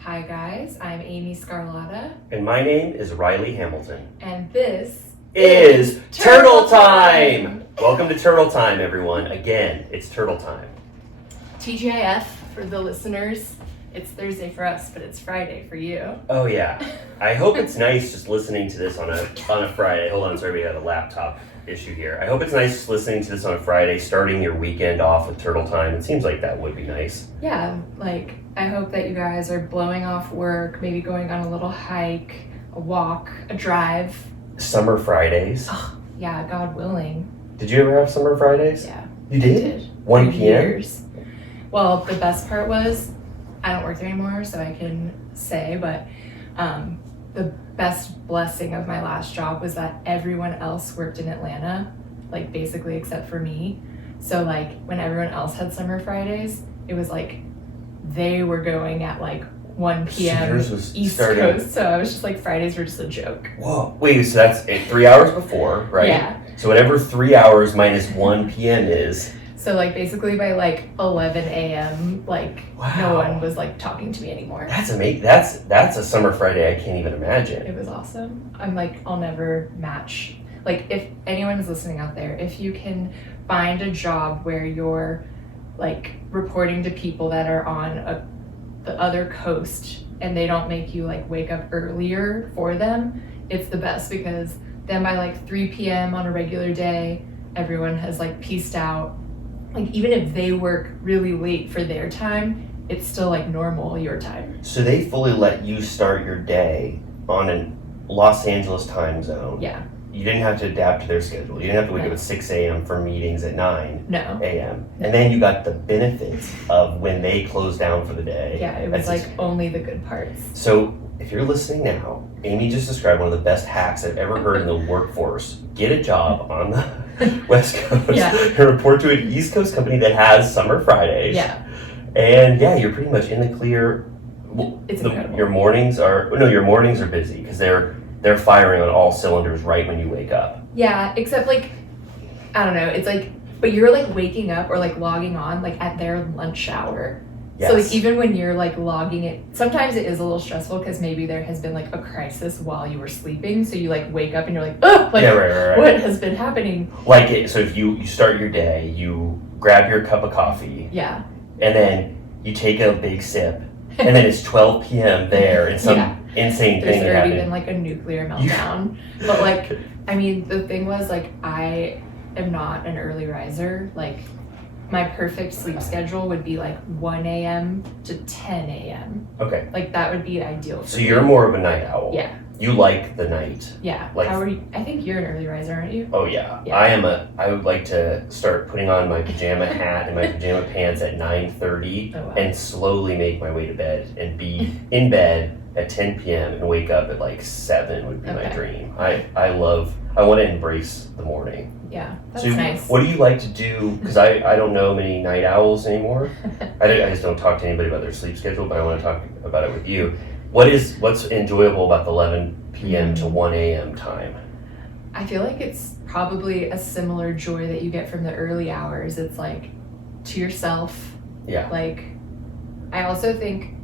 Hi guys, I'm Amy Scarlotta. And my name is Riley Hamilton. And this is Turtle Time! Welcome to Turtle Time, everyone. Again, it's Turtle Time. TGIF for the listeners. It's Thursday for us, but it's Friday for you. Oh yeah. I hope it's nice just listening to this on a Friday. Hold on, sorry, we had a laptop issue here. I hope it's nice just listening to this on a Friday, starting your weekend off with Turtle Time. It seems like that would be nice. Yeah, like I hope that you guys are blowing off work, maybe going on a little hike, a walk, a drive. Summer Fridays. Oh, yeah, God willing. Did you ever have Summer Fridays? Yeah. You did? I did. 1 For p.m.? years. Well, the best part was, I don't work there anymore, so I can say, but the best blessing of my last job was that everyone else worked in Atlanta, like basically except for me. So like when everyone else had Summer Fridays, it was like they were going at like 1 p.m. East Coast. So I was just like, Fridays were just a joke. Whoa. Wait, so that's 3 hours before, right? Yeah. So whatever 3 hours minus 1 p.m. is. So like basically by like 11 a.m. like Wow. No one was like talking to me anymore. That's amazing. That's a Summer Friday I can't even imagine. It was awesome. I'm like, I'll never match. Like if anyone is listening out there, if you can find a job where you're like reporting to people that are on the other coast and they don't make you like wake up earlier for them, it's the best, because then by like 3 p.m. on a regular day, everyone has like pieced out. Like even if they work really late for their time, it's still like normal your time. So they fully let you start your day on a Los Angeles time zone. Yeah. You didn't have to adapt to their schedule. You didn't have to wake up at 6 a.m. for meetings at 9 No. a.m. And then you got the benefits of when they close down for the day. Yeah, it was like only the good parts. So if you're listening now, Amy just described one of the best hacks I've ever heard in the workforce. Get a job on the West Coast and report to an East Coast company that has Summer Fridays. Yeah. And yeah, you're pretty much in the clear. It's incredible. Your mornings are busy because they're firing on all cylinders right when you wake up. Yeah, except like, I don't know, it's like, but you're like waking up or like logging on like at their lunch hour. Yes. So like even when you're like logging it, sometimes it is a little stressful because maybe there has been like a crisis while you were sleeping. So you like wake up and you're like, oh, like right. What has been happening? So if you start your day, you grab your cup of coffee. Yeah. And then you take a big sip. And then it's 12 p.m. there and some insane thing There's already happened. been like a nuclear meltdown. But like, I mean, the thing was like, I am not an early riser. Like my perfect sleep schedule would be like 1 a.m. to 10 a.m. Okay. Like that would be ideal for So me. you're more of a night owl. Yeah. You like the night. Yeah. Like, how are you? I think you're an early riser, aren't you? Oh yeah. Yeah. I would like to start putting on my pajama hat and my pajama pants at 9:30 Oh, wow. and slowly make my way to bed and be in bed at 10 p.m. and wake up at like 7 would be my Okay. dream. I want to embrace the morning. Yeah, that's So nice. what do you like to do? Because I don't know many night owls anymore. I just don't talk to anybody about their sleep schedule, but I want to talk about it with you. What's enjoyable about the 11 p.m. to 1 a.m. time? I feel like it's probably a similar joy that you get from the early hours. It's like to yourself. Yeah. Like, I also think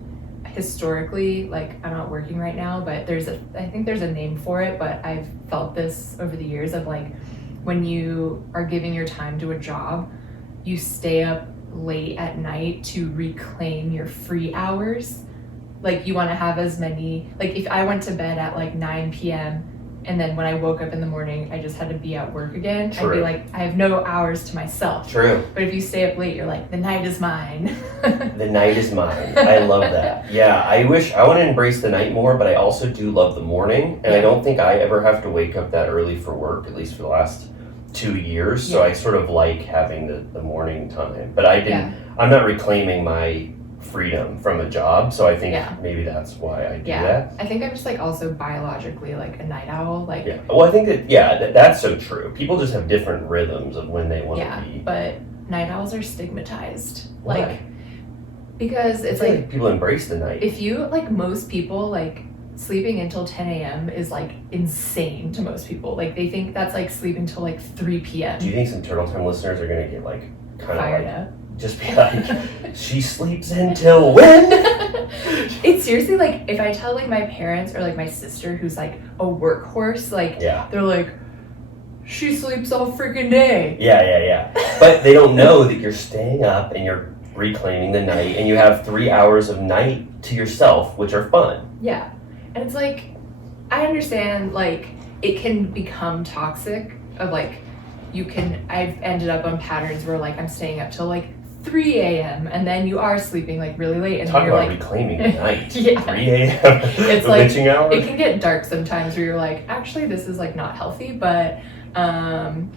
historically, like I'm not working right now, but I think there's a name for it, but I've felt this over the years of like when you are giving your time to a job, you stay up late at night to reclaim your free hours. Like you want to have as many, like if I went to bed at like 9 p.m. and then when I woke up in the morning, I just had to be at work again. True. I'd be like, I have no hours to myself. True. But if you stay up late, you're like, the night is mine. The night is mine. I love that. Yeah, I want to embrace the night more, but I also do love the morning. And I don't think I ever have to wake up that early for work, at least for the last 2 years. So I sort of like having the morning time. But I'm not reclaiming my freedom from a job, so I think maybe that's why I do that. I think I'm just like also biologically like a night owl. Like well, I think that's so true. People just have different rhythms of when they want to be. But night owls are stigmatized. Why? Like because it's I feel like people embrace the night. if you like most people like sleeping until 10 a.m. is like insane to most people. Like they think that's like sleeping till like 3 p.m. Do you think some Turtle Time listeners are gonna get like kind of fired like up? just be like, she sleeps until when? It's seriously like, if I tell like my parents or like my sister who's like a workhorse, like they're like, she sleeps all freaking day. Yeah. But they don't know that you're staying up and you're reclaiming the night and you have 3 hours of night to yourself, which are fun. Yeah. And it's like, I understand like it can become toxic of like, I've ended up on patterns where like I'm staying up till like 3 a.m. and then you are sleeping like really late and Talk you're about like reclaiming the night. 3 a.m. It's the like witching hour. It can get dark sometimes where you're like, actually this is like not healthy, but I'm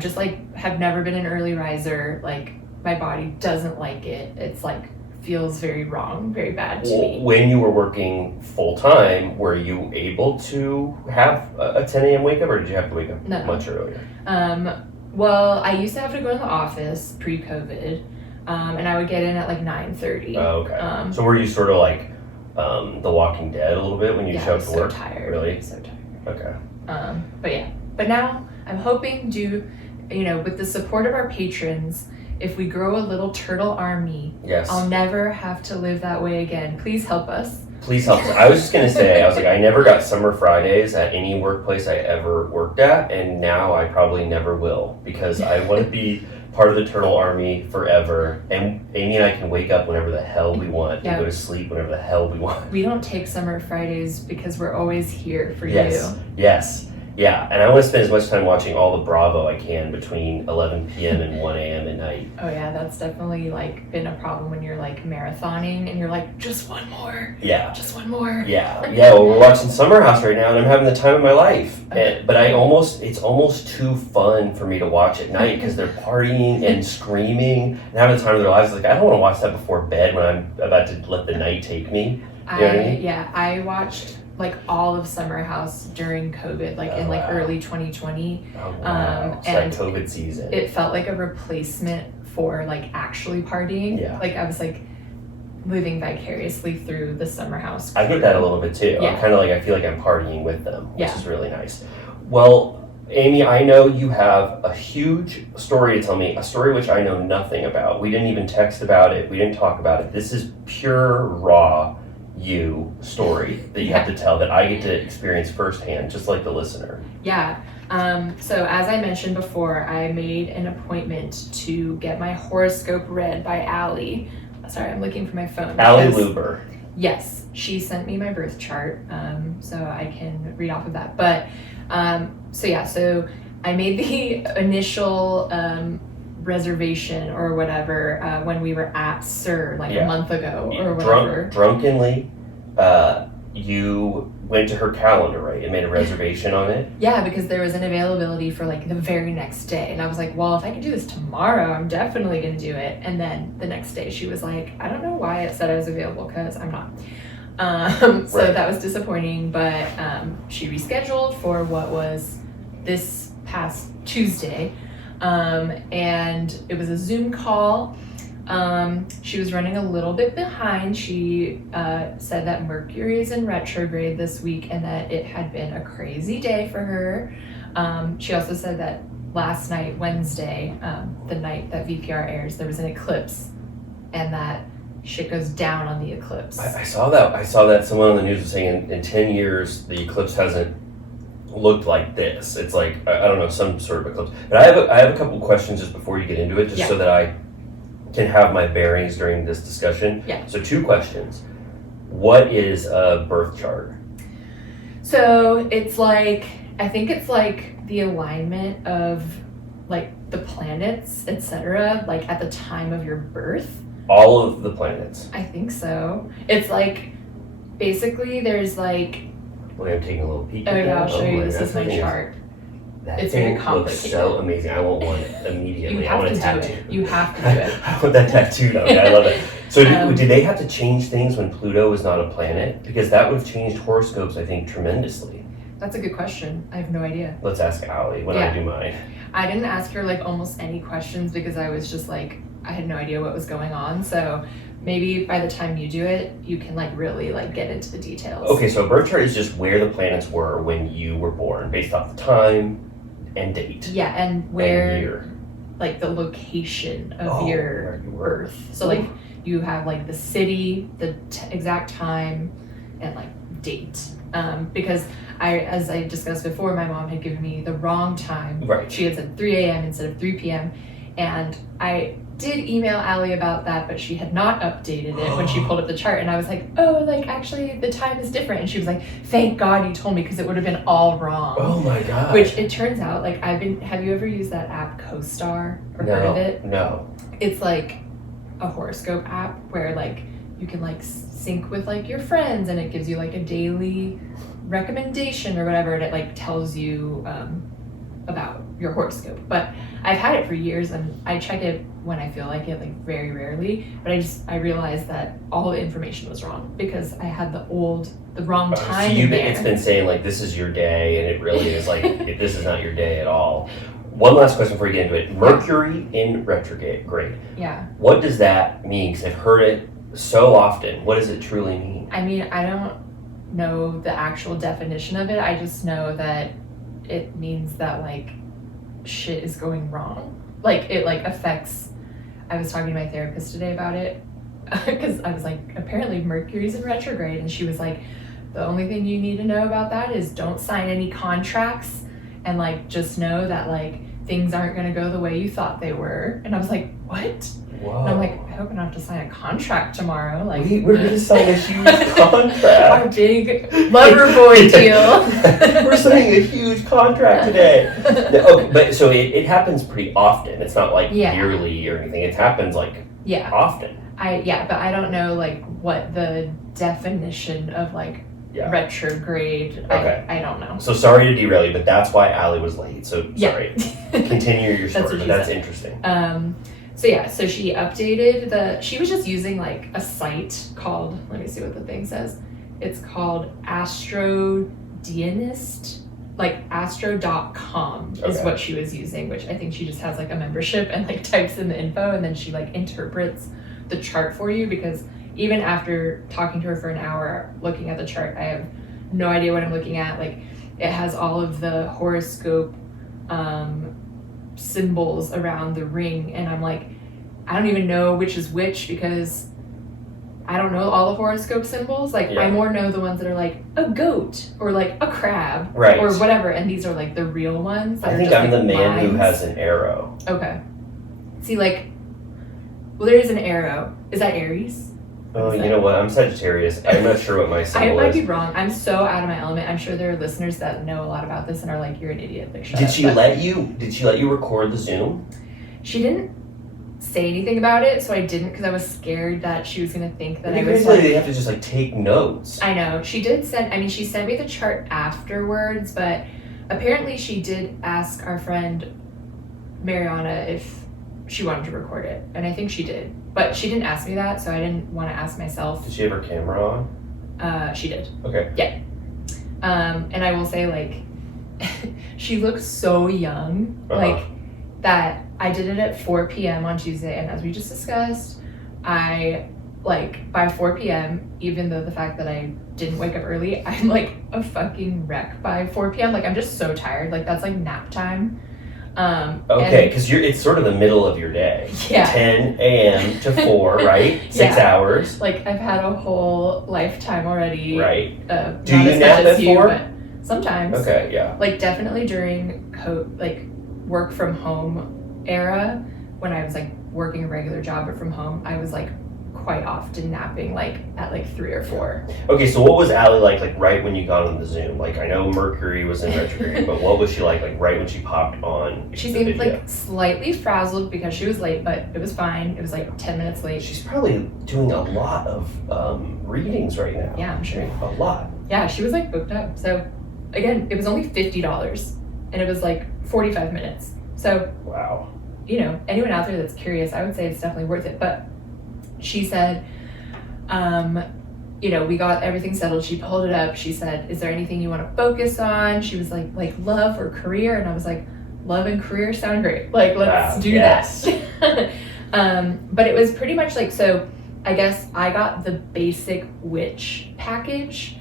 just like have never been an early riser. Like my body doesn't like it. It's like feels very wrong, very bad to me. When you were working full time, were you able to have a 10 a.m. wake up, or did you have to wake up much earlier? Well, I used to have to go to the office pre-COVID, and I would get in at like 9:30. Oh, okay. So were you sort of like The Walking Dead a little bit when you showed up to work? So tired. Really? So tired. Okay. But now I'm hoping with the support of our patrons, if we grow a little turtle army, yes, I'll never have to live that way again. Please help us. Please help us. I was just going to say, I never got summer Fridays at any workplace I ever worked at, and now I probably never will, because I want to be part of the turtle army forever, and Amy and I can wake up whenever the hell we want and go to sleep whenever the hell we want. We don't take summer Fridays because we're always here for you. Yes. Yeah, and I want to spend as much time watching all the Bravo I can between 11 p.m. and 1 a.m. at night. Oh yeah, that's definitely like been a problem when you're like marathoning and you're like, just one more. Yeah. Just one more. Yeah. Well, we're watching Summer House right now and I'm having the time of my life. But it's almost too fun for me to watch at night because they're partying and screaming and having the time of their lives. Like, I don't want to watch that before bed when I'm about to let the night take me. You know what I mean? Yeah, I watched like all of Summer House during COVID, like in early 2020. Oh, wow. It's and that COVID season. It felt like a replacement for like actually partying. Yeah. Like I was like living vicariously through the Summer House crew. I get that a little bit too. Yeah. I'm kind of like, I feel like I'm partying with them, which is really nice. Well, Amy, I know you have a huge story to tell me, a story which I know nothing about. We didn't even text about it. We didn't talk about it. This is pure, raw story that you have to tell, that I get to experience firsthand, just like the listener. Yeah. So as I mentioned before, I made an appointment to get my horoscope read by Ally. Sorry, I'm looking for my phone. Ally Lewber. Yes, she sent me my birth chart, so I can read off of that. But so I made the initial reservation or whatever when we were at SIR like a month ago or whatever. Drunkenly, you went to her calendar, right, and made a reservation on it? Yeah, because there was an availability for like the very next day, and I was like, well, if I can do this tomorrow, I'm definitely gonna do it. And then the next day she was like, I don't know why it said I was available, because I'm not. So that was disappointing, but she rescheduled for what was this past Tuesday, and it was a Zoom call. She was running a little bit behind. She said that Mercury is in retrograde this week and that it had been a crazy day for her. She also said that last night, Wednesday, the night that VPR airs, there was an eclipse and that shit goes down on the eclipse. I saw that someone on the news was saying in 10 years the eclipse hasn't looked like this. It's like, I don't know, some sort of eclipse. But I have a couple questions just before you get into it, just so that I can have my bearings during this discussion. Yeah. So 2 questions. What is a birth chart? So it's like, I think it's like the alignment of like the planets, etc., like at the time of your birth. All of the planets? I think so. It's like, basically there's like... Wait, I'm taking a little peek. Oh yeah, I'll show you. This is my chart. It's very complicated. Looks so amazing. I want one immediately. I want a tattoo. You have to do it. I want that tattooed on me. I love it. So did they have to change things when Pluto was not a planet? Because that would have changed horoscopes, I think, tremendously. That's a good question. I have no idea. Let's ask Ally when I do mine. I didn't ask her like almost any questions because I was just like, I had no idea what was going on. So maybe by the time you do it, you can like really like get into the details. Okay, so a birth chart is just where the planets were when you were born, based off the time and date. Yeah, and where and year. like the location of your where birth. So like you have like the city, the exact time, and like date. Because as I discussed before, my mom had given me the wrong time. Right. She had said 3 a.m. instead of 3 p.m. And I did email Ally about that, but she had not updated it when she pulled up the chart. And I was like, oh, like actually the time is different. And she was like, thank God you told me, because it would have been all wrong. Oh my God. Which it turns out, like have you ever used that app CoStar or heard of it? No. It's like a horoscope app where like you can like sync with like your friends, and it gives you like a daily recommendation or whatever, and it like tells you about your horoscope. But I've had it for years, and I check it when I feel like it, like very rarely, but I realized that all the information was wrong because I had the wrong time in there. It's been saying like this is your day, and it really is like this is not your day at all. One last question before we get into it. Mercury in retrograde. Yeah. What does that mean? Because I've heard it so often. What does it truly mean? I mean, I don't know the actual definition of it. I just know that it means that like shit is going wrong. Like it like affects. I was talking to my therapist today about it because I was like, apparently Mercury's in retrograde, and she was like, the only thing you need to know about that is don't sign any contracts, and like just know that like things aren't going to go the way you thought they were. And I was like, what? Whoa. And I'm like, I hope I don't have to sign a contract tomorrow. Like we're going to sign a huge contract. Our big Loverboy deal. We're signing a huge contract today. Okay, but so it happens pretty often. It's not like yearly or anything. It happens like often. But I don't know like what the definition of like retrograde. Okay. I don't know. So sorry to derail you, but that's why Ally was late. So sorry. Continue your story, but that's interesting. So she updated she was just using like a site called, let me see what the thing says. It's called Astrodionist, like astro.com is what she was using, which I think she just has like a membership and like types in the info, and then she like interprets the chart for you, because even after talking to her for an hour, looking at the chart, I have no idea what I'm looking at. Like it has all of the horoscope symbols around the ring, and I'm like, I don't even know which is which, because I don't know all the horoscope symbols. Like I more know the ones that are like a goat or like a crab or whatever, and these are like the real ones. I think I'm the man who has an arrow. Okay. See, like, well, there is an arrow. Is that Aries? Oh, you know what? I'm Sagittarius. I'm not sure what my symbol is. I might be wrong. I'm so out of my element. I'm sure there are listeners that know a lot about this and are like, "You're an idiot." Like, shut up. Did she let you record the Zoom? She didn't say anything about it, so I didn't, because I was scared that she was gonna think that I was usually they have to just like take notes. I know. She did send. I mean, she sent me the chart afterwards, but apparently she did ask our friend Mariana if she wanted to record it, and I think she did. But she didn't ask me that, so I didn't want to ask myself. Did she have her camera on? She did. Okay. Yeah. And I will say, like, she looks so young. Like, that I did it at 4 p.m. on Tuesday, and as we just discussed, I, like, by 4 p.m., even though the fact that I didn't wake up early, I'm, like, a fucking wreck by 4 p.m. Like, I'm just so tired. Like, that's, like, nap time. Okay, because it's sort of the middle of your day. Yeah. 10 a.m. to 4, right? 6 hours. Like, I've had a whole lifetime already. Right. Do you nap at 4? But sometimes. Okay, yeah. Like, definitely during, work from home era, when I was, like, working a regular job but from home, I was, like, quite often napping, like, at, like, 3 or 4. Okay, so what was Ally like, right when you got on the Zoom? Like, I know Mercury was in retrograde, but what was she like, right when she popped on? She seemed, like, slightly frazzled because she was late, but it was fine. It was, like, 10 minutes late. She's probably doing a lot of readings right now. Yeah, I'm sure. A lot. Yeah, she was, like, booked up. So, again, it was only $50, and it was, like, 45 minutes. So, wow. You know, anyone out there that's curious, I would say it's definitely worth it. But she said, you know, we got everything settled. She pulled it up. She said, is there anything you want to focus on? She was like love or career. And I was like, love and career sound great. Like, let's do that. But it was pretty much like, so I guess I got the basic witch package.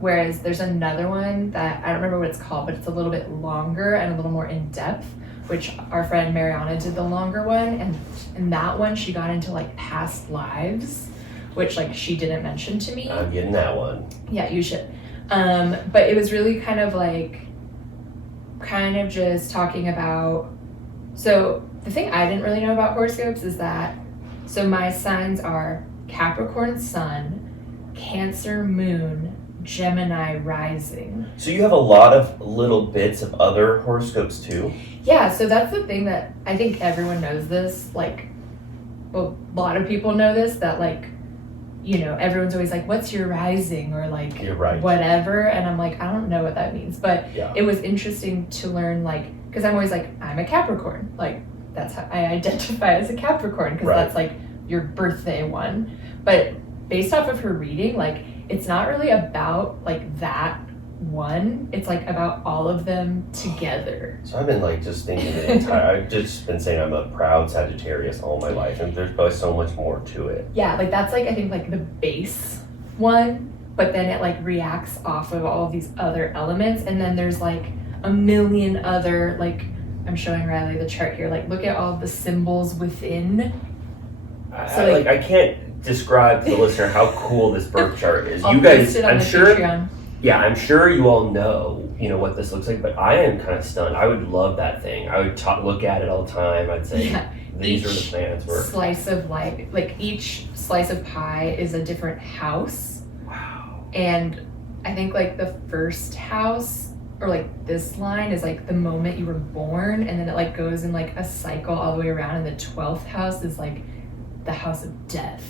Whereas there's another one that I don't remember what it's called, but it's a little bit longer and a little more in depth, which our friend Mariana did the longer one, and in that one she got into like past lives, which like she didn't mention to me. I'm getting that one. Yeah, you should. But it was really kind of just talking about, so the thing I didn't really know about horoscopes is that, so my signs are Capricorn Sun, Cancer Moon, Gemini Rising. So you have a lot of little bits of other horoscopes too? Yeah, so that's the thing that I think everyone knows this, like, well, a lot of people know this, that like, you know, everyone's always like, what's your rising, or like, You're right. whatever, and I'm like, I don't know what that means, but Yeah. it was interesting to learn, like, because I'm always like, I'm a Capricorn, like, that's how I identify as a Capricorn, because Right. that's like your birthday one, but based off of her reading, like, it's not really about like that one, it's like about all of them together. So I've been like just thinking the entire, I've just been saying I'm a proud Sagittarius all my life, and there's probably so much more to it. Yeah, like that's like, I think like the base one, but then it like reacts off of all of these other elements, and then there's like a million other, like, I'm showing Riley the chart here, like look at all the symbols within. So, I can't describe to the listener how cool this birth chart is. I'll You guys, post it on I'm the sure, Patreon. yeah, I'm sure you all know, you know, what this looks like, but I am kind of stunned. I would love that thing. I would look at it all the time. I'd say, Yeah. these are the Each planets where. slice of like each slice of pie is a different house. Wow. And I think like the first house, or like this line, is like the moment you were born, and then it like goes in like a cycle all the way around, and the 12th house is like the house of death.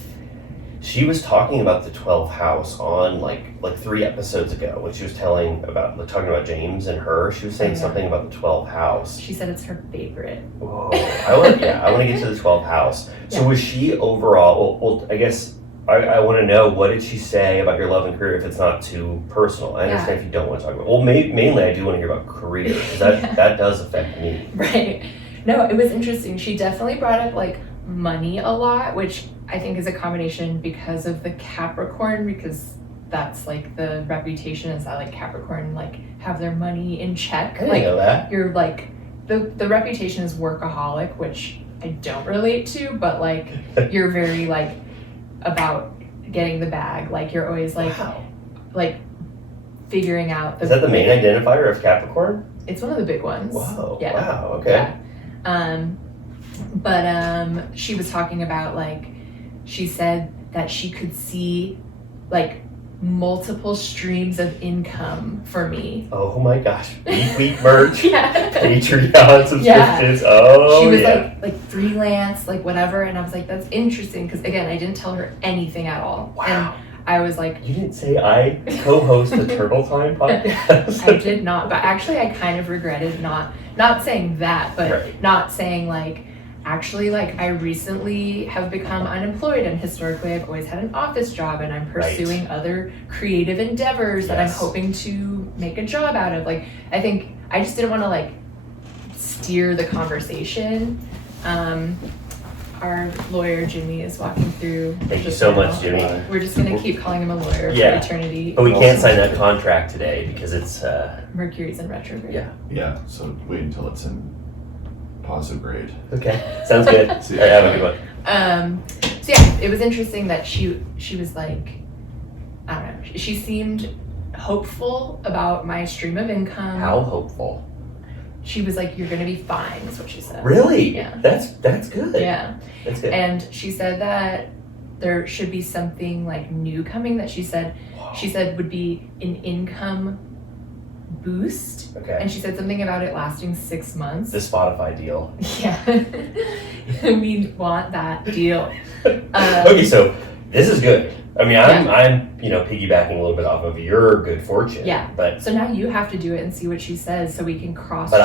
She was talking about the 12th house on like 3 episodes ago when she was talking about James and her. She was saying something about the 12th house. She said it's her favorite. Whoa. I want to get to the 12th house. So Yeah. was she overall, well I guess I want to know, what did she say about your love and career, if it's not too personal? I understand if you don't want to talk about it. Well, mainly I do want to hear about career, because that does affect me. Right. No, it was interesting. She definitely brought up like money a lot, which I think is a combination because of the Capricorn, because that's like the reputation is that like Capricorn like have their money in check. I didn't Like know that. you're like the reputation is workaholic, which I don't relate to, but like you're very like about getting the bag. Like you're always like Wow. like figuring out Is that the main identifier of Capricorn? It's one of the big ones. Wow. Yeah. Wow. Okay. Yeah. But she was talking about like, she said that she could see like multiple streams of income for me. Oh my gosh. Week merch. Yeah. Patreon subscriptions. Yeah. Oh, She was yeah. like freelance, like whatever, and I was like, that's interesting, because again, I didn't tell her anything at all. Wow. And I was like, You didn't say I co-host the Turtle Time podcast? I did not, but actually I kind of regretted not saying that, but Right. not saying like, actually, like, I recently have become unemployed, and historically I've always had an office job, and I'm pursuing other creative endeavors that I'm Yes. hoping to make a job out of. Like, I think I just didn't want to like steer the conversation. Our lawyer Jimmy is walking through. Thank you just so now. much, Jimmy. We're just gonna keep calling him a lawyer Yeah. for eternity. But we can't sign that contract today because it's Mercury's in retrograde. Yeah. Yeah, so wait until it's in positive grade. okay. Sounds good. See All right, have a good one. So yeah, it was interesting that she was like, I don't know, she seemed hopeful about my stream of income. How hopeful. She was like, you're gonna be fine, is what she said. Really? Yeah. That's good. Yeah. That's good. And she said that there should be something like new coming that she said would be an income boost. Okay. And she said something about it lasting 6 months. The Spotify deal. Yeah. We want that deal. Okay, so this is good. I mean, I'm Yeah. piggybacking a little bit off of your good fortune. Yeah. But So now you have to do it and see what she says so we can cross check.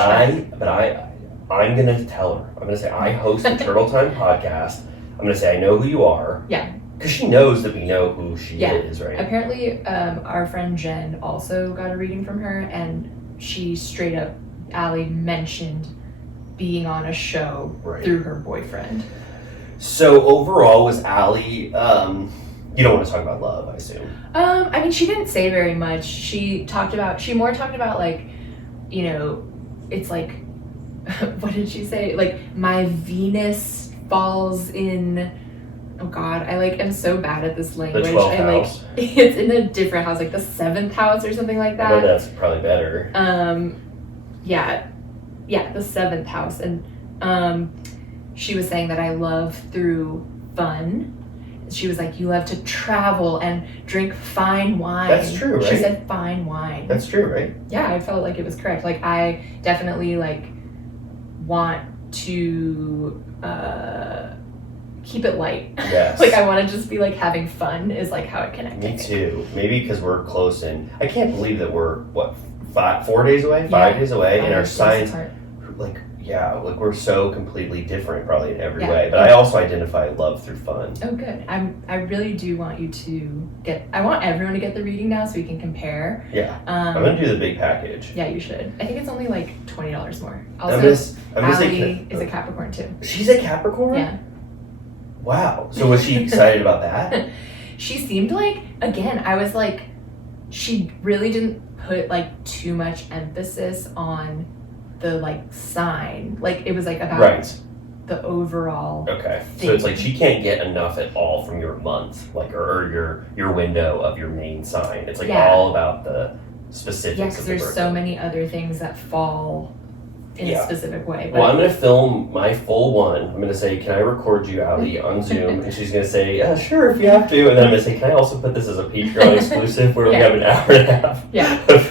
I'm gonna tell her. I'm gonna say I host the Turtle Time podcast. I'm gonna say I know who you are. Yeah. Because she knows that we know who she Yeah. is, right? Apparently, our friend Jen also got a reading from her, and she straight up, Ally mentioned being on a show Right. through her boyfriend. So overall, was Ally? You don't want to talk about love, I assume. I mean, she didn't say very much. She more talked about like, you know, it's like what did she say? Like, my Venus falls in, oh God, I like am so bad at this language. The 12th house. It's in a different house, like the 7th house or something like that. I bet that's probably better. Yeah, the 7th house. And she was saying that I love through fun. She was like, you love to travel and drink fine wine. That's true, right? She said fine wine. That's true, right? Yeah, I felt like it was correct. Like, I definitely like want to keep it light. Yes. Like, I want to just be like having fun is like how it connects. Me too. Maybe because we're close, and I can't believe that we're 4 days away, 5 days away, and our signs, like we're so completely different, probably in every way. But I also identify love through fun. Oh, good. I really do want you to get. I want everyone to get the reading now so we can compare. Yeah. I'm gonna do the big package. Yeah, you should. I think it's only like $20 more. I'm Also, gonna Ally say, is a Capricorn too. She's a Capricorn? Yeah. Wow. So was she excited about that? She seemed like, again, I was like, she really didn't put like too much emphasis on the like sign. Like, it was like about the overall Okay. thing. So it's like she can't get enough at all from your month, like or your window of your main sign. It's like all about the specifics. Yeah, because there's so many other things that fall in a specific way. But well, I'm going to film my full one. I'm going to say, can I record you, Ally, on Zoom? And she's going to say, sure, if you have to. And then I'm going to say, can I also put this as a Patreon exclusive where we have an hour and a half? Yeah. But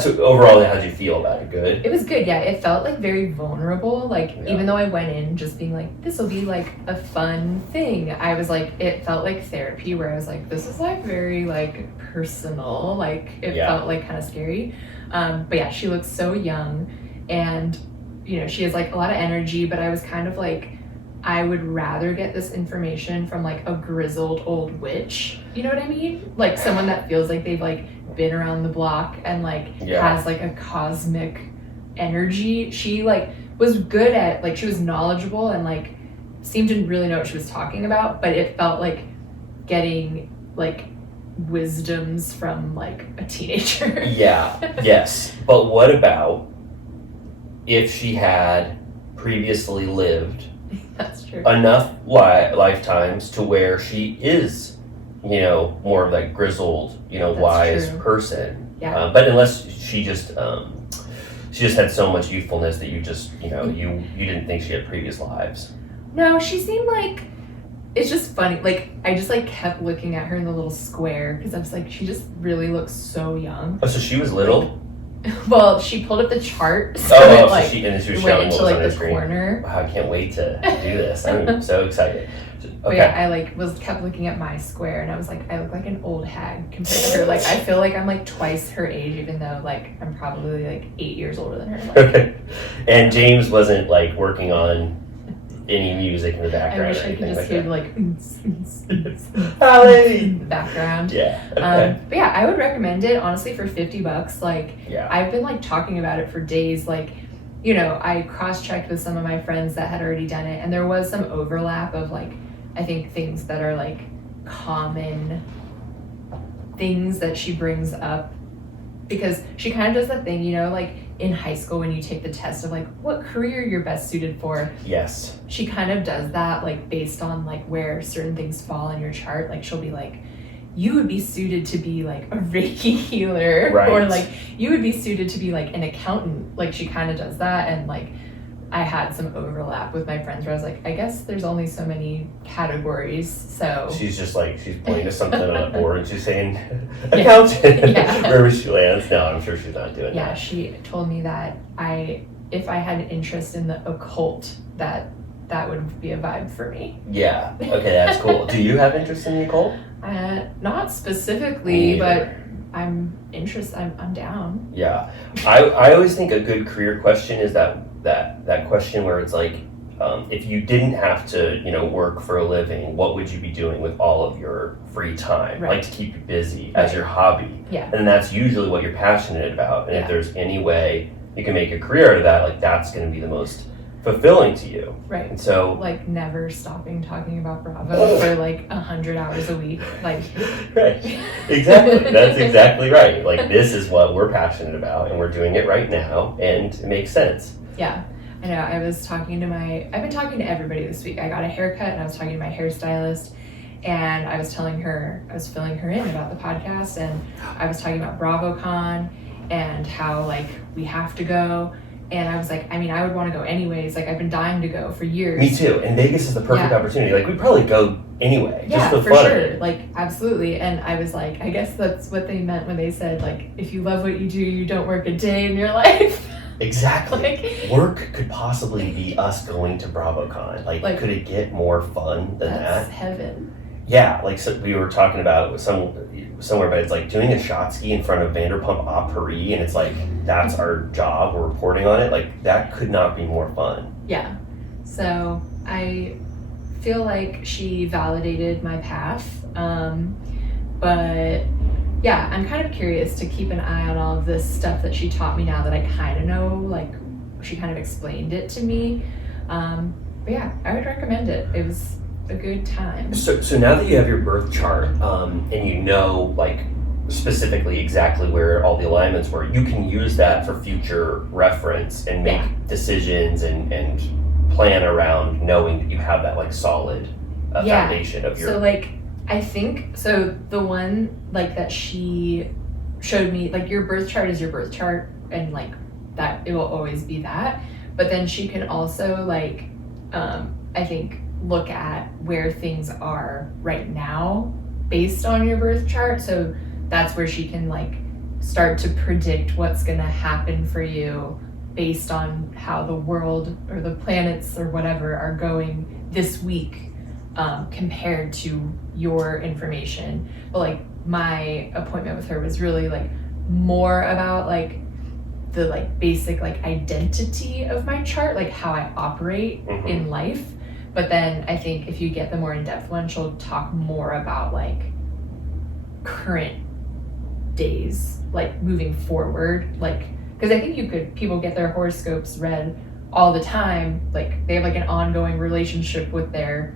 so overall, how did you feel about it? Good? It was good, yeah. It felt like very vulnerable. Like, even though I went in just being like, this will be like a fun thing, I was like, it felt like therapy where I was like, this is like very like personal. Like, it felt like kind of scary. But yeah, she looks so young, and you know, she has like a lot of energy, but I was kind of like, I would rather get this information from like a grizzled old witch, you know what I mean? Like someone that feels like they've like been around the block and like has like a cosmic energy. She like was good at, like, she was knowledgeable and like seemed to really know what she was talking about, but it felt like getting like wisdoms from like a teenager. Yes. But what about if she had previously lived That's true. enough lifetimes to where she is, you know, more of that grizzled, you know, wise person. Yeah. But unless she just had so much youthfulness that you just, you know, you didn't think she had previous lives. No, she seemed like, it's just funny. Like, I just like kept looking at her in the little square because I was like, she just really looks so young. Oh, so she was little? Well, she pulled up the chart. So she was went showing into what was like on the her screen. corner. Wow, I can't wait to do this. I'm so excited. Okay. But yeah, I like kept looking at my square and I was like, I look like an old hag compared to her. Like, I feel like I'm like twice her age, even though like I'm probably like 8 years older than her. Like, Okay. And James wasn't like working on any music in the background. I wish I could just hear that. like Ally! in the background. Yeah. Okay. But yeah, I would recommend it honestly for $50. Like, Yeah. I've been like talking about it for days. Like, you know, I cross-checked with some of my friends that had already done it, and there was some overlap of like, I think things that are like common things that she brings up, because she kind of does that thing, you know, like in high school when you take the test of like what career you're best suited for. Yes. She kind of does that like based on like where certain things fall in your chart. Like, she'll be like, you would be suited to be like a Reiki healer, Right. or like you would be suited to be like an accountant. Like, she kind of does that. And like, I had some overlap with my friends where I was like, I guess there's only so many categories, so She's just like, she's pointing to something on a board and she's saying, accountant, wherever she lands. No, I'm sure she's not doing yeah, that. she told me that if I had an interest in the occult, that would be a vibe for me. Yeah. Okay, that's cool. Do you have interest in the occult? Not specifically, but I'm interested. I'm down. Yeah. I always think a good career question is that question where it's like, if you didn't have to, you know, work for a living, what would you be doing with all of your free time? Right. Like, to keep you busy as your hobby. Yeah. And that's usually what you're passionate about. And if there's any way you can make a career out of that, like, that's going to be the most fulfilling to you. Right. And so, Like never stopping talking about Bravo for like 100 hours a week. Like, right. Exactly. That's exactly right. Like, this is what we're passionate about, and we're doing it right now, and it makes sense. yeah. I know. I've been talking to everybody this week. I got a haircut and I was talking to my hairstylist, and I was filling her in about the podcast, and I was talking about BravoCon and how like we have to go. And I was like, I mean, I would want to go anyways. Like, I've been dying to go for years. Me too. And Vegas is the perfect opportunity. Like, we'd probably go anyway. Yeah, just for sure. Like, absolutely. And I was like, I guess that's what they meant when they said, like, if you love what you do, you don't work a day in your life. Exactly. Like, work could possibly be us going to BravoCon. Like, could it get more fun than that's that? heaven. Yeah, like, so we were talking about somewhere, but it's like doing a shot ski in front of Vanderpump Rules, and it's like, that's our job, we're reporting on it. Like, that could not be more fun. Yeah. So I feel like she validated my path. But yeah, I'm kind of curious to keep an eye on all of this stuff that she taught me now that I kind of know. Like, she kind of explained it to me. But yeah, I would recommend it. It was a good time. So now that you have your birth chart, and you know, like, specifically exactly where all the alignments were, you can use that for future reference and make decisions and plan around knowing that you have that, like, solid foundation of your... So, like, I think, so the one, like, that she showed me, like, your birth chart is your birth chart, and, like, that, it will always be that. But then she can also, like, I think, look at where things are right now based on your birth chart. So that's where she can, like, start to predict what's going to happen for you based on how the world or the planets or whatever are going this week, compared to your information. But, like, my appointment with her was really, like, more about, like, the, like, basic, like, identity of my chart, like how I operate in life. But then I think if you get the more in-depth one, she'll talk more about, like, current days, like, moving forward. Like, because I think people get their horoscopes read all the time. Like, they have, like, an ongoing relationship with their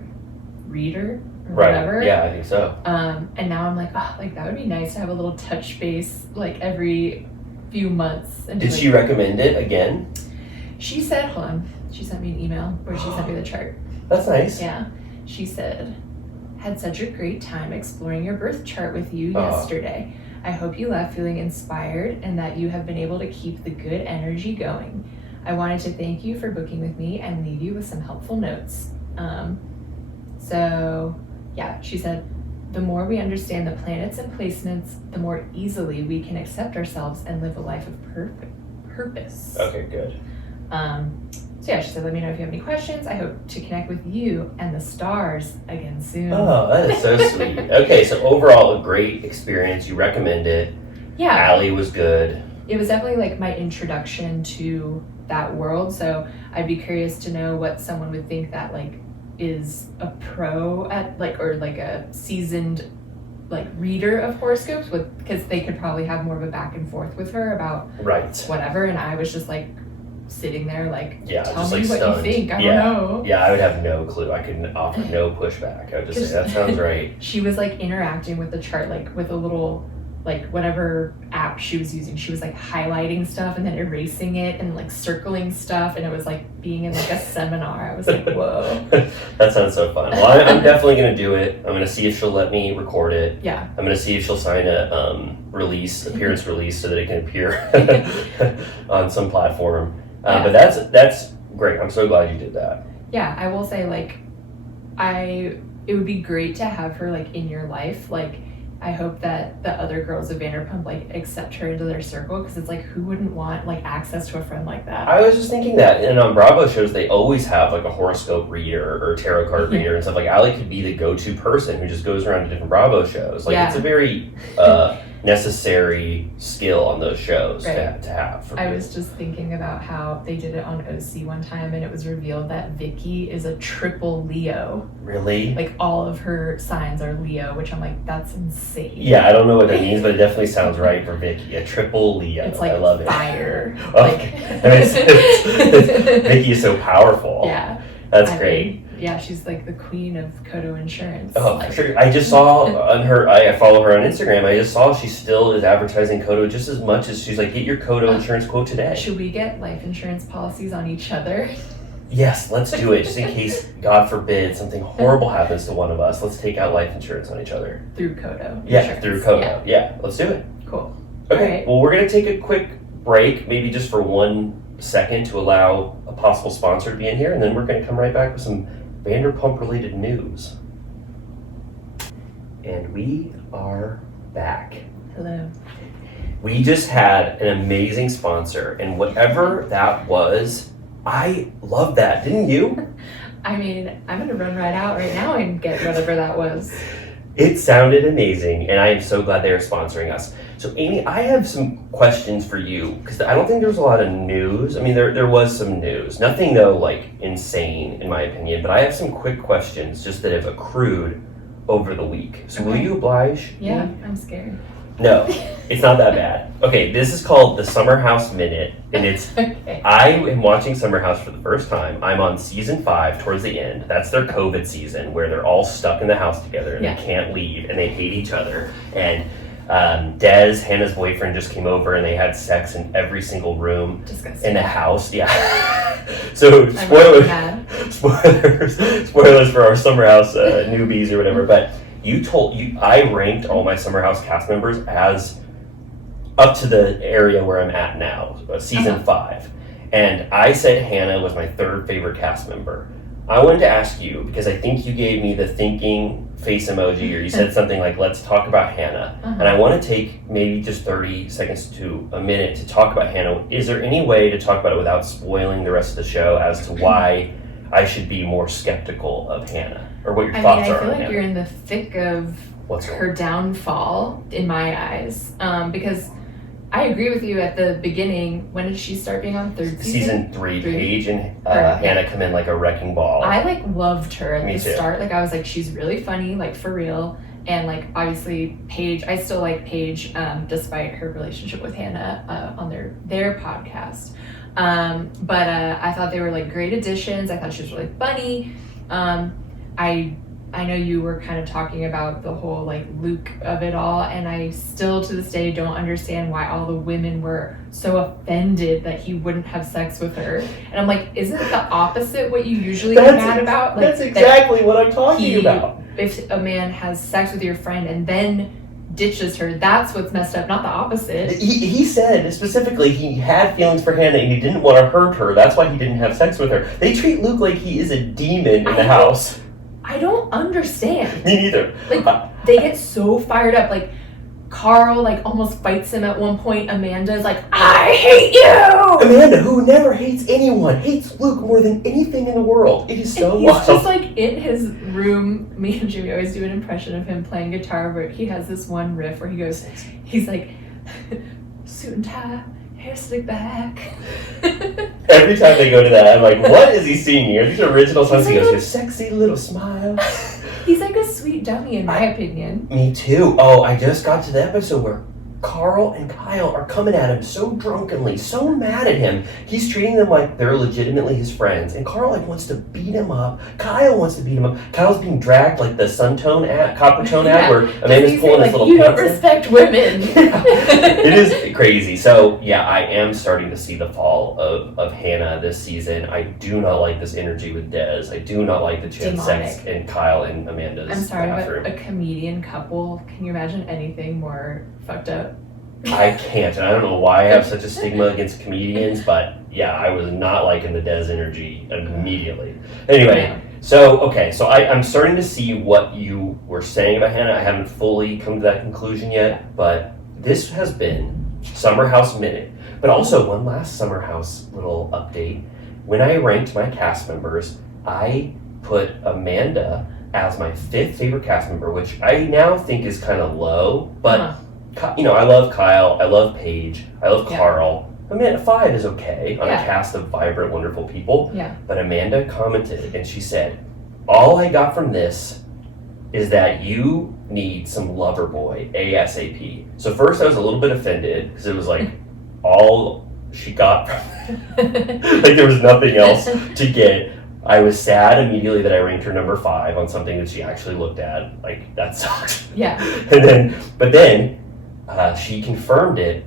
reader or whatever. Yeah, I think so. And now I'm like, oh, like, that would be nice to have a little touch base, like, every few months. And did she recommend it again? She said, hold on, she sent me an email where she sent me the chart. That's nice. Yeah. She said, had such a great time exploring your birth chart with you yesterday. I hope you left feeling inspired and that you have been able to keep the good energy going. I wanted to thank you for booking with me and leave you with some helpful notes. So yeah, she said, the more we understand the planets and placements, the more easily we can accept ourselves and live a life of purpose. Okay, good. So yeah, she said, let me know if you have any questions. I hope to connect with you and the stars again soon. Oh, that is so sweet. Okay, so overall, a great experience. You recommend it. Yeah. Ally was good. It was definitely, like, my introduction to that world. So I'd be curious to know what someone would think that, like, is a pro at, like, or like a seasoned, like, reader of horoscopes, with, because they could probably have more of a back and forth with her about whatever. And I was just, like, sitting there, like, tell just, me like, what stunned. you think. I don't know. Yeah, I would have no clue. I could offer no pushback. I would just say, that sounds right. She was, like, interacting with the chart, like, with a little, like, whatever app she was using. She was, like, highlighting stuff and then erasing it and, like, circling stuff. And it was like being in, like, a seminar. I was like, whoa. That sounds so fun. Well, I'm definitely going to do it. I'm going to see if she'll let me record it. Yeah. I'm going to see if she'll sign a appearance release so that it can appear on some platform. But that's great. I'm so glad you did that. Yeah, I will say, like, it would be great to have her, like, in your life. Like, I hope that the other girls of Vanderpump, like, accept her into their circle, because it's like, who wouldn't want, like, access to a friend like that? I was just thinking that, and on Bravo shows, they always have, like, a horoscope reader or tarot card reader and stuff. Like, Ally could be the go-to person who just goes around to different Bravo shows. Like, it's a very necessary skill on those shows Right. to have. For I people. was just thinking about how they did it on OC one time, and it was revealed that Vicky is a triple Leo. Really? Like all of her signs are Leo, which I'm like, that's insane. Yeah, I don't know what that means, but it definitely sounds right for Vicky. A triple Leo. It's like I love it. fire. Oh, Like that makes sense. Vicky is so powerful. Yeah. That's I great. mean, yeah, she's like the queen of Kodo insurance. Oh, like, for sure. I just saw on her, I follow her on Instagram, I just saw she still is advertising Kodo just as much as she's like, get your Kodo insurance quote today. Should we get life insurance policies on each other? Yes, let's do it. Just in case, God forbid, something horrible happens to one of us. Let's take out life insurance on each other. Through Kodo. Yeah, insurance. through Kodo. Yeah, let's do it. Cool. Okay, Alright. well, we're going to take a quick break, maybe just for 1 second to allow a possible sponsor to be in here, and then we're going to come right back with some Vanderpump related news. And we are back. Hello. We just had an amazing sponsor, and whatever that was, I love that. Didn't you? I mean, I'm gonna run right out right now and get whatever that was. It sounded amazing, and I am so glad they are sponsoring us. So, Amy, I have some questions for you, because I don't think there was a lot of news. I mean, there was some news. Nothing, though, like, insane, in my opinion, but I have some quick questions just that have accrued over the week. So will Okay. you oblige Yeah, me? I'm scared. No, it's not that bad. Okay, this is called the Summer House Minute, and it's Okay. I am watching Summer House for the first time. I'm on season 5 towards the end. That's their COVID season where they're all stuck in the house together and Yeah. they can't leave and they hate each other. And Des, Hannah's boyfriend, just came over and they had sex in every single room Disgusting. in the house. Yeah. So I'm spoilers, mad. spoilers for our Summer House newbies or whatever. But I ranked all my Summer House cast members as up to the area where I'm at now, season 5. And I said Hannah was my 3rd favorite cast member. I wanted to ask you, because I think you gave me the thinking face emoji, or you said something like, let's talk about Hannah. And I want to take maybe just 30 seconds to a minute to talk about Hannah. Is there any way to talk about it without spoiling the rest of the show as to why I should be more skeptical of Hannah? Or what your thoughts I are feel on like Hannah? you're in the thick of What's going her downfall in my eyes. Because I agree with you at the beginning. When did she start being on 3rd season? Season 3, Three. Paige and Right, Hannah come in like a wrecking ball. I like loved her at Me the too. start. Like I was like, she's really funny, like for real. And like obviously Paige, I still like Paige, despite her relationship with Hannah on their podcast. But I thought they were like great additions. I thought she was really funny. I know you were kind of talking about the whole like Luke of it all, and I still to this day don't understand why all the women were so offended that he wouldn't have sex with her. And I'm like, isn't it the opposite what you usually get mad about? Like, That's that exactly what I'm talking he- about. if a man has sex with your friend and then ditches her, that's what's messed up, not the opposite. He said specifically he had feelings for Hannah and he didn't want to hurt her. That's why he didn't have sex with her. They treat Luke like he is a demon in the house. I don't understand. Me neither. Like, they get so fired up. Like, Carl, like, almost fights him at one point. Amanda's like, I hate you! Amanda, who never hates anyone, hates Luke more than anything in the world. It is so And he's wild. just, like, in his room. Me and Jimmy always do an impression of him playing guitar, where he has this one riff where he goes, he's like, suit and tie, hair slicked back. Every time they go to that, I'm like, what is he singing? Are these original songs? He He's goes, like your sexy little smile. He's like a sweet dummy, in my opinion. Me too. Oh, I just got to the episode where Carl and Kyle are coming at him so drunkenly, so mad at him. He's treating them like they're legitimately his friends. And Carl like wants to beat him up. Kyle wants to beat him up. Kyle's being dragged like the Suntone ad, Copper Tone ad, where Amanda's pulling his little you don't pants in. respect women. It is crazy. So yeah, I am starting to see the fall of Hannah this season. I do not like this energy with Des. I do not like the chance sex in Kyle and Amanda's I'm sorry, bathroom. but a comedian couple, can you imagine anything more fucked up? I can't, and I don't know why I have such a stigma against comedians, but yeah, I was not liking the Des energy immediately. Anyway, so I'm starting to see what you were saying about Hannah. I haven't fully come to that conclusion yet, but this has been Summer House Minute. But also, one last Summer House little update. When I ranked my cast members, I put Amanda as my 5th favorite cast member, which I now think is kind of low, but I love Kyle, I love Paige, I love Yeah. Carl. Amanda 5 is okay on a Yeah. cast of vibrant, wonderful people. Yeah. But Amanda commented and she said, all I got from this is that you need some Loverboy ASAP. So first I was a little bit offended because it was like all she got from like there was nothing else to get. I was sad immediately that I ranked her number 5 on something that she actually looked at. Like, that sucks. Yeah. But then she confirmed it.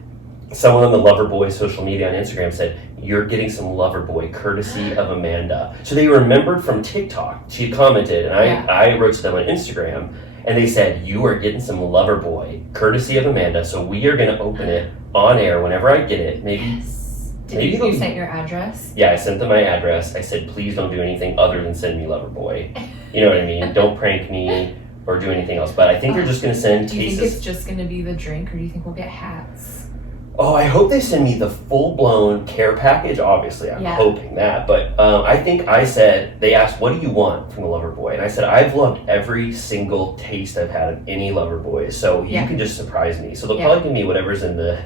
Someone on the Loverboy social media on Instagram said, you're getting some Loverboy courtesy of Amanda. So they remembered from TikTok. She commented, and I wrote to them on Instagram, and they said, you are getting some Loverboy courtesy of Amanda, so we are going to open it on air whenever I get it. Maybe You sent your address? Yeah, I sent them my address. I said, please don't do anything other than send me Loverboy. You know what I mean? Don't prank me or do anything else. But I think they're just going to send Do you cases. think it's just going to be the drink, or do you think we'll get hats? Oh, I hope they send me the full-blown care package. Obviously, I'm hoping that. But I think they asked, what do you want from the Loverboy? And I said, I've loved every single taste I've had of any Loverboy. So you can just surprise me. So they'll probably give me whatever's in the...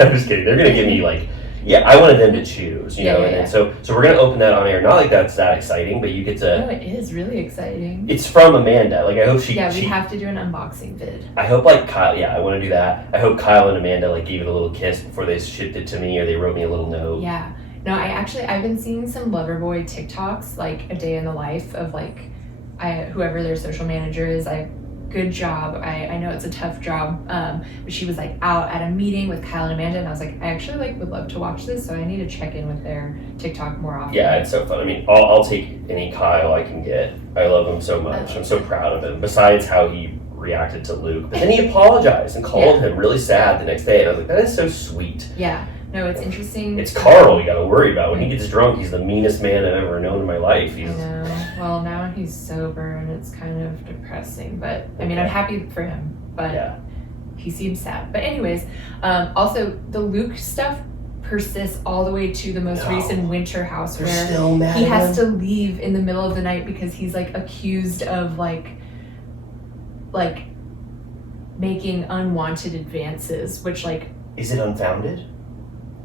I'm just kidding. They're going to give me like... Yeah, I wanted them to choose, you know, and then so we're gonna open that on air. Not like that's that exciting, but you get to. No, it is really exciting. It's from Amanda. Like I hope she. Yeah, we have to do an unboxing vid. I hope like Kyle. Yeah, I want to do that. I hope Kyle and Amanda like gave it a little kiss before they shipped it to me, or they wrote me a little note. Yeah. No, I've been seeing some Loverboy TikToks, like a day in the life of like, whoever their social manager is. Good job. I know it's a tough job, but she was like out at a meeting with Kyle and Amanda, and I was like, I actually like would love to watch this, so I need to check in with their TikTok more often. Yeah, it's so fun. I mean, I'll take any Kyle I can get. I love him so much. I'm so proud of him. Besides how he reacted to Luke, but then he apologized and called him really sad the next day, and I was like, that is so sweet. Yeah. No, it's interesting. It's Carl you gotta worry about. When he gets drunk, he's the meanest man I've ever known in my life. I know. Well, now he's sober and it's kind of depressing, but I mean, I'm happy for him, but he seems sad. But anyways, also the Luke stuff persists all the way to the most recent winter house where still mad he at has him? to leave in the middle of the night because he's like accused of like making unwanted advances, which like... Is it unfounded?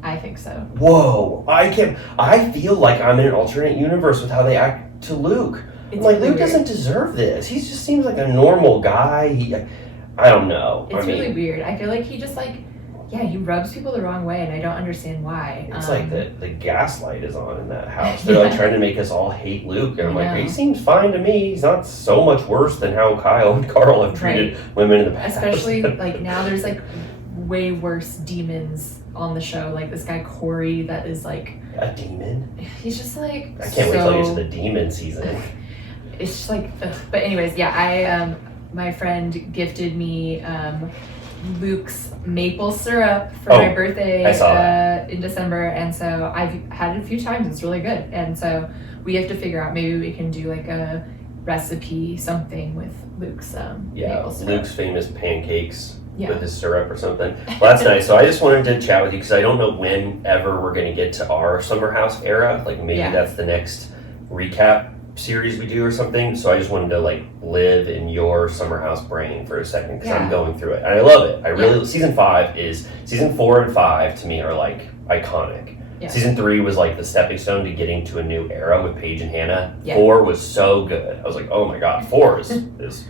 I think so. Whoa, I feel like I'm in an alternate universe with how they act to Luke. It's like, really Luke weird. doesn't deserve this. He just seems like a normal guy. I don't know. It's really weird. I feel like he just like, he rubs people the wrong way, and I don't understand why. It's like the gaslight is on in that house. They're like trying to make us all hate Luke. And I'm like, he seems fine to me. He's not so much worse than how Kyle and Carl have treated women in the past. Especially like now there's like way worse demons on the show, like this guy Corey that is like a demon. He's just like I can't wait till you get to the demon season. It's just like but anyways, I my friend gifted me Luke's maple syrup for my birthday in December, and so I've had it a few times. It's really good, and so we have to figure out maybe we can do like a recipe something with Luke's maple syrup. Luke's famous pancakes with his syrup or something. Well, that's nice. So I just wanted to chat with you because I don't know whenever we're going to get to our summer house era. Like maybe that's the next recap series we do or something. So I just wanted to like live in your summer house brain for a second because I'm going through it. And I love it. I really, season 4 and 5 to me are like iconic. Yeah. Season 3 was like the stepping stone to getting to a new era with Paige and Hannah. 4 was so good. I was like, oh my God, 4 is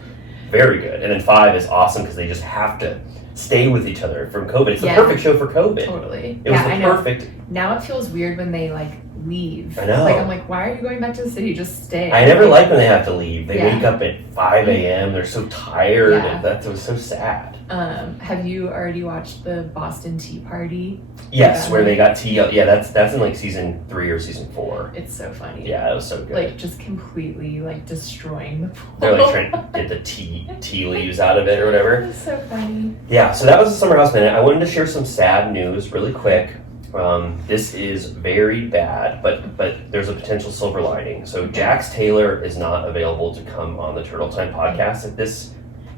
very good. And then 5 is awesome because they just have to stay with each other from COVID. It's the perfect show for COVID. Totally. It was the perfect. Now it feels weird when they like leave. I know. Like I'm like, why are you going back to the city? Just stay. I never like when they have to leave. They wake up at 5 a.m. They're so tired. And that was so sad. Have you already watched the Boston Tea Party? Yes, where they got tea. Yeah, that's in like season 3 or season 4. It's so funny. Yeah, it was so good. Like just completely like destroying the pool. They're like trying to get the tea leaves out of it or whatever. It's so funny. Yeah, so that was the Summer House Minute. I wanted to share some sad news really quick. This is very bad, but there's a potential silver lining. So Jax Taylor is not available to come on the Turtle Time podcast at this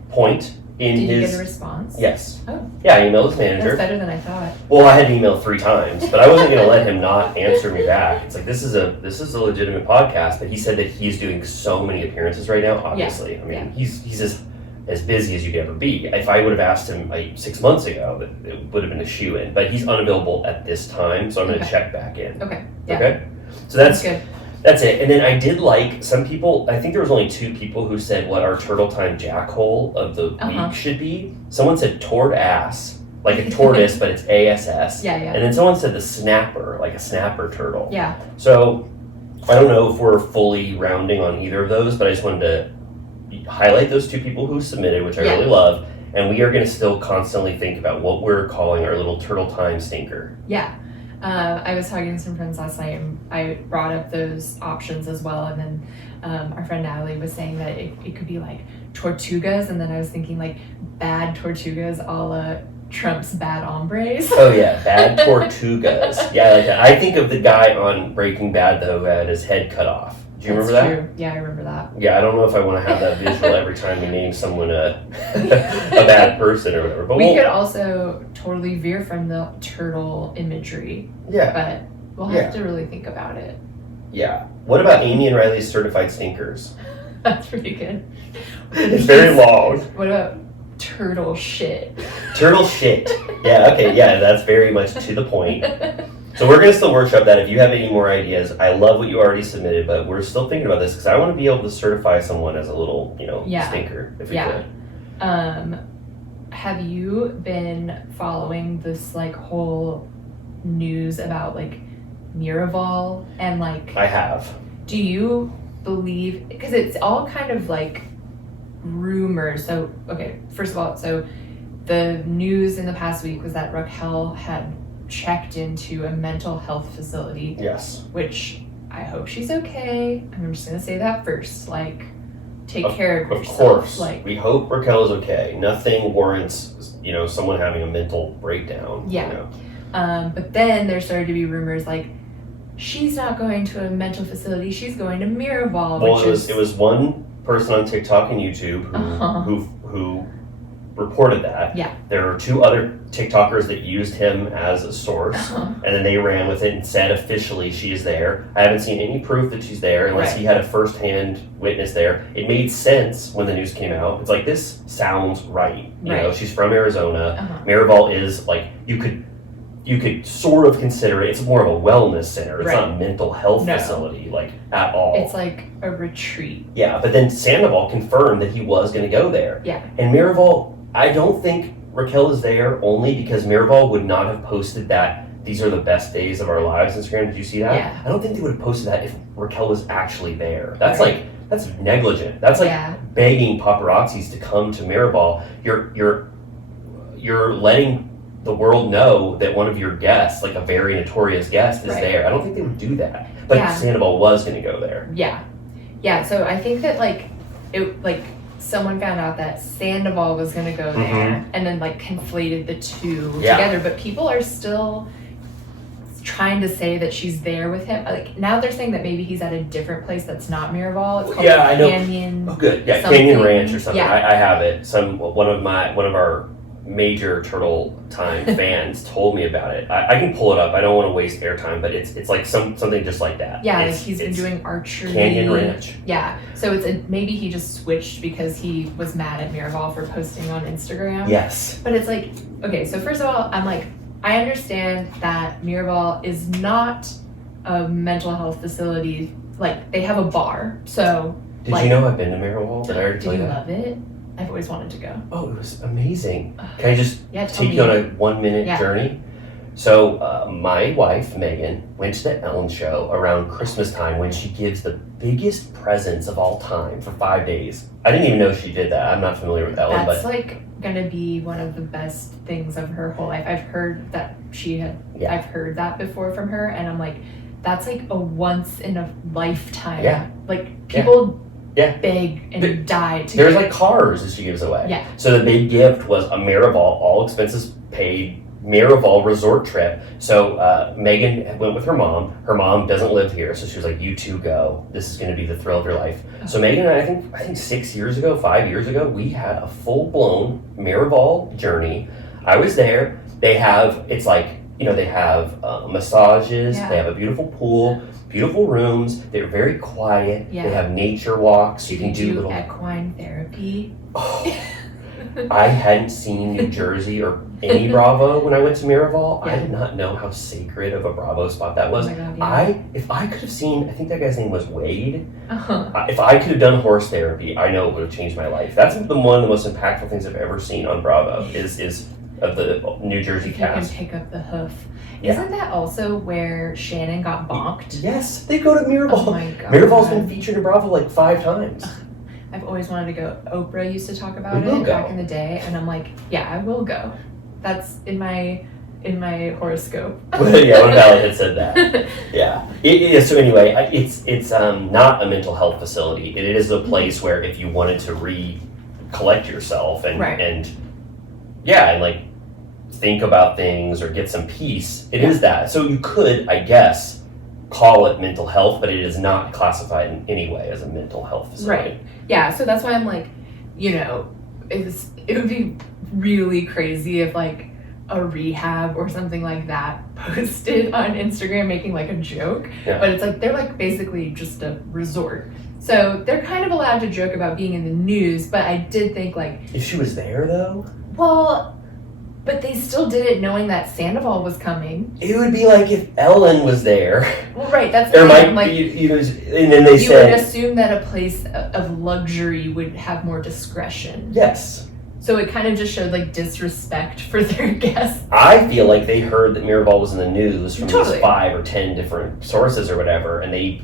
point. Did you get a response? Yes. Oh. Yeah, I emailed his manager. That's better than I thought. Well, I had to email 3 times, but I wasn't going to let him not answer me back. It's like, this is a legitimate podcast, but he said that he's doing so many appearances right now, obviously. I mean, he's as busy as you could ever be. If I would have asked him like 6 months ago, it would have been a shoe-in. But he's unavailable at this time, so I'm going to check back in. Okay. Yeah. Okay? So that's good. That's it. And then I did like some people, I think there was only 2 people who said what our turtle time jackhole of the week should be. Someone said toward ass, like a tortoise, but it's ASS. Yeah. And then someone said the snapper, like a snapper turtle. Yeah. So I don't know if we're fully rounding on either of those, but I just wanted to highlight those 2 people who submitted, which I really love. And we are going to still constantly think about what we're calling our little turtle time stinker. Yeah. I was talking to some friends last night and I brought up those options as well. And then our friend Ally was saying that it could be like tortugas. And then I was thinking like bad tortugas a la Trump's bad hombres. Oh yeah, bad tortugas. Yeah, I like that. I think of the guy on Breaking Bad though who had his head cut off. Do you remember that? True. Yeah, I remember that. Yeah, I don't know if I want to have that visual every time we name someone a bad person or whatever. But we could also totally veer from the turtle imagery. Yeah. But we'll have to really think about it. Yeah. What about Amy and Riley's certified stinkers? That's pretty good. It's very long. What about turtle shit? Turtle shit. Yeah, okay, yeah, that's very much to the point. So we're going to still workshop that. If you have any more ideas, I love what you already submitted, but we're still thinking about this because I want to be able to certify someone as a little, stinker, if we could. Have you been following this like whole news about like Miraval and like? I have. Do you believe? Because it's all kind of like rumors. So okay, first of all, so the news in the past week was that Raquel had checked into a mental health facility. Yes. Which I hope she's okay. I'm just gonna say that first. Like, take care of yourself. Of course. Like, we hope Raquel is okay. Nothing warrants, someone having a mental breakdown. Yeah. But then there started to be rumors like she's not going to a mental facility. She's going to Miraval. Well, it was one person on TikTok and YouTube who reported that. Yeah. There were 2 other TikTokers that used him as a source, and then they ran with it and said officially she is there. I haven't seen any proof that she's there unless he had a first-hand witness there. It made sense when the news came out. It's like, this sounds right. You know, she's from Arizona. Miraval is like, you could sort of consider it. It's more of a wellness center. It's not a mental health facility, like, at all. It's like a retreat. Yeah, but then Sandoval confirmed that he was going to go there. Yeah. And Miraval, I don't think Raquel is there only because Miraval would not have posted that these are the best days of our lives Instagram. Did you see that? Yeah. I don't think they would have posted that if Raquel was actually there. That's like, that's negligent. That's like begging paparazzis to come to Miraval. You're letting the world know that one of your guests, like a very notorious guest, is there. I don't think they would do that. But Sandoval was going to go there. Yeah. Yeah, so I think that someone found out that Sandoval was going to go there and then like conflated the 2 together, but people are still trying to say that she's there with him. Like, now they're saying that maybe he's at a different place that's not Miraval. It's called I know. Canyon. Oh, good. Yeah, something. Canyon Ranch or something. Yeah. I have it. One of our major Turtle Time fans told me about it. I can pull it up. I don't want to waste airtime, but it's like something just like that. Yeah, like he's been doing archery. Canyon Ranch. Yeah, so maybe he just switched because he was mad at Miraval for posting on Instagram. Yes. But it's like, okay, so first of all, I'm like, I understand that Miraval is not a mental health facility. Like, they have a bar, so. Did you know I've been to Miraval? Did I already tell you that? Did you love it? I've always wanted to go. Oh, it was amazing. Can I just take me. you on a 1-minute journey? So my wife, Megan, went to the Ellen show around Christmas time when she gives the biggest presents of all time for 5 days. I didn't even know she did that. I'm not familiar with Ellen, That's like gonna be one of the best things of her whole life. I've heard that I've heard that before from her, and I'm like, that's like a once in a lifetime. Yeah. Like, people beg and die to there's like cars that she gives away. Yeah. So the big gift was a Miraval, all expenses paid Miraval resort trip. So Megan went with her mom. Her mom doesn't live here, so she was like, "You 2 go. This is going to be the thrill of your life." So Megan and I think 5 years ago, we had a full-blown Miraval journey. I was there. They have massages. They have a beautiful pool. Beautiful rooms. They're very quiet. Yeah. They have nature walks. You can do little equine therapy. Oh, I hadn't seen New Jersey or any Bravo when I went to Miraval. Yeah. I did not know how sacred of a Bravo spot that was. Oh my God, yeah. If I could have seen, I think that guy's name was Wade. Uh-huh. If I could have done horse therapy, I know it would have changed my life. That's one of the most impactful things I've ever seen on Bravo is of the New Jersey If you can cast. pick up the hoof. Yeah. Isn't that also where Shannon got bonked? Yes, they go to Miraval. Oh my God. Miraval's been featured in Bravo like 5 times. I've always wanted to go. Oprah used to talk about We will it go. back in the day, and I'm like, yeah, I will go. That's in my horoscope. Yeah, one Valley had said that. Yeah. So anyway, it's not a mental health facility. It is a place where if you wanted to recollect yourself and Right. and like think about things or get some peace, it is that. So you could, I guess, call it mental health, but it is not classified in any way as a mental health facility. Right. Yeah, so that's why I'm like, it would be really crazy if like a rehab or something like that posted on Instagram making like a joke. Yeah. But it's like they're like basically just a resort. So they're kind of allowed to joke about being in the news, but I did think like, If she was there though, well, but they still did it knowing that Sandoval was coming. it would be like if Ellen was there. Well, right, that's There fine. might Like, be, and then they you would said, assume that a place of luxury would have more discretion. yes. So it kind of just showed like disrespect for their guests. I feel like they heard that Miraval was in the news from Totally. these 5 or 10 different sources or whatever, and they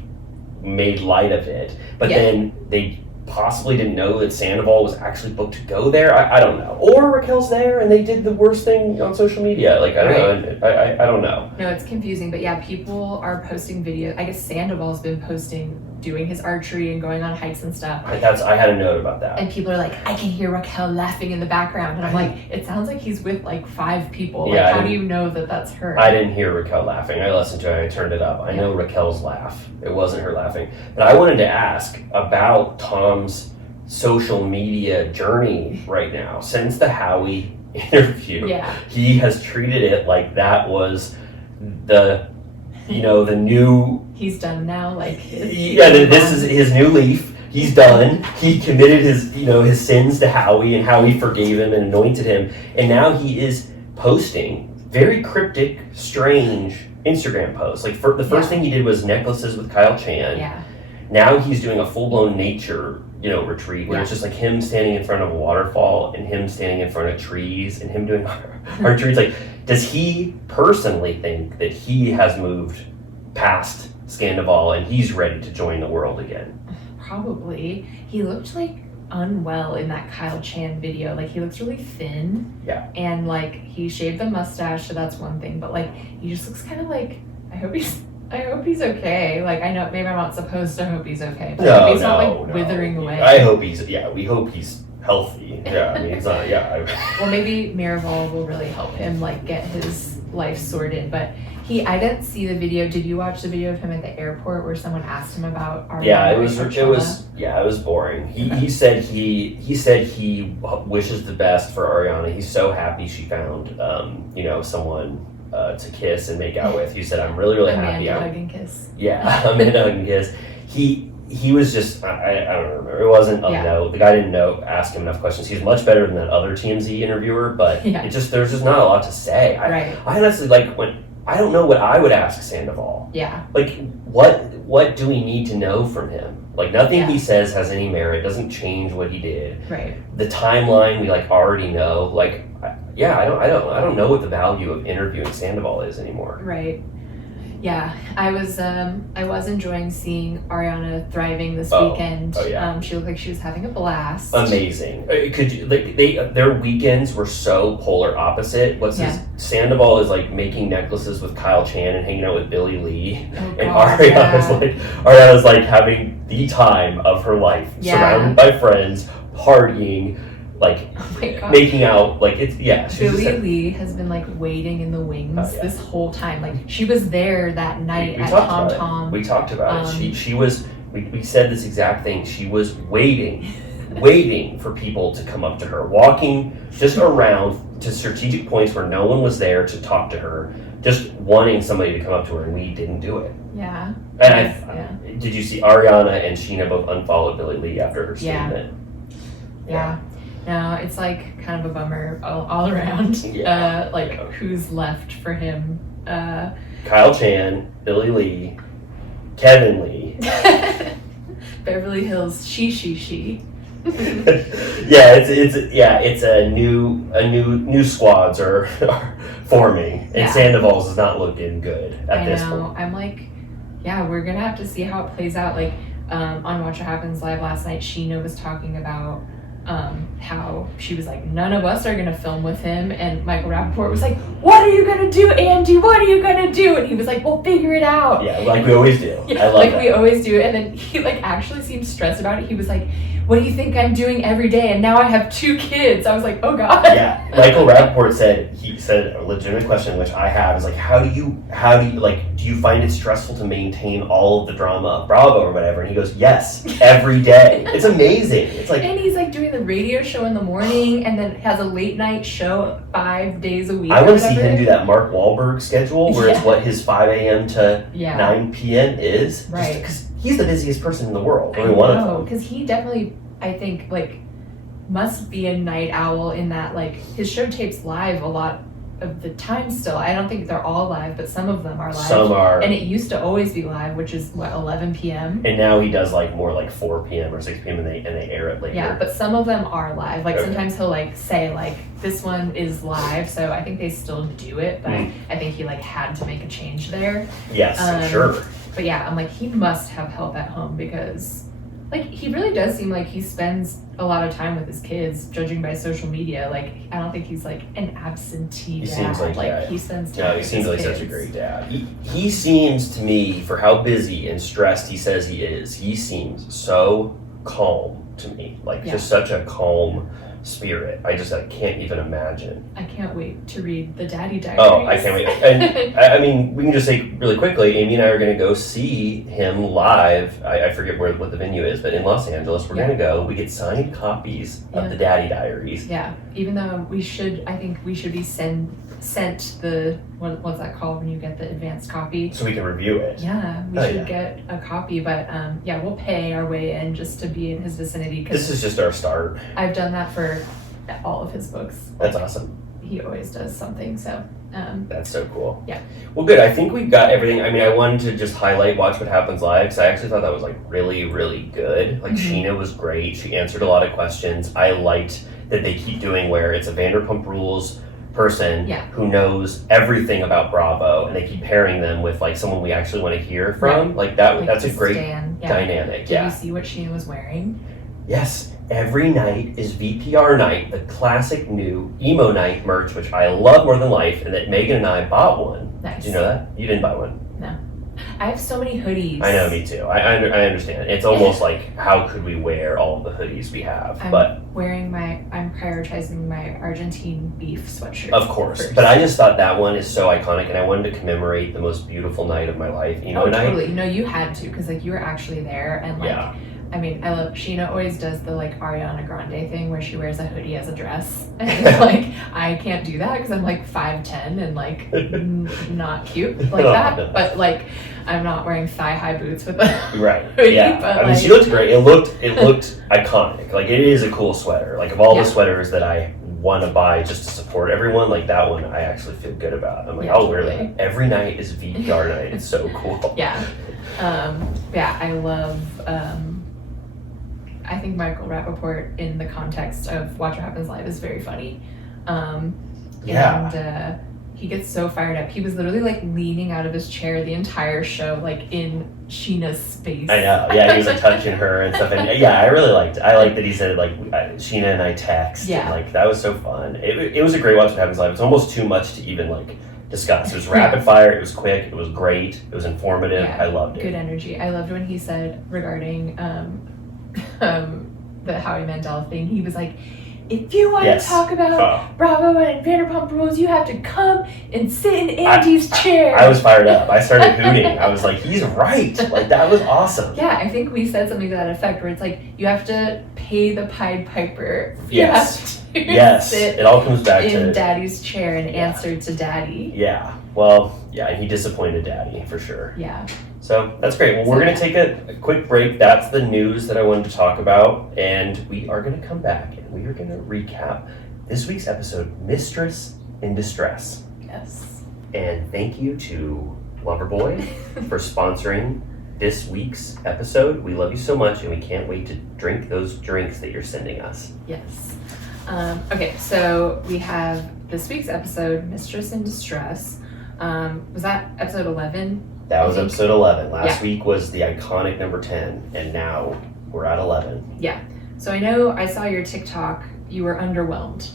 made light of it. But Yeah. then they possibly didn't know that Sandoval was actually booked to go there. I don't know. Or Raquel's there and they did the worst thing on social media. Like, I don't know. I don't know. No, it's confusing, but yeah, people are posting videos. I guess Sandoval's been posting doing his archery and going on hikes and stuff. I had a note about that. And people are like, I can hear Raquel laughing in the background. And I'm like, it sounds like he's with like 5 people. Yeah, Like, how do you know that that's her? I didn't hear Raquel laughing. I listened to it. I turned it up. I know Raquel's laugh. It wasn't her laughing. But I wanted to ask about Tom's social media journey right now. Since the Howie interview, Yeah. he has treated it like that was the new. He's done now. Like, This is his new leaf. He's done. He committed his sins to Howie, and Howie forgave him and anointed him. And now he is posting very cryptic, strange Instagram posts. Like the first thing he did was necklaces with Kyle Chan. Yeah. Now he's doing a full-blown nature, retreat where it's just like him standing in front of a waterfall and him standing in front of trees and him doing archery. It's like, does he personally think that he has moved past Sandoval and he's ready to join the world again? Probably. He looked like unwell in that Kyle Chan video. Like, he looks really thin. Yeah. And like, he shaved the mustache, so that's one thing. But like, he just looks kind of like, I hope he's okay. Like, I know maybe I'm not supposed to hope he's okay, but I hope he's not like withering away. I hope we hope he's healthy. Yeah, I mean, he's not, Well, maybe Miraval will really help him like get his life sorted. But I didn't see the video. Did you watch the video of him at the airport where someone asked him about Ariana? Yeah, it was boring. He said he wishes the best for Ariana. He's so happy she found someone to kiss and make out with. He said, I'm really, really happy. Amanda hug and kiss. Yeah, Amanda hug and kiss. He was just, I don't remember. It wasn't a no. The guy didn't ask him enough questions. He's much better than that other TMZ interviewer, but there's just not a lot to say. I honestly, I don't know what I would ask Sandoval. Yeah. Like, what do we need to know from him? Like, nothing he says has any merit. Doesn't change what he did. Right. The timeline we already know. Like, I don't know what the value of interviewing Sandoval is anymore. Right. Yeah, I was enjoying seeing Ariana thriving this weekend. Oh yeah. She looked like she was having a blast. Amazing. Could you their weekends were so polar opposite. Sandoval is like making necklaces with Kyle Chan and hanging out with Billy Lee, and Ariana's like having the time of her life, surrounded by friends, partying. Making out, Billy Lee has been waiting in the wings this whole time. Like, she was there that night at Tom Tom. We talked about it. She was. We said this exact thing. She was waiting for people to come up to her, walking just around to strategic points where no one was there to talk to her, just wanting somebody to come up to her, and we didn't do it. Yeah. And did you see Ariana and Sheena both unfollowed Billy Lee after her statement? Yeah. No, it's like kind of a bummer all around. Yeah. Who's left for him? Kyle Chan, Billy Lee, Kevin Lee. Beverly Hills, she. It's a new squads are forming, and Sandoval's is not looking good at this point. I'm like, yeah, we're gonna have to see how it plays out. Like, on Watch What Happens Live last night, Sheena was talking about how she was like, none of us are gonna film with him, and Michael Rappaport was like, what are you gonna do, Andy? What are you gonna do? And he was like, we'll figure it out. Yeah, like we always do. Yeah, I love like that. we always do. And then he like actually seemed stressed about it. He was like, what do you think I'm doing every day? And now I have 2 kids. I was like, oh God. Yeah, Michael Rappaport said a legitimate question, which I have, is like, how do you like, do you find it stressful to maintain all of the drama of Bravo or whatever? And he goes, yes, every day. It's amazing. It's like, and he's like doing the radio show in the morning and then has a late night show 5 days a week. I want to see him do that Mark Wahlberg schedule where it's what his 5 a.m. to 9 p.m. is. Right. Because he's the busiest person in the world. One of them. Because he definitely, I think, like, must be a night owl in that, like, his show tapes live a lot of the time still. I don't think they're all live, but some of them are live. Some are. And it used to always be live, which is, 11 p.m.? And now he does, like, more like 4 p.m. or 6 p.m. and they air it later. Yeah, but some of them are live. Like, sometimes he'll, like, say, like, this one is live, so I think they still do it, but I think he, like, had to make a change there. Yes, sure. But yeah, I'm like, he must have help at home because, like, he really does seem like he spends a lot of time with his kids, judging by social media. Like, I don't think he's like an absentee dad. Seems like he spends time. No, he seems like such a great dad. He seems to me, for how busy and stressed he says he is, he seems so calm to me. Like, just such a calm spirit. I can't even imagine. I can't wait to read the Daddy Diaries. Oh, I can't wait. And I mean, we can just say really quickly, Amy and I are going to go see him live. I forget what the venue is, but in Los Angeles, we're going to go. We get signed copies of the Daddy Diaries. Yeah, even though I think we should be sent the, what's that called when you get the advanced copy? So we can review it. Yeah, we should get a copy, but we'll pay our way in just to be in his vicinity. This is just our start. I've done that for all of his books. That's awesome. He always does something, so. That's so cool. Yeah. Well, good. I think we got everything. I mean, I wanted to just highlight Watch What Happens Live because I actually thought that was like really, really good. Like Sheena was great. She answered a lot of questions. I liked that they keep doing where it's a Vanderpump Rules person who knows everything about Bravo, and they keep pairing them with like someone we actually want to hear from. Like that. That's a great dynamic. Did you see what Sheena was wearing? Yes. Every night is VPR night, the classic new emo night merch, which I love more than life, and that Megan and I bought one. Nice. Did you know that? You didn't buy one. No. I have so many hoodies. I know, me too. I understand. It's almost like, how could we wear all of the hoodies we have? I'm prioritizing my Argentine beef sweatshirt. Of course. first. But I just thought that one is so iconic, and I wanted to commemorate the most beautiful night of my life, emo night. Totally. No, you had to, because like you were actually there, and like, I mean, I love, Sheena always does the like Ariana Grande thing where she wears a hoodie as a dress. And like, I can't do that because I'm like 5'10" and like not cute like that. But like, I'm not wearing thigh-high boots with a hoodie. Yeah. But, I mean, she looked great. It looked iconic. Like, it is a cool sweater. Like, of all the sweaters that I want to buy just to support everyone, like that one I actually feel good about. I'm like, I'll wear that. Every night is VPR night. It's so cool. I love I think Michael Rappaport in the context of Watch What Happens Live is very funny. And he gets so fired up. He was literally like leaning out of his chair the entire show, like in Sheena's space. I know. Yeah, he was like touching her and stuff. And yeah, I really liked it. I like that he said like Sheena and I text. Yeah. And, like that was so fun. It was a great Watch What Happens Live. It's almost too much to even like discuss. It was rapid fire. It was quick. It was great. It was informative. Yeah, I loved it. Good energy. I loved when he said regarding the Howie Mandel thing. He was like, if you want to talk about Bravo and Vanderpump Rules, you have to come and sit in Andy's chair. I was fired up. I started hooting. I was like, he's right. Like, that was awesome. Yeah, I think we said something to that effect where it's like, you have to pay the Pied Piper. Yes. You have to sit it all comes back in to Daddy's chair and answer to Daddy. Yeah. Well, yeah, he disappointed Daddy for sure. Yeah. So that's great. Well, we're going to take a quick break. That's the news that I wanted to talk about. And we are going to come back and we are going to recap this week's episode, Mistress in Distress. Yes. And thank you to Loverboy for sponsoring this week's episode. We love you so much and we can't wait to drink those drinks that you're sending us. Yes. Okay, so we have this week's episode, Mistress in Distress. Was that episode 11? That was episode 11. Last week was the iconic number 10, and now we're at 11. Yeah. So I know I saw your TikTok. You were underwhelmed.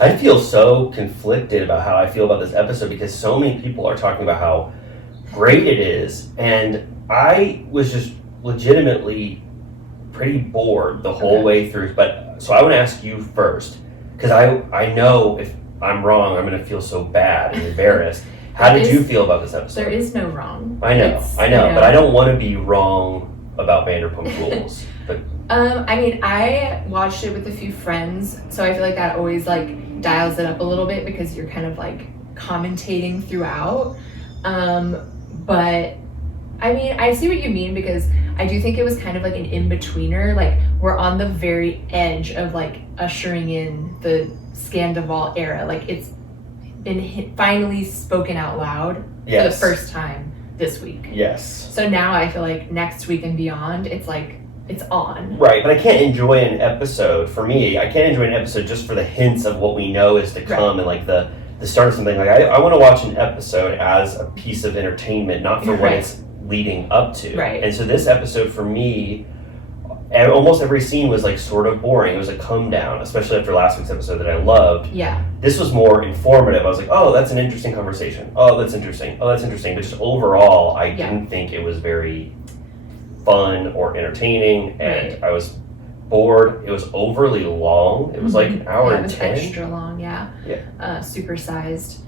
I feel so conflicted about how I feel about this episode because so many people are talking about how great it is, and I was just legitimately pretty bored the whole way through. But so I want to ask you first, because I know if I'm wrong, I'm going to feel so bad and embarrassed. How did you feel about this episode? There is no wrong. I know, but I don't want to be wrong about Vanderpump Rules. But I mean, I watched it with a few friends, so I feel like that always like dials it up a little bit because you're kind of like commentating throughout. But I mean, I see what you mean because I do think it was kind of like an in-betweener. Like we're on the very edge of like ushering in the Sandoval era. Like it's been finally spoken out loud for the first time this week. Yes. So now I feel like next week and beyond, it's like, it's on. Right, but I can't enjoy an episode, for me, I can't enjoy an episode just for the hints of what we know is to come and like the start of something. Like I want to watch an episode as a piece of entertainment, not for what it's leading up to. Right. And so this episode for me, almost every scene was like sort of boring. It was a come down, especially after last week's episode that I loved. Yeah. This was more informative. I was like, oh, that's an interesting conversation. Oh, that's interesting. Oh, that's interesting. But just overall, I didn't think it was very fun or entertaining, and I was bored. It was overly long. It was like an hour and 10. Extra long, supersized.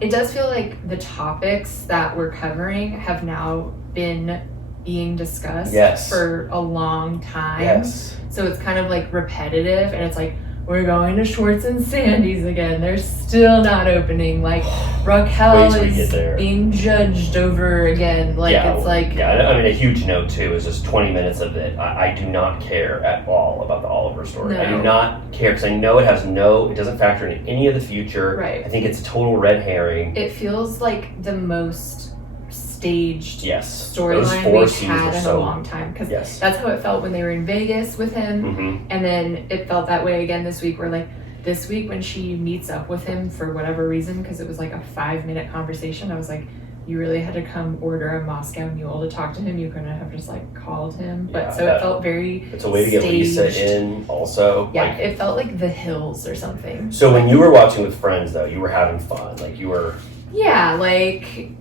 It does feel like the topics that we're covering have now been being discussed for a long time. Yes. So it's kind of like repetitive, and it's like, we're going to Schwartz and Sandys again. They're still not opening. Like Raquel is being judged over again. Like it's like I mean, a huge note too is just 20 minutes of it. I do not care at all about the Oliver story. No. I do not care because I know it doesn't factor into any of the future. Right. I think it's a total red herring. It feels like the most staged storyline we've had in a long time, because that's how it felt when they were in Vegas with him, and then it felt that way again this week, where like this week when she meets up with him for whatever reason, because it was like a 5-minute conversation, I was like, you really had to come order a Moscow Mule to talk to him. You couldn't have just like called him. But so it felt very it's a way to get Lisa in also. Yeah, like, it felt like The Hills or something. So when you were watching with friends though, you were having fun. Like you were like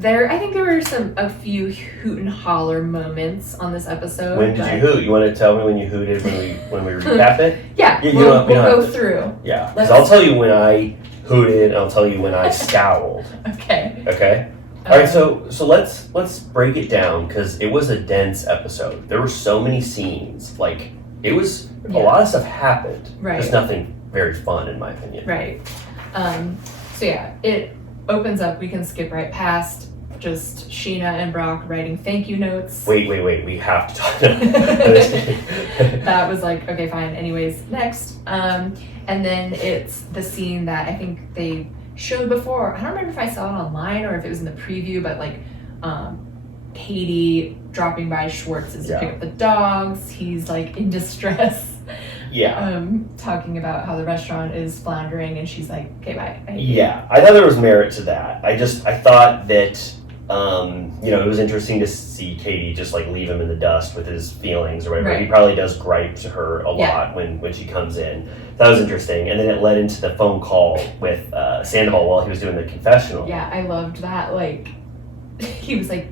I think there were a few hoot and holler moments on this episode. When did you hoot? You want to tell me when you hooted when we recap it? Yeah, we'll go through. Yeah, because I'll tell you when I hooted and I'll tell you when I scowled. Okay. All right, so let's break it down because it was a dense episode. There were so many scenes. Like it was a lot of stuff happened. Right. There's nothing very fun in my opinion. Right. So yeah, it opens up. We can skip right past just Sheena and Brock writing thank you notes. Wait. We have to talk. That was like, okay, fine. Anyways, next. And then it's the scene that I think they showed before. I don't remember if I saw it online or if it was in the preview, but like Katie dropping by Schwartz's to pick up the dogs. He's like in distress. Yeah. Talking about how the restaurant is floundering, and she's like, okay, bye. I thought there was merit to that. I thought that it was interesting to see Katie just like leave him in the dust with his feelings or whatever. Right. He probably does gripe to her a lot when she comes in. That was interesting. And then it led into the phone call with Sandoval while he was doing the confessional. Yeah, I loved that. Like, he was like,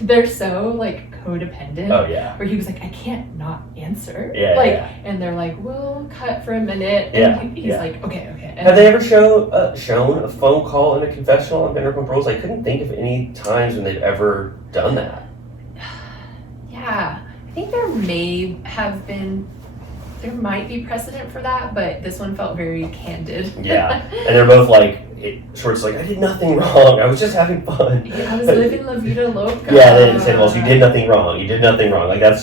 they're so like codependent. Oh yeah. Where he was like, I can't not answer. Yeah. And they're like, we'll cut for a minute. Yeah. And he's like, okay. And have they ever shown a phone call in a confessional on Vanderpump Rules? I couldn't think of any times when they've ever done that. Yeah, I think there may have been there might be precedent for that, but this one felt very candid. Yeah, and they're both like, Schwartz is like, I did nothing wrong. I was just having fun. Yeah, I was living La Vida Loca. Yeah, then Sandoval, you did nothing wrong. You did nothing wrong. Like that's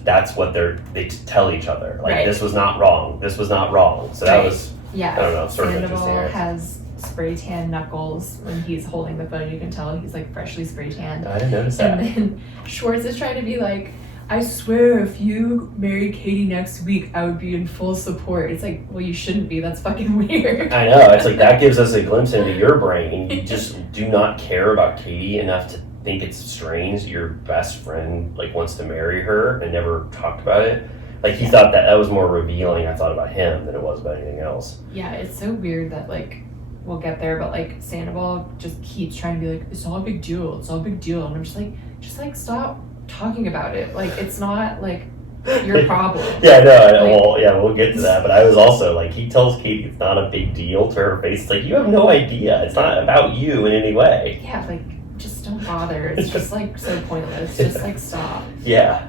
that's what they tell each other. Like Right. this was not wrong. This was not wrong. So that Right. was, Yeah. I don't know, sort of Sandoval interesting. has spray tan knuckles when he's holding the phone. You can tell he's like freshly spray tanned. I didn't notice that. And then Schwartz is trying to be like, I swear if you married Katie next week, I would be in full support. It's like, well, you shouldn't be. That's fucking weird. I know. It's like that gives us a glimpse into your brain. You just do not care about Katie enough to think it's strange your best friend like wants to marry her and never talked about it. Like he thought that was more revealing, I thought, about him than it was about anything else. Yeah, it's so weird that like we'll get there, but like Sandoval just keeps trying to be like, it's all a big deal. It's all a big deal. And I'm just like stop talking about it. Like it's not like your problem. Yeah, no, we'll get to that. But I was also like, he tells Katie it's not a big deal to her face. It's like, you have no idea. It's not about you in any way. Yeah, like just don't bother. It's just like so pointless. Just like stop. Yeah.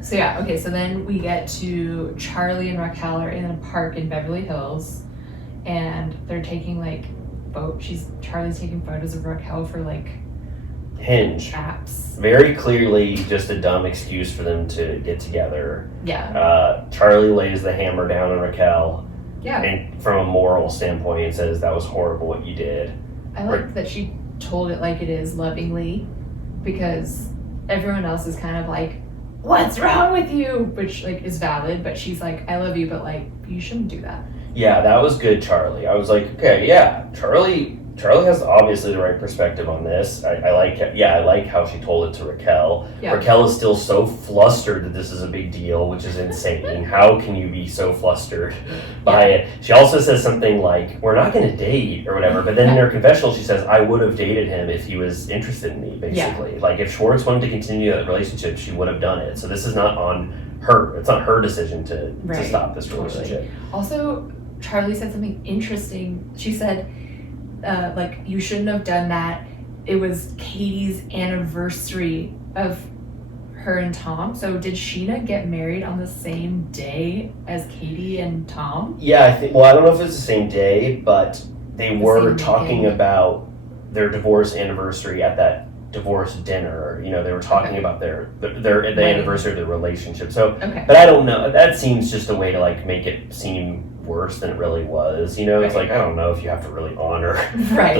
So yeah, okay, so then we get to Charlie and Raquel are in a park in Beverly Hills and they're taking like Charlie's taking photos of Raquel for like Hinge. apps. Very clearly just a dumb excuse for them to get together. Yeah. Charlie lays the hammer down on Raquel. Yeah. And from a moral standpoint, it says that was horrible what you did. I like that she told it like it is lovingly because everyone else is kind of like, what's wrong with you? Which like is valid, but she's like, I love you, but like you shouldn't do that. Yeah, that was good, Charlie. I was like, okay, yeah, Charlie has obviously the right perspective on this. I like how she told it to Raquel. Yeah. Raquel is still so flustered that this is a big deal, which is insane. How can you be so flustered by it? She also says something like, we're not going to date or whatever, but then in her confessional she says, I would have dated him if he was interested in me, basically. Yeah. Like if Schwartz wanted to continue that relationship, she would have done it. So this is not on her. It's not her decision to stop this relationship. Totally. Also, Charlie said something interesting. She said, like, you shouldn't have done that. It was Katie's anniversary of her and Tom. So did Sheena get married on the same day as Katie and Tom? Yeah, I don't know if it's the same day, but they were talking weekend. about their divorce anniversary at that divorce dinner. You know, they were talking about the anniversary of their relationship. So, but I don't know. That seems just a way to like make it seem worse than it really was. You know, it's like, I don't know if you have to really honor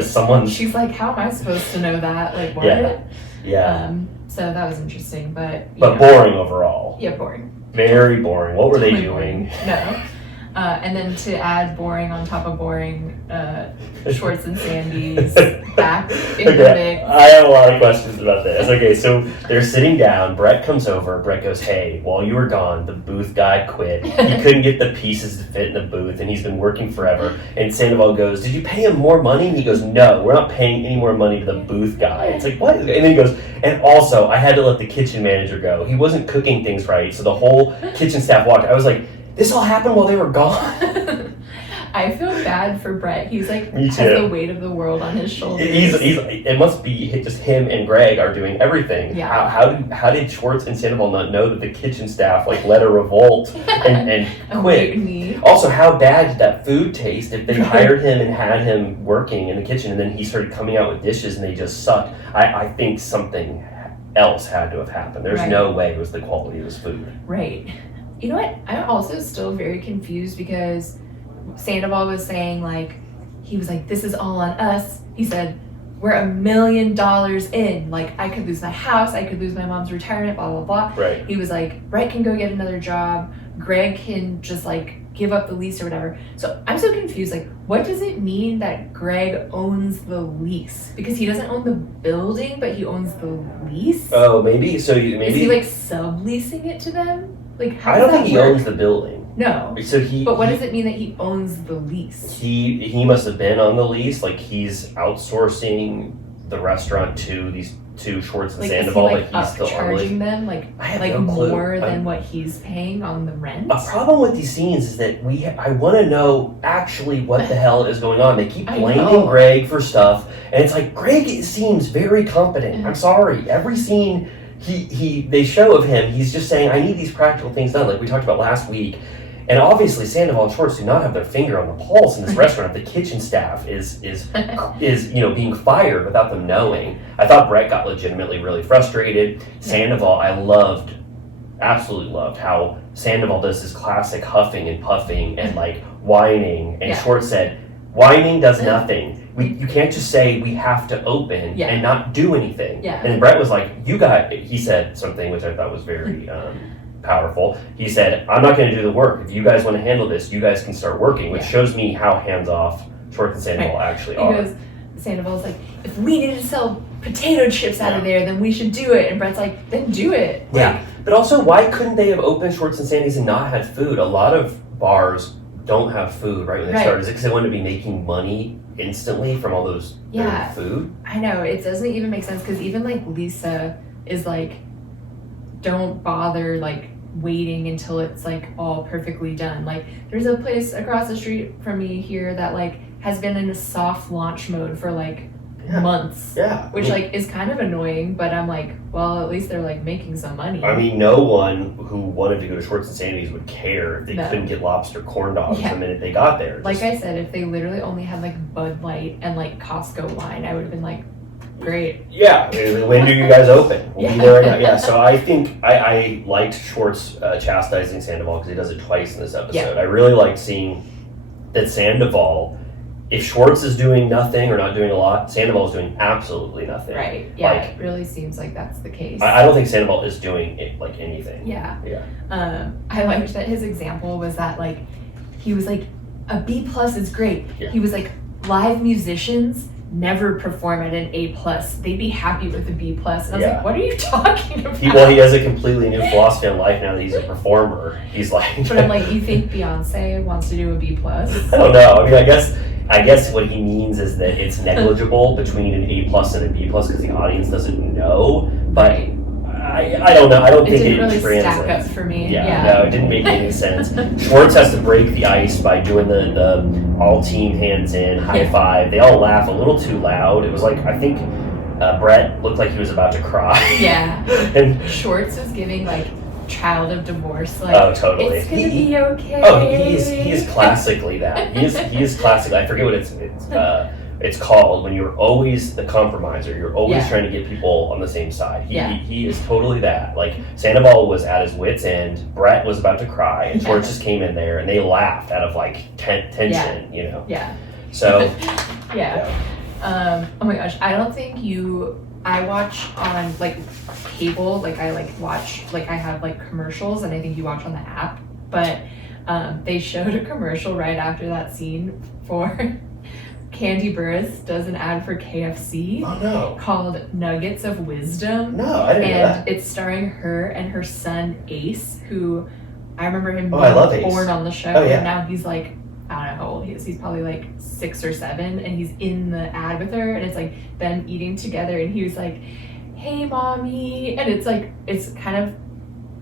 someone. She's like, how am I supposed to know that? Like, what? Yeah. So that was interesting, but boring overall. Yeah, boring. Very boring. What were they doing? No. And then to add boring on top of boring, Schwartz and Sandys back in the mix. I have a lot of questions about this. Okay, so they're sitting down. Brett comes over. Brett goes, hey, while you were gone, the booth guy quit. He couldn't get the pieces to fit in the booth, and he's been working forever. And Sandoval goes, did you pay him more money? And he goes, no, we're not paying any more money to the booth guy. It's like, what? And then he goes, and also, I had to let the kitchen manager go. He wasn't cooking things right, so the whole kitchen staff walked. I was like, this all happened while they were gone. I feel bad for Brett. He's like Me has too. the weight of the world on his shoulders. It must be just him and Greg are doing everything. Yeah. How did Schwartz and Sandoval not know that the kitchen staff like led a revolt and quit? Mutiny. Also, how bad did that food taste if they hired him and had him working in the kitchen and then he started coming out with dishes and they just sucked? I think something else had to have happened. There's no way it was the quality of his food. Right. You know what? I'm also still very confused because Sandoval was saying like, he was like, this is all on us. He said, we're $1 million in. Like, I could lose my house. I could lose my mom's retirement, blah, blah, blah. Right. He was like, Brett can go get another job. Greg can just like give up the lease or whatever. So I'm so confused. Like, what does it mean that Greg owns the lease? Because he doesn't own the building, but he owns the lease? Oh, maybe. So maybe. Is he like subleasing it to them? Like, how I don't does think that he work? owns the building. No. So But what does it mean that he owns the lease? He must have been on the lease, like he's outsourcing the restaurant to these two Schwartz and Like, Sandoval, is he, like, but he's still on the lease. charging them like I have no clue. more than what he's paying on the rent? A problem with these scenes is that I want to know actually what the hell is going on. They keep I blaming know. Greg for stuff, and it's like Greg seems very competent. I'm sorry, every scene they show of him, he's just saying, I need these practical things done, like we talked about last week. And obviously, Sandoval and Schwartz do not have their finger on the pulse in this restaurant. The kitchen staff is being fired without them knowing. I thought Brett got legitimately really frustrated. Sandoval, I absolutely loved how Sandoval does his classic huffing and puffing and like whining. And Schwartz said, whining does nothing. You can't just say we have to open and not do anything. Yeah. And Brett was like, he said something which I thought was very powerful. He said, I'm not going to do the work. If you guys want to handle this, you guys can start working, which shows me how hands-off Schwartz and Sandoval actually are. Because Sandoval's like, if we need to sell potato chips out of there, then we should do it. And Brett's like, then do it. Yeah. But also, why couldn't they have opened Schwartz and Sandys and not had food? A lot of bars don't have food right when they start. Is it because they want to be making money instantly from all those food? I know. It doesn't even make sense because even like Lisa is like, don't bother like waiting until it's like all perfectly done. Like there's a place across the street from me here that like has been in a soft launch mode for like months. Yeah. Which like is kind of annoying, but I'm like, well, at least they're like making some money. I mean, no one who wanted to go to Schwartz and Sandys would care if they couldn't get lobster corn dogs the minute they got there. Like I said, if they literally only had like Bud Light and like Costco wine, I would have been like, great. Yeah, when do you guys open? We'll be there right now. Yeah, so I think I liked Schwartz chastising Sandoval because he does it twice in this episode. Yeah. I really liked seeing that Sandoval, if Schwartz is doing nothing or not doing a lot, Sandoval is doing absolutely nothing. Right, yeah, like, it really seems like that's the case. I don't think Sandoval is doing like anything. Yeah. I liked that his example was that like, he was like, a B+ is great. Yeah. He was like, live musicians never perform at an A+. They'd be happy with a B+. And I was like, what are you talking about? He has a completely new philosophy on life now that he's a performer. He's like... But I'm like, you think Beyonce wants to do a B+? I don't know. I mean, I guess what he means is that it's negligible between an A+ and a B+ because the audience doesn't know. But I don't know. I don't think it really translates. Stack up for me. No, it didn't make any sense. Schwartz has to break the ice by doing the all team hands in, high five. They all laugh a little too loud. It was like, I think Brett looked like he was about to cry. Yeah. And Schwartz was giving like child of divorce, like, oh, totally. It's gonna be okay. Oh, he is classically that. He is classically. I forget what it's called when you're always the compromiser. You're always trying to get people on the same side. He is totally that. Like Sandoval was at his wit's end. Brett was about to cry, and Schwartz just came in there, and they laughed out of like tension. You know. Yeah. So. Oh my gosh, I don't think I watch on like cable. Like I watch I have like commercials, and I think you watch on the app. But they showed a commercial right after that scene for. Kandi Burruss does an ad for KFC called Nuggets of Wisdom. No, I didn't know that. And it's starring her and her son Ace, who I remember him being born on the show. Oh, yeah. And now he's like, I don't know how old he is. He's probably like 6 or 7, and he's in the ad with her, and it's like them eating together, and he was like, hey mommy, and it's like, it's kind of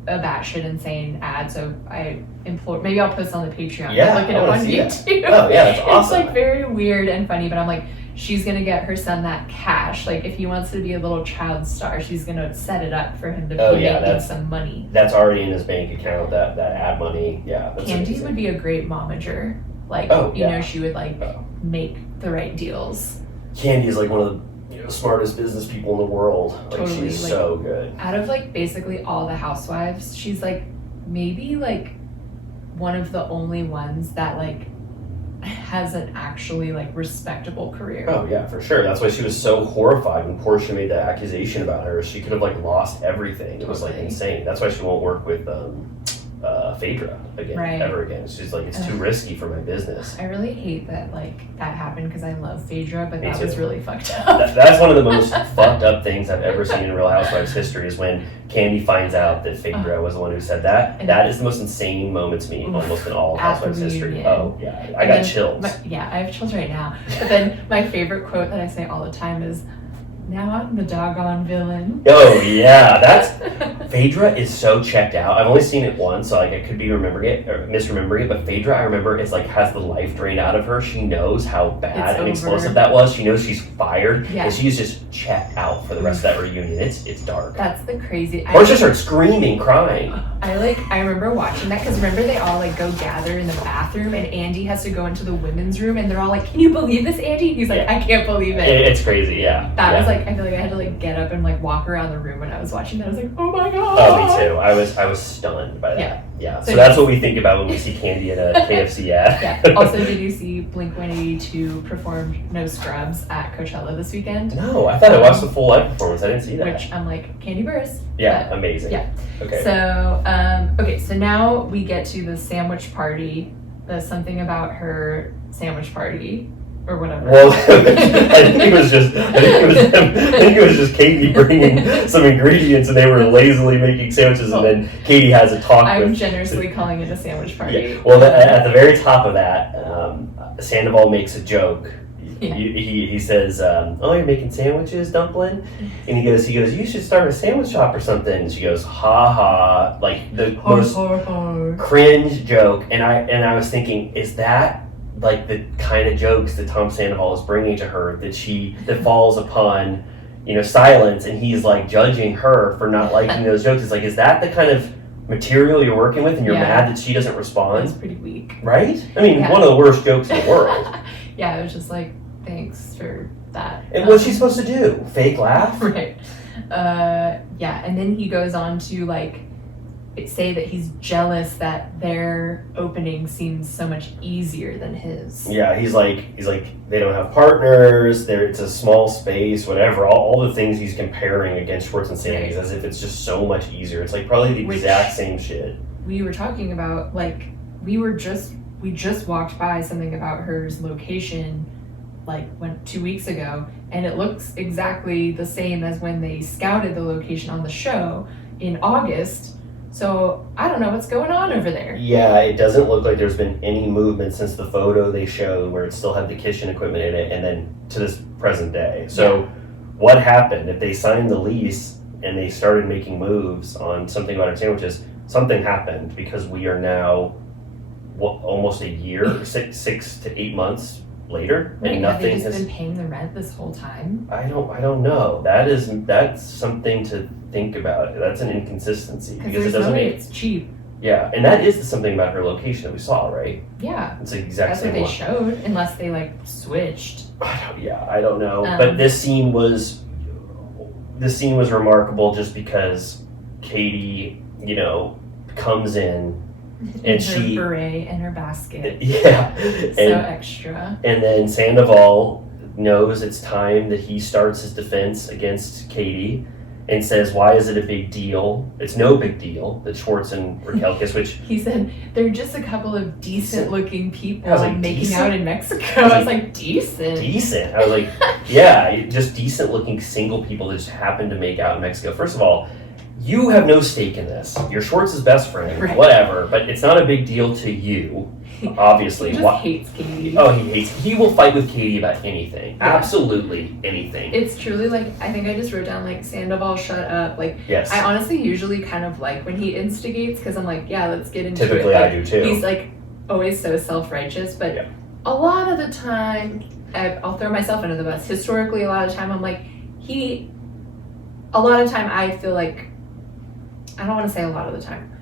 a batshit insane ad, so I implore, maybe I'll post on the Patreon. Yeah, look it up on YouTube. Oh yeah, that's awesome. It's like very weird and funny, but I'm like, she's gonna get her son that cash. Like if he wants to be a little child star, she's gonna set it up for him to be making some money. That's already in his bank account. That ad money. Yeah. That's Kandi amazing. would be a great momager. Like you know, she would like make the right deals. Kandi is like one of the smartest business people in the world. Like totally, she's so good. Out of like basically all the housewives, she's like maybe like one of the only ones that like has an actually like respectable career. Oh yeah, for sure. That's why she was so horrified when Portia made that accusation about her. She could have like lost everything. It was like insane. That's why she won't work with Phaedra again, ever again. She's like, it's too risky for my business. I really hate that like that happened because I love Phaedra, but that was really fucked up. That's one of the most fucked up things I've ever seen in Real Housewives history is when Kandi finds out that Phaedra was the one who said that. That is the most insane moment to me almost in all of Housewives history. Oh yeah, I got chills. I have chills right now. But then my favorite quote that I say all the time is, now I'm the doggone villain. Oh yeah, Phaedra is so checked out. I've only seen it once, so like I could be misremembering it. But Phaedra, I remember, is like has the life drained out of her. She knows how bad and explosive that was. She knows she's fired, and she's just checked out for the rest of that reunion. It's dark. That's the crazy. Or just starts screaming, crying. I remember watching that because remember they all like go gather in the bathroom, and Andy has to go into the women's room, and they're all like, "Can you believe this, Andy?" He's like, "I can't believe it." It's crazy. Yeah. That was like I feel like I had to like get up and like walk around the room when I was watching that. I was like, "Oh my god!" Oh, me too. I was stunned by that. Yeah. So that's what we think about when we see Kandi in a KFC ad. Yeah. Also, did you see Blink-182 perform No Scrubs at Coachella this weekend? No, I thought I watched the full live performance. I didn't see that. Which I'm like, Kandi Burruss. Yeah, amazing. Yeah. Okay. So now we get to the sandwich party. The something about her sandwich party. Or whatever. Well, I think it was just Katie bringing some ingredients, and they were lazily making sandwiches, and then Katie has a talk. I'm generously calling it a sandwich party. Yeah. Well, at the very top of that, Sandoval makes a joke. Yeah. He says, "Oh, you're making sandwiches, Dumpling?" And he goes, "You should start a sandwich shop or something." And she goes, "Ha ha!" Like the most cringe joke. And I was thinking, is that like the kind of jokes that Tom Sandoval is bringing to her that falls upon, silence, and he's like judging her for not liking those jokes? It's like, is that the kind of material you're working with, and you're mad that she doesn't respond? It's pretty weak, right? I mean, one of the worst jokes in the world. Yeah, it was just like, thanks for that. And what's she supposed to do? Fake laugh? Right. And then he goes on to like say that he's jealous that their opening seems so much easier than his. Yeah, he's like they don't have partners. It's a small space, whatever. All the things he's comparing against Schwartz and Sandys, as if it's just so much easier. It's like probably the exact same shit. We were talking about like we just walked by something about her location like 2 weeks ago, and it looks exactly the same as when they scouted the location on the show in August. So I don't know what's going on over there. Yeah, it doesn't look like there's been any movement since the photo they showed where it still had the kitchen equipment in it, and then to this present day. So what happened? If they signed the lease and they started making moves on something about our sandwiches, something happened, because we are now almost a year, 6 to 8 months later, and nothing have they just has been paying the rent this whole time? I don't know. That's something to think about. That's an inconsistency, because it doesn't make it's cheap. Yeah, and that is something about her location that we saw, right? Yeah, it's the exact same one. That's what they showed, unless they like switched. I don't know. But this scene was remarkable just because Katie, comes in. And her beret and her basket. Yeah. Extra. And then Sandoval knows it's time that he starts his defense against Katie and says, why is it a big deal? It's no big deal that Schwartz and Raquel kiss, which... He said, they're just a couple of decent-looking people making out in Mexico. I was like, decent? Decent. I was like, yeah, just decent-looking single people that just happen to make out in Mexico. First of all, you have no stake in this. You're Schwartz's best friend, whatever, but it's not a big deal to you, obviously. He just hates Katie. Oh, he will fight with Katie about anything. Yeah. Absolutely anything. It's truly like, I think I just wrote down like, Sandoval, shut up. Like, yes. I honestly usually kind of like when he instigates, because I'm like, yeah, let's get into Typically it. I do too. He's like always so self-righteous, but a lot of the time, I'll throw myself under the bus. Historically, a lot of the time, I'm like, a lot of time I feel like, I don't want to say a lot of the time.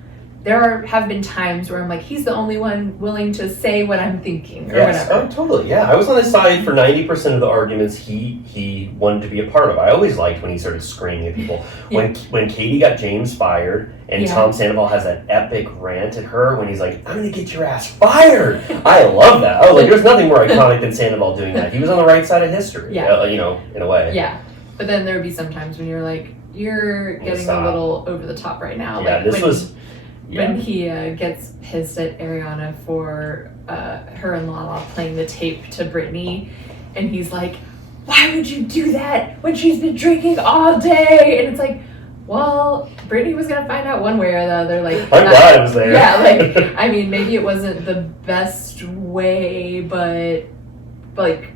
Have been times where I'm like, he's the only one willing to say what I'm thinking or whatever. Oh, totally. Yeah, I was on his side for 90% of the arguments he wanted to be a part of. I always liked when he started screaming at people. When Katie got James fired and Tom Sandoval has that epic rant at her when he's like, I'm going to get your ass fired. I love that. I was like, there's nothing more iconic than Sandoval doing that. He was on the right side of history, in a way. Yeah, but then there would be some times when you're like, you're getting a little over the top right now. Yeah, like when he gets pissed at Ariana for her and Lala playing the tape to Brittany, and he's like, why would you do that when she's been drinking all day? And it's like, well, Brittany was gonna find out one way or the other. Like, I'm glad I was there. Yeah, like, I mean, maybe it wasn't the best way, but like,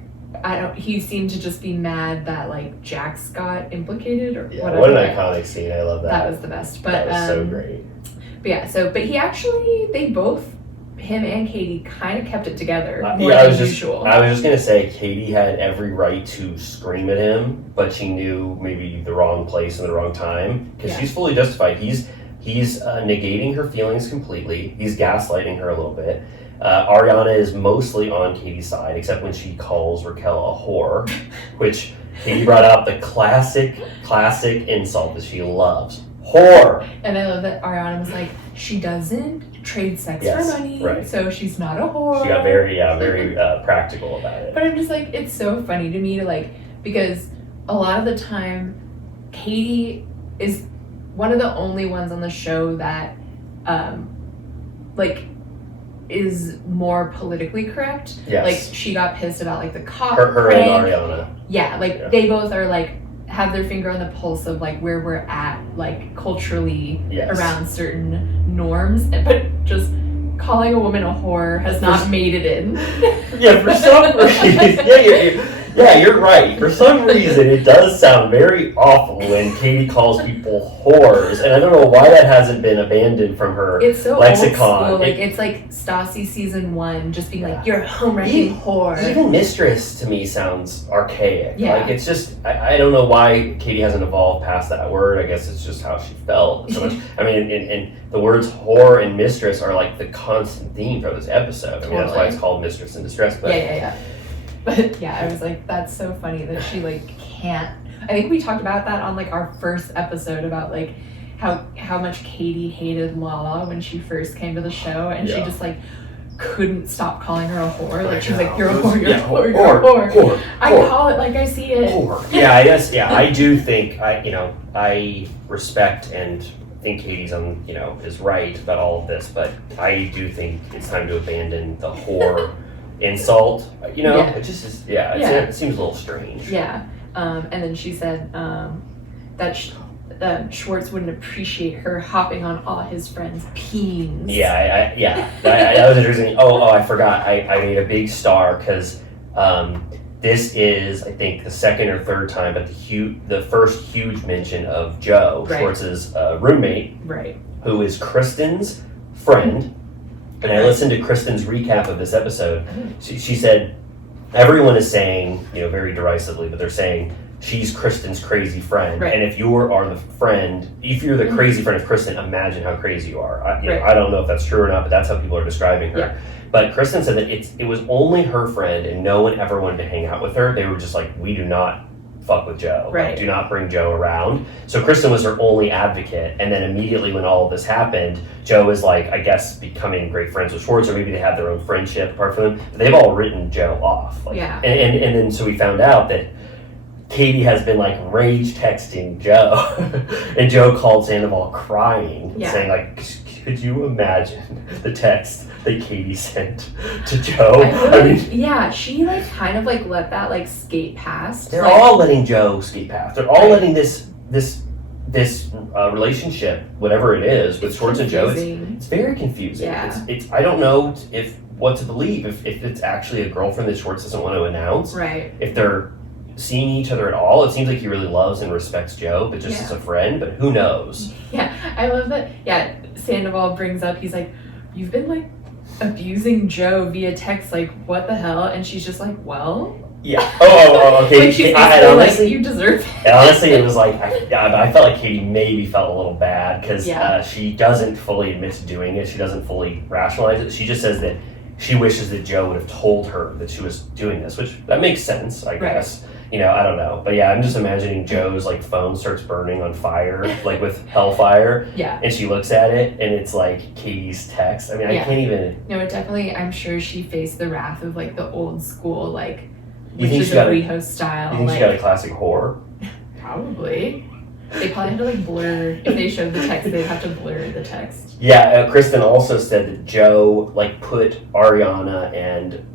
he seemed to just be mad that like Jax got implicated or Yeah, whatever. what an iconic scene. I love that. That was the best. But that was so great. But yeah, but he actually, they both, him and Katie, kind of kept it together more I was than just usual. gonna say Katie had every right to scream at him, but she knew maybe the wrong place and the wrong time because she's fully justified. He's negating her feelings completely. He's gaslighting her a little bit. Ariana is mostly on Katie's side, except when she calls Raquel a whore, which Katie brought out the classic insult that she loves. Whore! And I love that Ariana was like, she doesn't trade sex for money, right. so she's not a whore. She got very practical about it. But I'm just like, it's so funny to me to like, because a lot of the time, Katie is one of the only ones on the show that, like, is more politically correct. Yes. Like, she got pissed about like the cop Her prank. and Ariana. Yeah, like they both are like have their finger on the pulse of like where we're at like culturally around certain norms, but just calling a woman a whore has not made it in. Yeah, for some reason. You're right. For some reason, it does sound very awful when Katie calls people whores, and I don't know why that hasn't been abandoned from her it's so lexicon. Old school. Like it's like Stassi season 1, just being like, "You're a home-wrecking whore." Even Mistress to me sounds archaic. Yeah. Like it's just I don't know why Katie hasn't evolved past that word. I guess it's just how she felt so much. I mean, and the words whore and mistress are like the constant theme for this episode. I mean, that's why it's called Mistress in Distress. But yeah. But yeah, I was like, that's so funny that she like can't. I think we talked about that on like our first episode about like how much Katie hated Lala when she first came to the show, and she just like couldn't stop calling her a whore. Like she's like, "You're a whore, you're a whore, you're a whore." I call it like I see it. Whore. Yeah, I guess. Yeah, I do think I respect and think Katie's is right about all of this, but I do think it's time to abandon the whore insult. It just is. It seems a little strange. Yeah. And then she said that Schwartz wouldn't appreciate her hopping on all his friends' peens. That was interesting. I forgot. I made a big star because this is, I think, the second or third time, but the first huge mention of Joe, Schwartz's roommate, who is Kristen's friend. And I listened to Kristen's recap of this episode. She said, everyone is saying, very derisively, but they're saying she's Kristen's crazy friend. And if you are if you're the crazy friend of Kristen, imagine how crazy you are. I don't know if that's true or not, but that's how people are describing her. Yeah. But Kristen said that it was only her friend and no one ever wanted to hang out with her. They were just like, we do not fuck with Joe. Like, do not bring Joe around. So Kristen was her only advocate, and then immediately when all of this happened, Joe is like, I guess, becoming great friends with Schwartz, or maybe they have their own friendship apart from them. But they've all written Joe off. And then so we found out that Katie has been like rage texting Joe, and Joe called Sandoval crying, saying like, could you imagine the text that Katie sent to Joe? She like kind of like let that like skate past. They're all letting Joe skate past. They're all letting this relationship, whatever it is, with Schwartz and Joe. It's very confusing. Yeah. It's I don't know what to believe. If it's actually a girlfriend that Schwartz doesn't want to announce. Right. If they're seeing each other at all. It seems like he really loves and respects Joe, but just as a friend, but who knows? Yeah, I love that. Yeah, Sandoval brings up, he's like, you've been like abusing Joe via text, like what the hell? And she's just like, well. Yeah. Okay. Like she's honestly, like, you deserve it. Honestly, it was like, I felt like Katie maybe felt a little bad because she doesn't fully admit to doing it. She doesn't fully rationalize it. She just says that she wishes that Joe would have told her that she was doing this, which that makes sense, I guess. I don't know. But yeah, I'm just imagining Joe's like phone starts burning on fire, like with hellfire. Yeah. And she looks at it and it's like Katie's text. I mean, I can't even. No, it definitely, I'm sure she faced the wrath of like the old school, like, which is a WeHo style. You think she got a classic whore? Probably. They probably had to like blur, if they showed the text, they'd have to blur the text. Yeah, Kristen also said that Joe like put Ariana and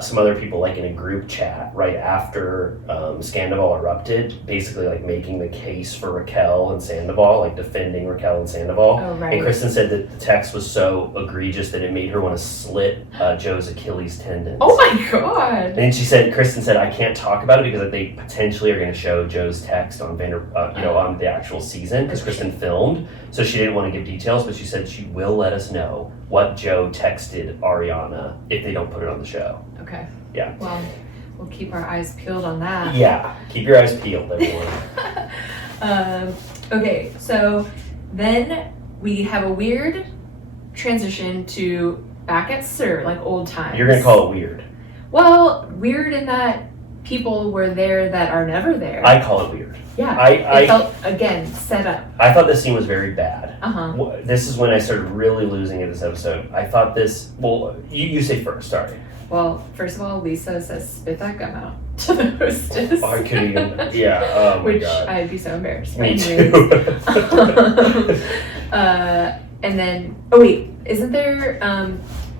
some other people like in a group chat right after Sandoval erupted, basically like making the case for Raquel and Sandoval, like defending Raquel and Sandoval. Oh, right. And Kristen said that the text was so egregious that it made her want to slit Joe's Achilles tendons. Oh my god. And then Kristen said, I can't talk about it because they potentially are going to show Joe's text on on the actual season because Kristen filmed, so she didn't want to give details, but she said she will let us know what Joe texted Ariana if they don't put it on the show. Okay. Yeah. Well, we'll keep our eyes peeled on that. Yeah. Keep your eyes peeled, everyone. Okay, so then we have a weird transition to back at SIR, like old times. You're going to call it weird. Well, weird in that people were there that are never there. I call it weird. Yeah. It felt, again, set up. I thought this scene was very bad. Uh-huh. This is when I started really losing it this episode. I thought this, well, you say first, sorry. Well, first of all, Lisa says, spit that gum out to the hostess. I couldn't even, yeah, oh my Which God. I'd be so embarrassed. Me Anyways. too. And then, oh wait, isn't there,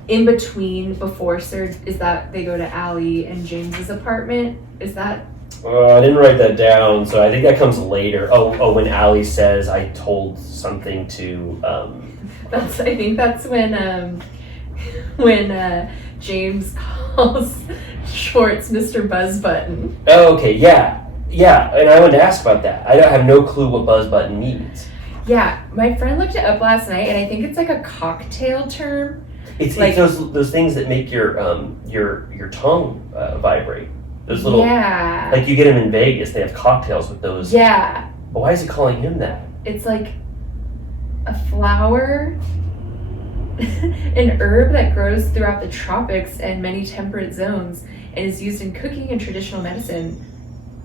in between, before SIR, is that they go to Ally and James's apartment? Is that? I didn't write that down, so I think that comes later. Oh, when Ally says, I told something to, I think that's when James calls Schwartz Mr. Buzz Button. Oh, okay, yeah, and I wanted to ask about that. I have no clue what buzz button means. Yeah, my friend looked it up last night, and I think it's like a cocktail term. It's like those things that make your tongue vibrate. Those little, yeah, like you get them in Vegas. They have cocktails with those. Yeah. But why is he calling him that? It's like a flower, an herb that grows throughout the tropics and many temperate zones, and is used in cooking and traditional medicine,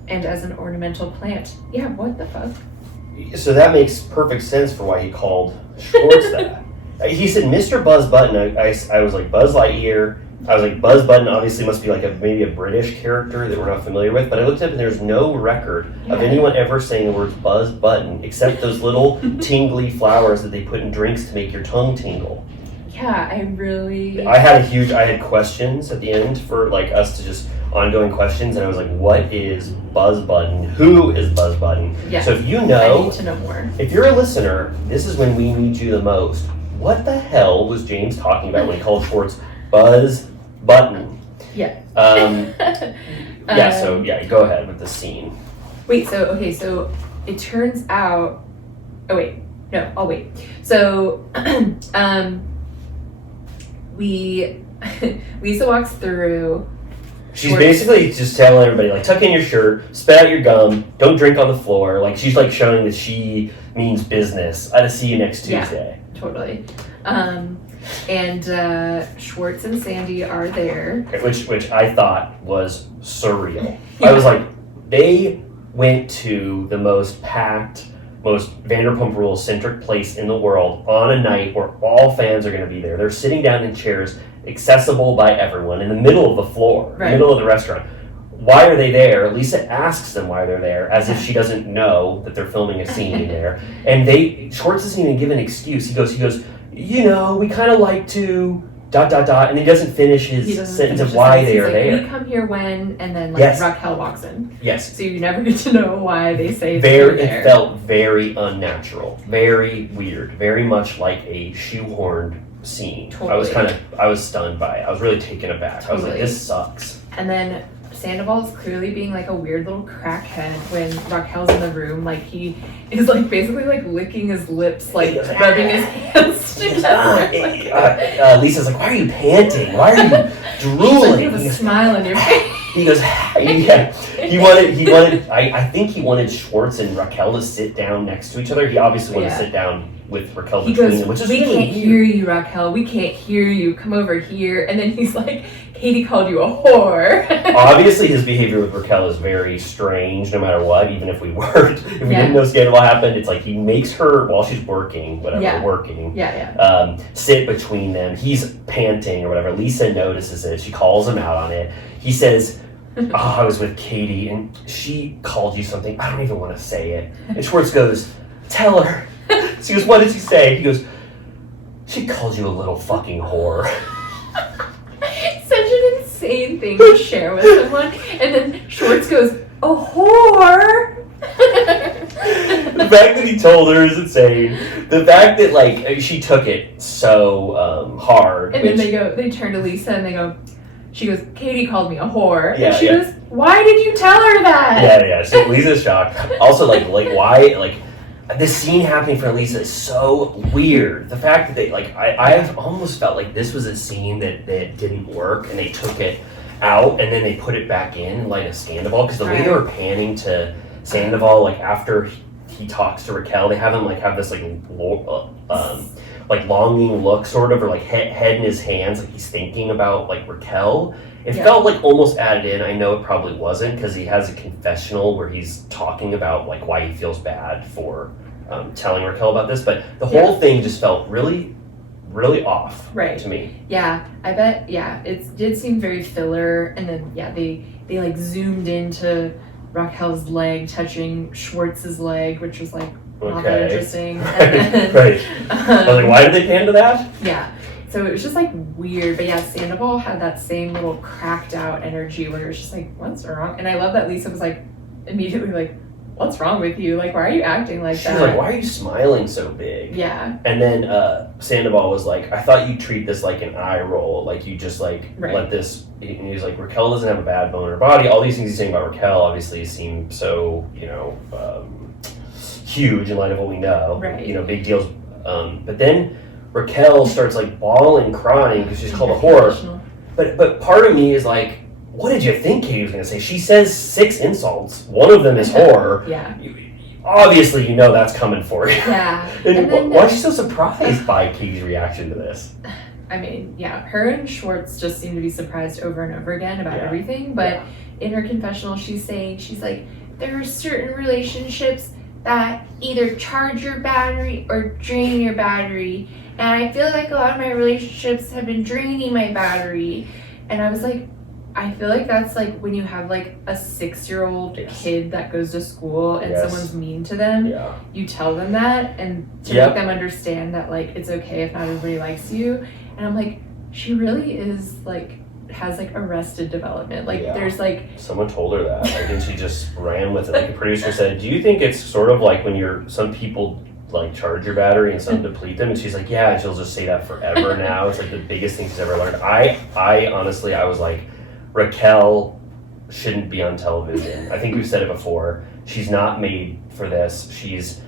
and as an ornamental plant. Yeah, what the fuck? So that makes perfect sense for why he called Schwartz that. He said Mr. Buzz Button. I was like Buzz Lightyear. I was like Buzz Button obviously must be like maybe a British character that we're not familiar with. But I looked up and there's no record of anyone ever saying the words Buzz Button except those little tingly flowers that they put in drinks to make your tongue tingle. Yeah, I had questions at the end for like us to just ongoing questions, and I was like, what is Buzz Button? Who is Buzz Button? Yeah. So if you know, I need to know more. If you're a listener, this is when we need you the most. What the hell was James talking about when he called Schwartz Buzz Button? Yeah. Go ahead with the scene. Wait, so it turns out, I'll wait. So, Lisa walks through. She's basically just telling everybody, like, tuck in your shirt, spit out your gum, don't drink on the floor. Like, she's like showing that she means business. I'll see you next Tuesday. Yeah, totally. And Schwartz and Sandy are there. Which I thought was surreal. Yeah. I was like, they went to the most packed, most Vanderpump Rules centric place in the world on a night where all fans are going to be there. They're sitting down in chairs, accessible by everyone, in the middle of the floor, right. Middle of the restaurant. Why are they there? Lisa asks them why they're there, as if she doesn't know that they're filming a scene in there. And Schwartz doesn't even give an excuse. He goes, you know, we kind of like to ... and he doesn't finish his sentence of why they are there. We come here when, and then Raquel walks in. Yes. So you never get to know why they say they're there. It felt very unnatural, very weird, very much like a shoehorned scene. Totally. I was stunned by it. I was really taken aback. Totally. I was like, this sucks. And then Sandoval is clearly being like a weird little crackhead when Raquel's in the room. Like he is like basically like licking his lips, like rubbing his hands together. Lisa's like, why are you panting? Why are you drooling? You have a smile on your face. He goes, yeah. He wanted. I think he wanted Schwartz and Raquel to sit down next to each other. He obviously wanted to sit down with Raquel between them, which is we really can't weird. hear you, Raquel. We can't hear you. Come over here. And then he's like, Katie called you a whore. Obviously, his behavior with Raquel is very strange, no matter what. Even if we didn't know Sandoval happened, it's like he makes her while she's working, sit between them. He's panting or whatever. Lisa notices it. She calls him out on it. He says, I was with Katie and she called you something. I don't even want to say it. And Schwartz goes, tell her. She goes, what did she say? He goes, she called you a little fucking whore. Such an insane thing to share with someone. And then Schwartz goes, a whore. The fact that he told her is insane. The fact that like she took it so hard. And then they turn to Lisa and they go, she goes, Katie called me a whore. Yeah, and she goes, why did you tell her that? Yeah. So Lisa's shocked. Also, like why, like, this scene happening for Lisa is so weird. The fact that they, like, I've almost felt like this was a scene that didn't work and they took it out and then they put it back in light of Sandoval. Because the way they were panning to Sandoval, like, after he talks to Raquel, they have him, like, have this, like, longing look, sort of, or like head in his hands, like he's thinking about like Raquel. It felt like almost added in. I know it probably wasn't, because he has a confessional where he's talking about like why he feels bad for telling Raquel about this, but the whole thing just felt really, really off to me. Yeah, I bet. Yeah, it did seem very filler, and then they like zoomed into Raquel's leg touching Schwartz's leg, which was like not that interesting. And then, right. I was like, why did they pan to that? Yeah. So it was just like weird. But yeah, Sandoval had that same little cracked out energy where it was just like, what's wrong? And I love that Lisa was like immediately like, what's wrong with you? Like, why are you acting like that? She was like, why are you smiling so big? Yeah. And then Sandoval was like, I thought you treat this like an eye roll. Like you just like let this, and he was like, Raquel doesn't have a bad bone in her body. All these things he's saying about Raquel obviously seem so, huge in light of what we know. Right. Big deals. But then Raquel starts like bawling, crying because she's called a whore. But part of me is like, what did you think Katie was going to say? She says 6 insults. One of them is whore. Yeah. Obviously, that's coming for you. Yeah. And then, why is she so surprised by Katie's reaction to this? I mean, her and Schwartz just seem to be surprised over and over again about everything. But in her confessional, she's like, there are certain relationships that either charge your battery or drain your battery. And I feel like a lot of my relationships have been draining my battery. And I was like, I feel like that's like when you have like a 6-year-old kid that goes to school and someone's mean to them, you tell them that and to make them understand that like it's okay if not everybody likes you. And I'm like, she really is like, has like arrested development. Like there's like, someone told her that. I think she just ran with it. Like the producer said, do you think it's sort of like when some people like charge your battery and some deplete them? And she's like, yeah, and she'll just say that forever now. It's like the biggest thing she's ever learned. I honestly, I was like, Raquel shouldn't be on television. I think we've said it before. She's not made for this. She's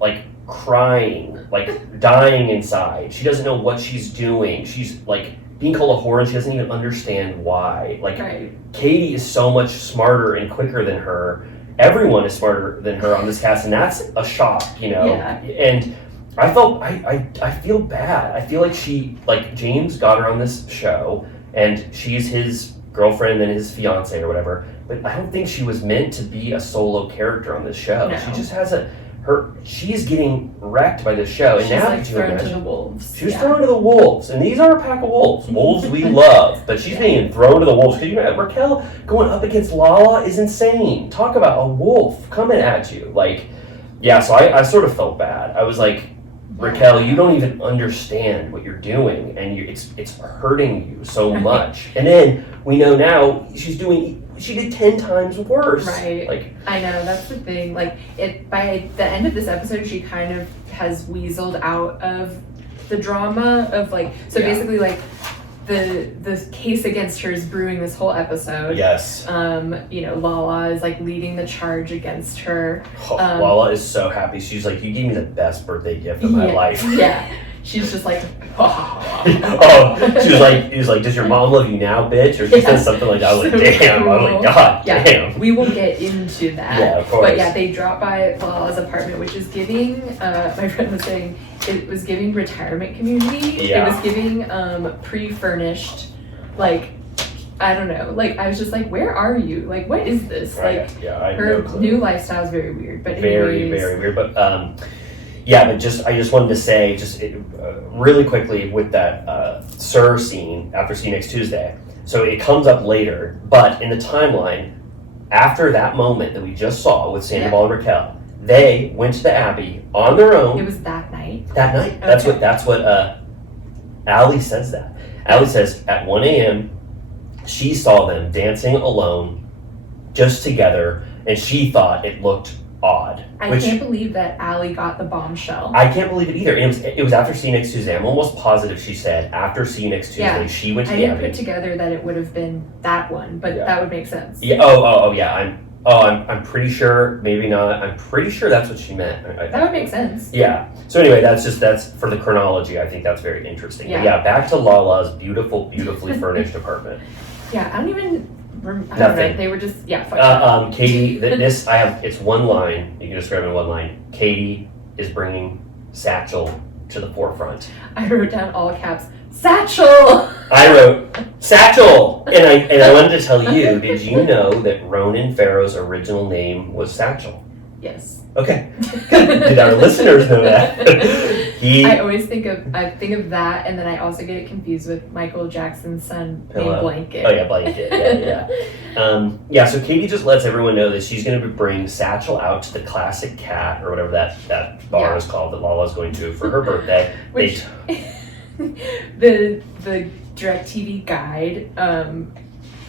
like crying, like dying inside. She doesn't know what she's doing. She's like being called a whore and she doesn't even understand why. Like Katie is so much smarter and quicker than her. Everyone is smarter than her on this cast, and that's a shock, And I feel bad. I feel like James got her on this show and she's his girlfriend and his fiance or whatever, but I don't think she was meant to be a solo character on this show. No. She just has she's getting wrecked by this show. And she's now like thrown to the wolves. She was thrown to the wolves, and these are a pack of wolves. Wolves we love, but she's being thrown to the wolves. Because Raquel going up against Lala is insane. Talk about a wolf coming at you. So I sort of felt bad. I was like, Raquel, you don't even understand what you're doing, and it's hurting you so much. And then we know now she did 10 times worse. Right. I know, that's the thing. By the end of this episode, she kind of has weaseled out of the drama of basically the case against her is brewing this whole episode. Yes. Lala is leading the charge against her. Lala is so happy. She's like, you gave me the best birthday gift of my life. Yeah. She's just like, she was like, does your mom love you now, bitch? Or she says something like that. I was like, damn. Cool. I was like, God damn. We will get into that. Yeah, of course. But they dropped by Lala's apartment, which is giving, my friend was saying, it was giving retirement community. Yeah. It was giving pre-furnished, I don't know. I was just like, where are you? What is this? Her new lifestyle is very weird. But very, very weird. But I just wanted to say, really quickly with that Sir scene after See You Next Tuesday. So it comes up later, but in the timeline, after that moment that we just saw with Sandoval and Raquel, they went to the Abbey on their own. It was that night? That night. Okay. That's what Ally says that. Ally says at 1 a.m., she saw them dancing alone, just together, and she thought it looked odd. I can't believe that Ally got the bombshell. I can't believe it either. It was after See You Next Tuesday. I'm almost positive she said after See You Next Tuesday she went to I the didn't Abbey. put together that it would have been that one, but that would make sense. Yeah. Oh yeah. I'm pretty sure. Maybe not. I'm pretty sure that's what she meant. That would make sense. Yeah. So anyway, that's for the chronology. I think that's very interesting. Yeah. But yeah. Back to Lala's beautifully furnished apartment. Yeah. I don't even. I don't Nothing. know. They were just fuck Katie. It's one line. You can describe it in one line. Katie is bringing Satchel to the forefront. I wrote down all caps. Satchel. I wrote Satchel, and I wanted to tell you. Did you know that Ronan Farrow's original name was Satchel? Yes. Okay. Did our listeners know that? I always think of that, and then I also get it confused with Michael Jackson's son named Blanket. Oh yeah, Blanket. Yeah. So Katie just lets everyone know that she's going to bring Satchel out to the Classic Cat or whatever that bar is called that Lala's going to for her birthday. Which the DirecTV guide,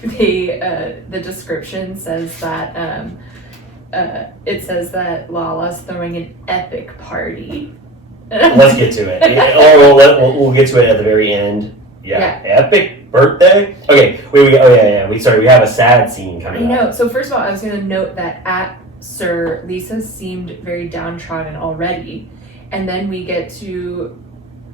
the description says that it says that Lala's throwing an epic party. Let's get to it. We'll get to it at the very end. Yeah. Epic birthday. Okay. Wait. We have a sad scene coming up. I know. So first of all, I was going to note that at Sir, Lisa seemed very downtrodden already, and then we get to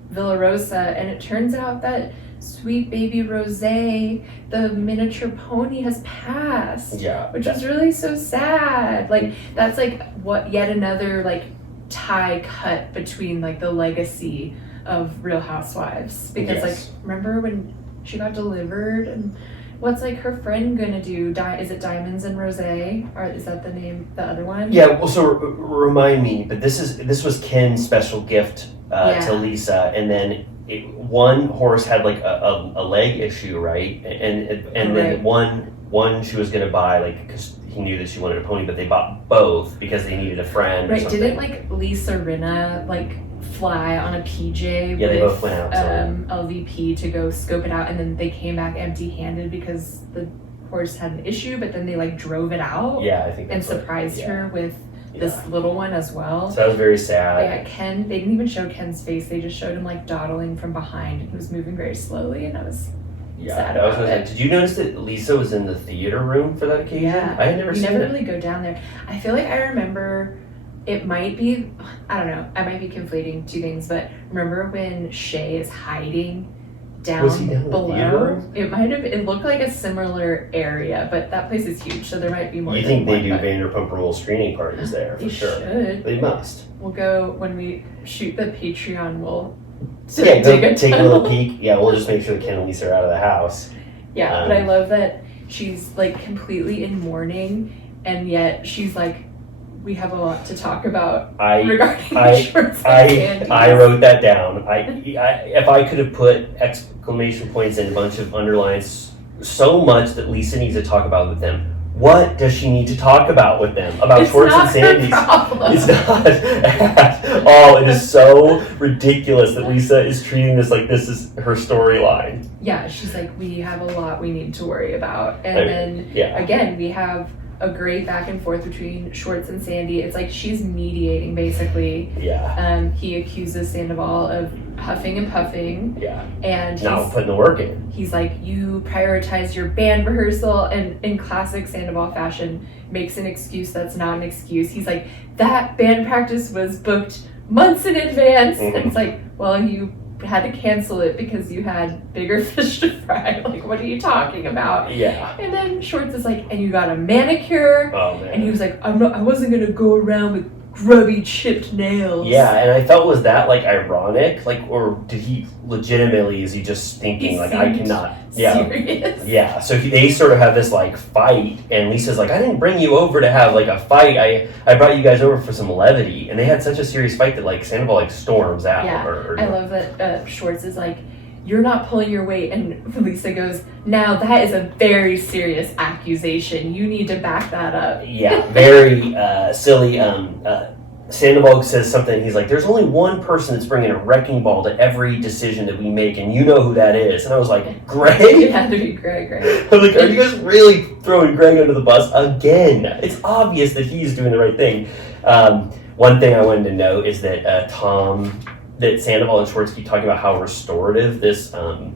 Villa Rosa, and it turns out that sweet baby Rose, the miniature pony, has passed. Yeah. Which is really so sad. Like, that's like what yet another like tie cut between like the legacy of Real Housewives. Because like, remember when she got delivered, and what's like her friend gonna do? Is it Diamonds and Rose? Or is that the name, the other one? Yeah, well, so remind me, but this was Ken's special gift to Lisa, and then one horse had like a leg issue, right? And then one she was gonna buy like because he knew that she wanted a pony, but they bought both because they needed a friend. Right? Or something. Didn't like Lisa Rinna like fly on a PJ they with both went out, LVP to go scope it out, and then they came back empty-handed because the horse had an issue, but then they like drove it out. Yeah, I think and surprised her with this Yeah. little one as well. So that was very sad. Yeah, Ken, they didn't even show Ken's face. They just showed him like dawdling from behind, and he was moving very slowly, and I was sad that was about it. Did you notice that Lisa was in the theater room for that occasion? Yeah. I had never seen never it. really go down there. I feel like I remember, it might be, I don't know, I might be conflating two things, but remember when Shay is hiding down Was he down in the theater below? room? It looked like a similar area, but that place is huge, so there might be more You than think they one, do but Vanderpump Rules screening parties there for they sure? should. They must. We'll go, when we shoot the Patreon, we'll Take dig a tunnel. little peek. Yeah, we'll just make sure that Ken and Lisa are out of the house. Yeah, but I love that she's like completely in mourning, and yet she's like, we have a lot to talk about regarding Schwartz and Sandys. I wrote that down. If I could have put exclamation points and a bunch of underlines, so much that Lisa needs to talk about with them. What does she need to talk about with them? About Schwartz and Sandys? It's not at all. It is so ridiculous that Lisa is treating this like this is her storyline. Yeah, she's like, we have a lot we need to worry about. And again, we have a great back and forth between Schwartz and Sandy. It's like she's mediating basically. Yeah. He accuses Sandoval of huffing and puffing. Yeah. And not putting the work in. He's like, you prioritize your band rehearsal, and in classic Sandoval fashion, makes an excuse that's not an excuse. He's like, that band practice was booked months in advance. Mm-hmm. And it's like, well, you had to cancel it because you had bigger fish to fry. Like, what are you talking about? Yeah. And then Schwartz is like, and you got a manicure. Oh man. And he was like, I wasn't gonna go around with grubby chipped nails. Yeah, and I felt, was that like ironic? Like, or did he legitimately, is he just thinking like, I cannot? Yeah. Serious. Yeah, so they sort of have this like fight, and Lisa's like, I didn't bring you over to have like a fight. I brought you guys over for some levity, and they had such a serious fight that like Sandoval like storms out. Yeah, I love that Schwartz is like, you're not pulling your weight, and Lisa goes, now that is a very serious accusation. You need to back that up. Yeah, very silly. Sandoval says something. He's like, "There's only one person that's bringing a wrecking ball to every decision that we make, and you know who that is." And I was like, "Greg?" It had to be Greg, right? I'm like, "Are you guys really throwing Greg under the bus again?" It's obvious that he's doing the right thing. One thing I wanted to note is that that Sandoval and Schwartz keep talking about how restorative this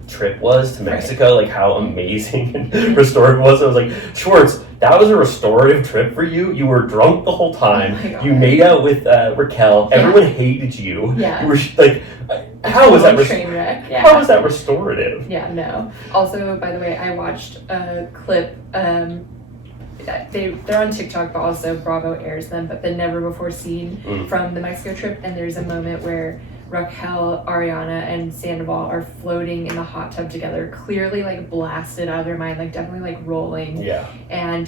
trip was to Mexico, like how amazing and restorative it was. I was like, "Schwartz, that was a restorative trip for you? You were drunk the whole time. Oh you made out with Raquel. Yeah. Everyone hated you. Yeah. You were like, how was that train wreck? Yeah. How was that restorative?" Yeah, no. Also, by the way, I watched a clip. They're on TikTok, but also Bravo airs them, but the never before seen from the Mexico trip. And there's a moment where Raquel, Ariana, and Sandoval are floating in the hot tub together, clearly like blasted out of their mind, like definitely like rolling. Yeah. And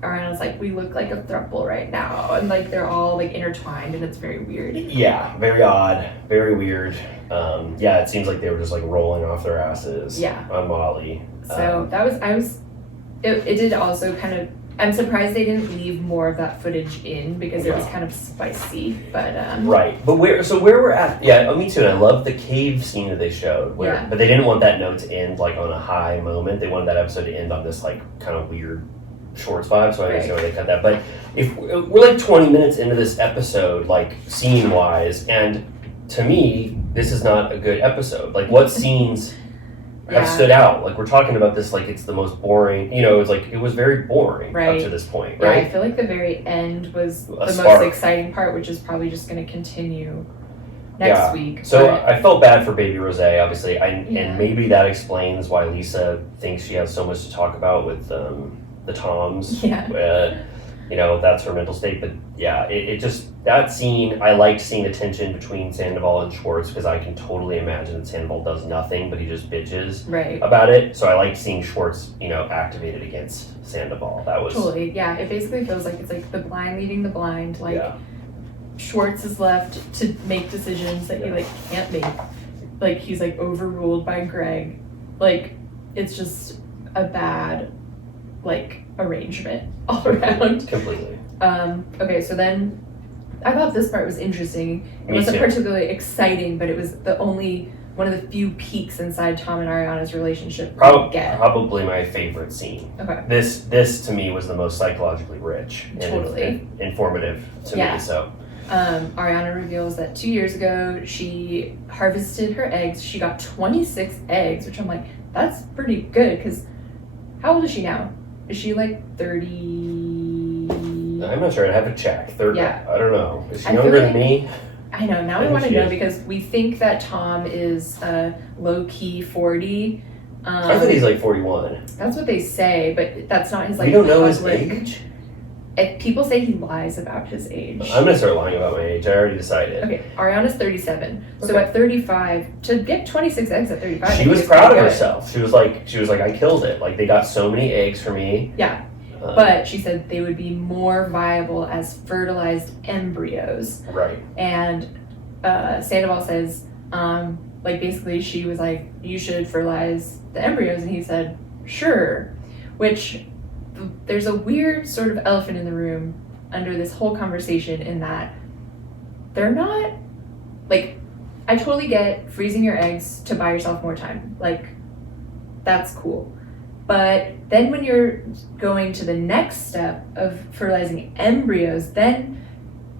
Ariana's like, "We look like a throuple right now," and like they're all like intertwined, and it's very weird. Yeah, very odd, very weird. Yeah, it seems like they were just like rolling off their asses. Yeah. On Molly. So it did also kind of. I'm surprised they didn't leave more of that footage in because it was kind of spicy, but right. But where we're at, yeah, me too. And I love the cave scene that they showed, but they didn't want that note to end like on a high moment. They wanted that episode to end on this like kind of weird Schwartz vibe, so I understand why they cut that. But if we're like 20 minutes into this episode, like scene wise, and to me, this is not a good episode. Like, what scenes have stood out? Like, we're talking about this like it's the most boring, it was very boring up to this point, right? Yeah, I feel like the very end was the most exciting part, which is probably just going to continue next week. So I felt bad for baby Rose, obviously, and maybe that explains why Lisa thinks she has so much to talk about with the Toms. Yeah. That's her mental state. But yeah, it just, that scene, I liked seeing the tension between Sandoval and Schwartz because I can totally imagine that Sandoval does nothing, but he just bitches about it. So I liked seeing Schwartz, activated against Sandoval. That was totally, yeah. It basically feels like it's like the blind leading the blind. Like Schwartz is left to make decisions that he like can't make. Like he's like overruled by Greg. Like it's just a bad like arrangement all around. Completely. Okay, so then I thought this part was interesting. It Me wasn't too. particularly exciting, but it was one of the few peaks inside Tom and Ariana's relationship. Probably my favorite scene. Okay. This to me was the most psychologically rich and informative to me. So Ariana reveals that 2 years ago she harvested her eggs. She got 26 eggs, which I'm like, that's pretty good because how old is she now? Is she like 30? I'm not sure. I have to check. 30. Yeah. I don't know. Is she younger than me? I know. Now we want to know because we think that Tom is low-key 40. I thought he's like 41. That's what they say, but that's not his like. We don't know his public age? People say he lies about his age. I'm going to start lying about my age. I already decided. Okay, Ariana's 37. So at 35, to get 26 eggs at 35, she was proud of herself. She was like, I killed it. Like, they got so many eggs for me. Yeah. But she said they would be more viable as fertilized embryos. Right. And Sandoval says, basically she was like, you should fertilize the embryos. And he said, sure. Which, there's a weird sort of elephant in the room under this whole conversation in that they're not, like, I totally get freezing your eggs to buy yourself more time. Like, that's cool. But then when you're going to the next step of fertilizing embryos, then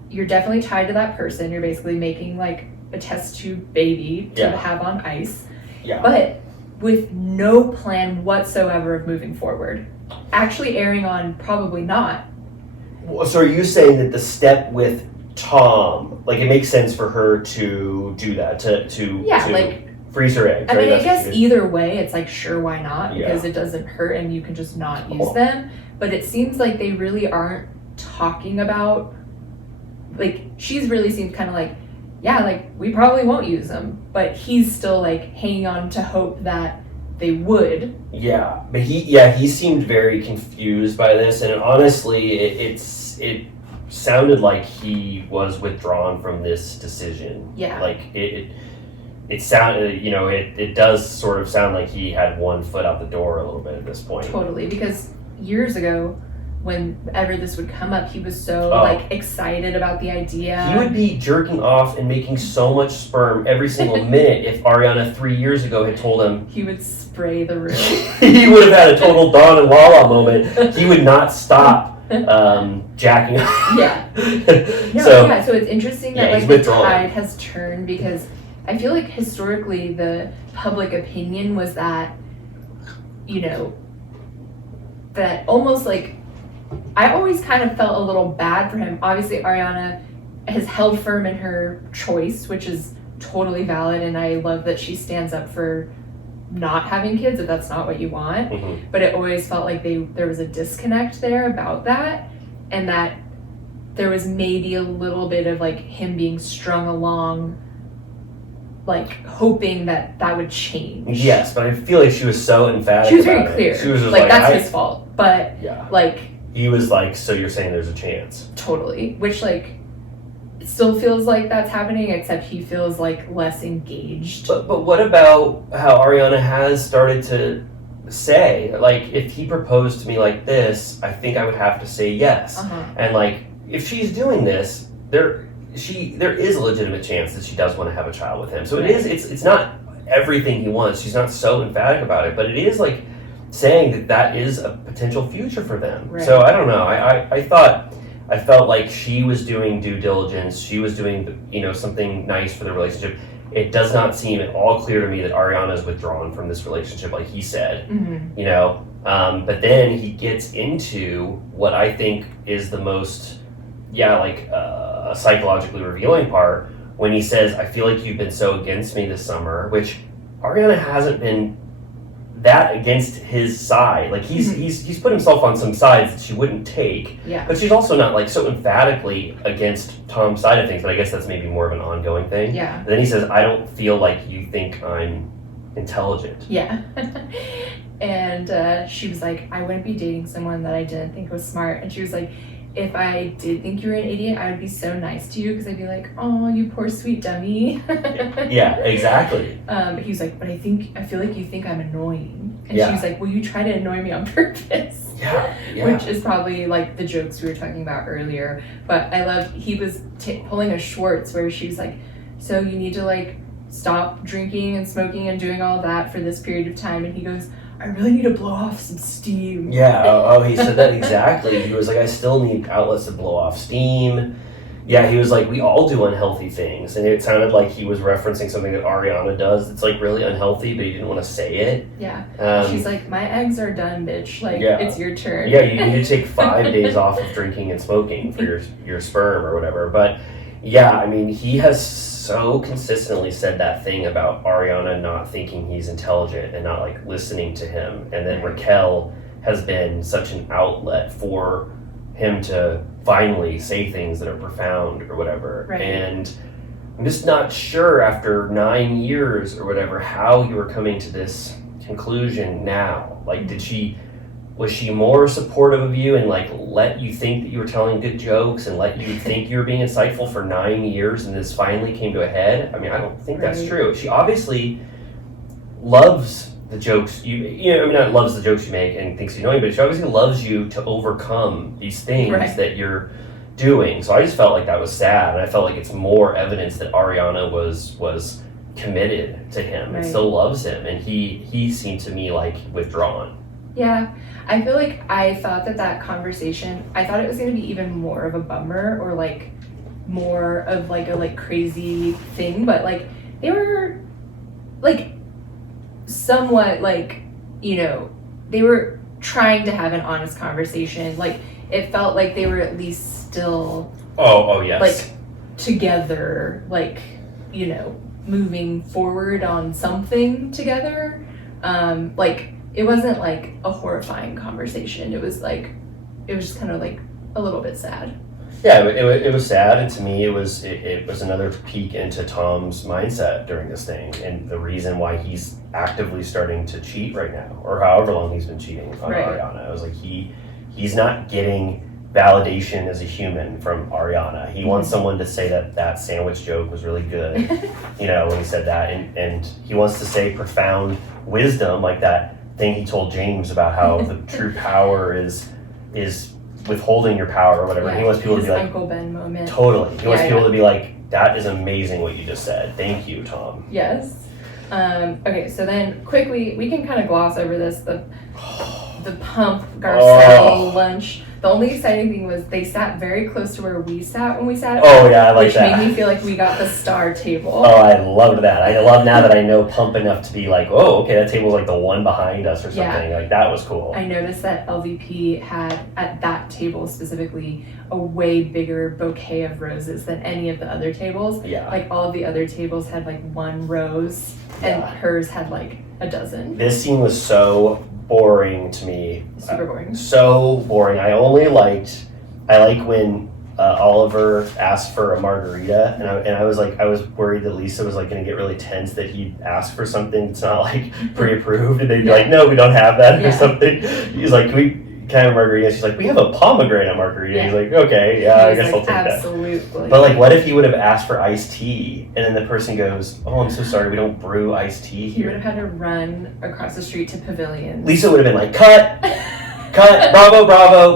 you're definitely tied to that person. You're basically making like a test tube baby to have on ice. Yeah. But with no plan whatsoever of moving forward. Actually erring on probably not. So are you saying that the step with Tom, like it makes sense for her to do that, to freeze her eggs? I mean, I guess either way, it's like, sure, why not? Because it doesn't hurt and you can just not use them. But it seems like they really aren't talking about, like, she's really seems kind of like, yeah, like, we probably won't use them. But he's still, like, hanging on to hope that they would. Yeah, but he seemed very confused by this. And honestly, it sounded like he was withdrawn from this decision. Yeah. Like, it sounded, it does sort of sound like he had one foot out the door a little bit at this point. Totally, because years ago, whenever this would come up, he was so like excited about the idea. He would be jerking off and making so much sperm every single minute if Ariana 3 years ago had told him. He would spray the room. He would have had a total Dawn and Lala moment. He would not stop jacking off. Yeah. So it's interesting that like the tide has turned, because I feel like historically the public opinion was that, you know, that almost like, I always kind of felt a little bad for him. Obviously, Ariana has held firm in her choice, which is totally valid, and I love that she stands up for not having kids if that's not what you want. Mm-hmm. But it always felt like there was a disconnect there about that, and that there was maybe a little bit of like him being strung along, like hoping that would change. Yes, but I feel like she was so emphatic. She was very clear. She was just like that's his fault, but like. He was like, so you're saying there's a chance? Totally. Which, like, it still feels like that's happening, except he feels, like, less engaged. But what about how Ariana has started to say, like, if he proposed to me like this, I think I would have to say yes. Uh-huh. And, like, if she's doing this, there is a legitimate chance that she does want to have a child with him. So it's not everything he wants. She's not so emphatic about it, but it is, like, saying that is a potential future for them. Right. So I don't know. I felt like she was doing due diligence. She was doing, you know, something nice for the relationship. It does not seem at all clear to me that Ariana's withdrawn from this relationship, like he said. Mm-hmm. You know, but then he gets into what I think is the most, psychologically revealing part when he says, "I feel like you've been so against me this summer," which Ariana hasn't been that against his side. Like he's put himself on some sides that she wouldn't take. Yeah. But she's also not like so emphatically against Tom's side of things, but I guess that's maybe more of an ongoing thing. Yeah. And then he says, "I don't feel like you think I'm intelligent." Yeah. And she was like, "I wouldn't be dating someone that I didn't think was smart." And she was like, "If I did think you were an idiot, I would be so nice to you, because I'd be like, oh, you poor sweet dummy." Yeah, exactly. But he was like, "But I feel like you think I'm annoying." And Yeah. she was like, "Well, you try to annoy me on purpose." Yeah. Which is probably like the jokes we were talking about earlier. But I loved, he was pulling a Schwartz where she was like, "So you need to like stop drinking and smoking and doing all that for this period of time." And he goes, "I really need to blow off some steam." Yeah, he said that exactly. He was like, "I still need outlets to blow off steam." Yeah, he was like, "We all do unhealthy things." And it sounded like he was referencing something that Ariana does that's like really unhealthy, but he didn't want to say it. Yeah. She's like, "My eggs are done, bitch. Like, it's your turn." Yeah, you need to take 5 days off of drinking and smoking for your sperm or whatever. But yeah, I mean, he has so consistently said that thing about Ariana not thinking he's intelligent and not like listening to him. And then Raquel has been such an outlet for him to finally say things that are profound or whatever. Right. And I'm just not sure after 9 years or whatever how you were coming to this conclusion now. Like, was she more supportive of you and like let you think that you were telling good jokes and let you think you were being insightful for 9 years and this finally came to a head? I mean, I don't think that's true. She obviously loves the jokes not loves the jokes you make and thinks you're annoying, but she obviously loves you to overcome these things that you're doing. So I just felt like that was sad, and I felt like it's more evidence that Ariana was committed to him and still loves him, and he seemed to me like withdrawn. Yeah, I feel like I thought that conversation, I thought it was going to be even more of a bummer or like more of like a like crazy thing, but like they were like somewhat like, you know, they were trying to have an honest conversation. Like it felt like they were at least still yes, like together, like, you know, moving forward on something together. Like it wasn't like a horrifying conversation. It was just kind of like a little bit sad. Yeah, it was sad, and to me it was another peek into Tom's mindset during this thing, and the reason why he's actively starting to cheat right now, or however long he's been cheating on Ariana. It was like he's not getting validation as a human from Ariana. He wants someone to say that sandwich joke was really good, you know, when he said that, and he wants to say profound wisdom, like that thing he told James about how the true power is withholding your power or whatever. He wants people to be like, Uncle Ben moment. totally. He wants people to be like, that is amazing what you just said. Thank you, Tom. Yes. Okay, so then quickly, we can kind of gloss over this. The pump Garcelle lunch. The only exciting thing was they sat very close to where we sat when we sat. Oh yeah, I like that. Which made me feel like we got the star table. Oh, I loved that. I love now that I know Pump enough to be like, oh, okay, that table's like the one behind us or something. Like that was cool. I noticed that LVP had at that table specifically a way bigger bouquet of roses than any of the other tables. Yeah. Like all of the other tables had like one rose, and hers had like a dozen. This scene was so boring to me. Super boring. So boring. I like when Oliver asked for a margarita, and I was worried that Lisa was like going to get really tense that he'd ask for something that's not like pre-approved, and they'd be like, no, we don't have that or something. He's like, can I have a margarita? She's like, we have a pomegranate margarita. He's like, okay, I guess I'll take absolutely. that. But like, what if he would have asked for iced tea, and then the person goes, oh, I'm so sorry, we don't brew iced tea He here. would have had to run across the street to Pavilion. Lisa would have been like, cut, bravo, Bravo,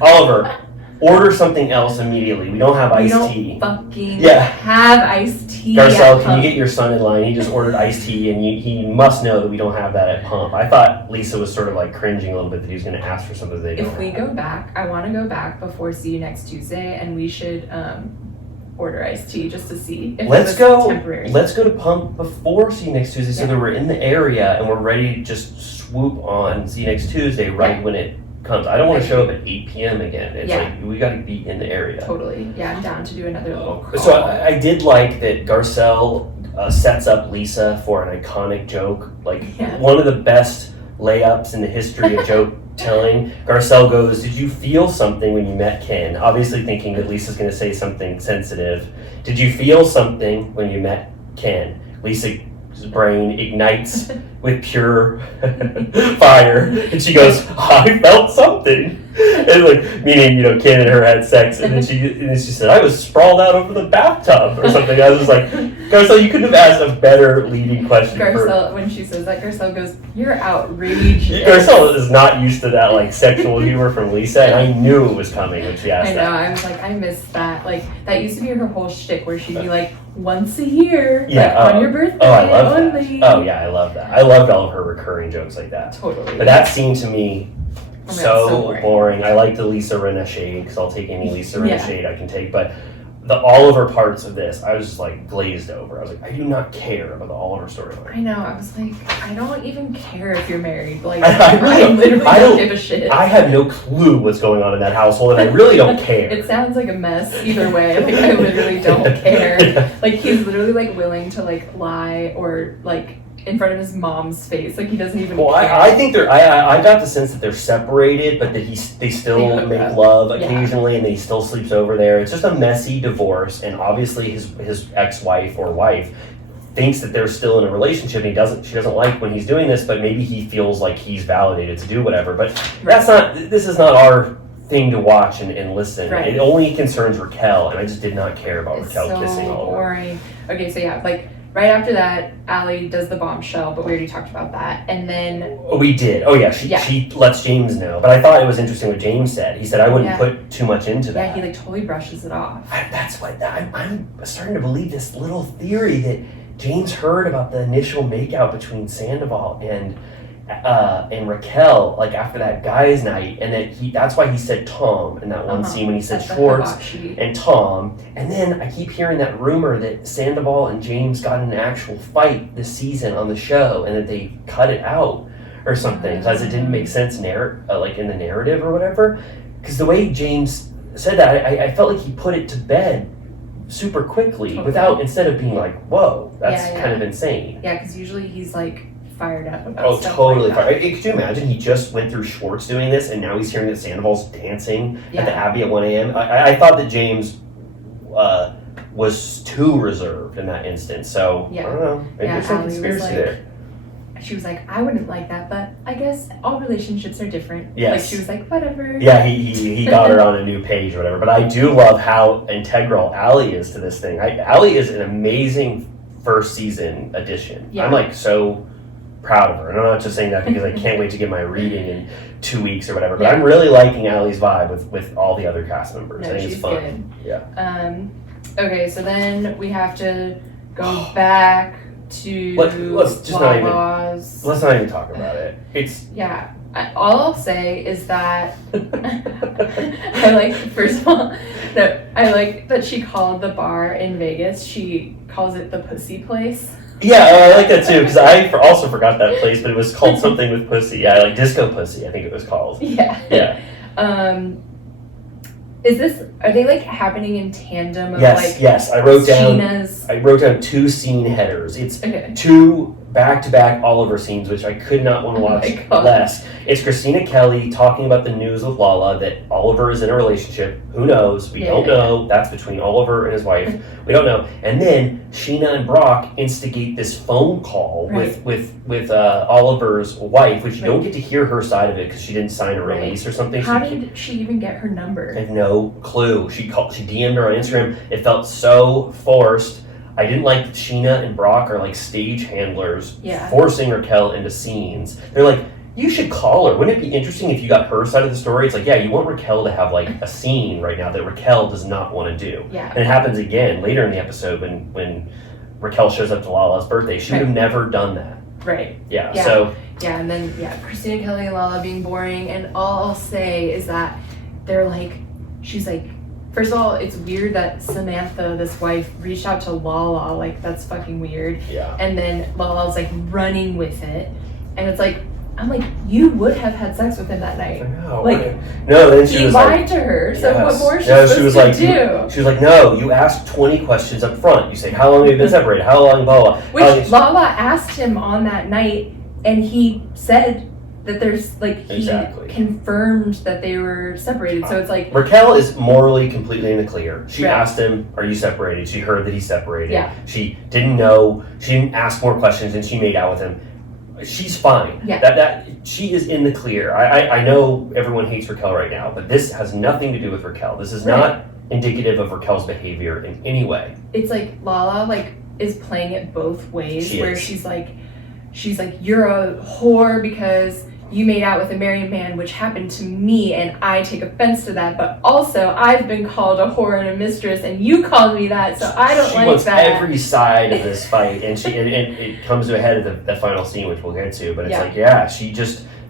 Oliver, order something else immediately. We don't have iced tea. We don't fucking have iced tea. Garcelle, can you get your son in line? He just ordered iced tea, and he must know that we don't have that at Pump. I thought Lisa was sort of like cringing a little bit that he was going to ask for something they don't have. If we go back, I want to go back before See You Next Tuesday, and we should order iced tea just to see if Let's it's go. temporary. Let's go to Pump before See You Next Tuesday, so that we're in the area and we're ready to just swoop on See You Next Tuesday when it comes. I don't want to show up at 8 p.m. again. It's like we got to be in the area. Totally. Yeah, I'm down to do another little call. So I did like that Garcelle sets up Lisa for an iconic joke, like one of the best layups in the history of joke telling. Garcelle goes, did you feel something when you met Ken? Obviously thinking that Lisa's going to say something sensitive. Did you feel something when you met Ken? Lisa's brain ignites with pure fire, and she goes, I felt something. And like, meaning, Ken and her had sex, and then she said, I was sprawled out over the bathtub or something. I was just like, Garcelle, you couldn't have asked a better leading question. When she says that, Garcelle goes, you're outrageous. Garcelle is not used to that like sexual humor from Lisa, and I knew it was coming when she asked that. I was like, I missed that. Like, that used to be her whole shtick where she'd be like, once a year, on your birthday. Oh, I love that. Oh, yeah, I love that. I loved all of her recurring jokes like that. Totally. But that scene to me, so boring. I like the Lisa Rinna shade, because I'll take any Lisa Rinna shade I can take, but the Oliver parts of this, I was just like glazed over. I was like, I do not care about the Oliver storyline. I know. I was like, I don't even care if you're married. Like, I literally don't give a shit. I have no clue what's going on in that household, and I really don't care. It sounds like a mess either way. Like, I literally don't care. Like, he's literally like willing to like lie or like in front of his mom's face. Like, he doesn't even care. I think I got the sense that they're separated, but that they still make love occasionally, and that he still sleeps over there. It's just a messy divorce, and obviously his ex-wife or wife thinks that they're still in a relationship, and she doesn't like when he's doing this, but maybe he feels like he's validated to do whatever. But this is not our thing to watch and listen. It only concerns Raquel, and I just did not care about Raquel kissing all over. Boring. Okay, so like right after that, Ally does the bombshell, but we already talked about that. And then we did. Oh yeah, she lets James know. But I thought it was interesting what James said. He said I wouldn't put too much into that. Yeah, he like totally brushes it off. That's why I'm starting to believe this little theory that James heard about the initial makeout between Sandoval and Raquel, like after that guys' night, and that's why he said Tom in that one scene when he said Schwartz and Tom. And then I keep hearing that rumor that Sandoval and James got in an actual fight this season on the show, and that they cut it out or something because it didn't make sense like in the narrative or whatever. Because the way James said that, I felt like he put it to bed super quickly instead of being like, whoa, that's kind of insane. Yeah, because usually he's like fired up about stuff totally like that. Could you imagine he just went through Schwartz doing this, and now he's hearing that Sandoval's dancing at the Abbey at 1 a.m.? I thought that James was too reserved in that instance, so I don't know. Maybe there's some conspiracy there. She was like, I wouldn't like that, but I guess all relationships are different. Yes. Like, she was like, whatever. Yeah, he got her on a new page or whatever. But I do love how integral Ally is to this thing. Ally is an amazing first season addition. Yeah. I'm like so proud of her. And I'm not just saying that because I can't wait to get my reading in 2 weeks or whatever. But Yeah. I'm really liking Ally's vibe with all the other cast members. No, I think she's it's fun. good. Yeah. Okay, so then we have to go back to Let's just not even- Lala's. Let's not even talk about it. It's Yeah. All I'll say is that I like, first of all, no, I like that she called the bar in Vegas, she calls it the pussy place. yeah, I like that too because I also forgot that place, but it was called something with pussy. Yeah, like Disco Pussy, I think it was called. Yeah. Yeah. Are they like happening in tandem of Yes. I wrote down Sheena's? 2 scene headers. It's Okay. 2 back-to-back Oliver scenes, which I could not want to Oh watch my God. less. It's Christina Kelly talking about the news with Lala that Oliver is in a relationship. Who knows? We don't know. That's between Oliver and his wife. We don't know. And then Sheena and Brock instigate this phone call with Oliver's wife, which you don't get to hear her side of it because she didn't sign a release or something. How did she even get her number? I have no clue. She DM'd her on Instagram. It felt so forced. I didn't like that Sheena and Brock are like stage handlers forcing Raquel into scenes. They're like, you should call her. Wouldn't it be interesting if you got her side of the story? It's like, yeah, you want Raquel to have like a scene right now that Raquel does not want to do. Yeah. And it happens again later in the episode when Raquel shows up to Lala's birthday. She would have never done that. Right. Yeah. Yeah, and then Christina Kelly and Lala being boring, and all I'll say is that she's like, first of all, it's weird that Samantha, this wife, reached out to Lala, like that's fucking weird. Yeah. And then Lala's like running with it, and it's like, I'm like, you would have had sex with him that night. I know. Like, no, then she he was lied like, to her, so what more is she no, supposed she was to like, do? She was like, no, you asked 20 questions up front. You say, how long have you been separated? How long, blah, blah. Which Lala asked him on that night, and he said that there's like, he confirmed that they were separated. So it's like, Raquel is morally completely in the clear. She Right. asked him, are you separated? She heard that he's separated. Yeah. She didn't know. She didn't ask more questions, and she made out with him. She's fine. Yeah. That she is in the clear. I know everyone hates Raquel right now, but this has nothing to do with Raquel. This is not indicative of Raquel's behavior in any way. it's like Lala like is playing it both ways, She where is. she's like, you're a whore because you made out with a married man, which happened to me, and I take offense to that. But also, I've been called a whore and a mistress, and you called me that, so I don't she like wants that. every side of this fight, and it comes to a head at the final scene, which we'll get to. But it's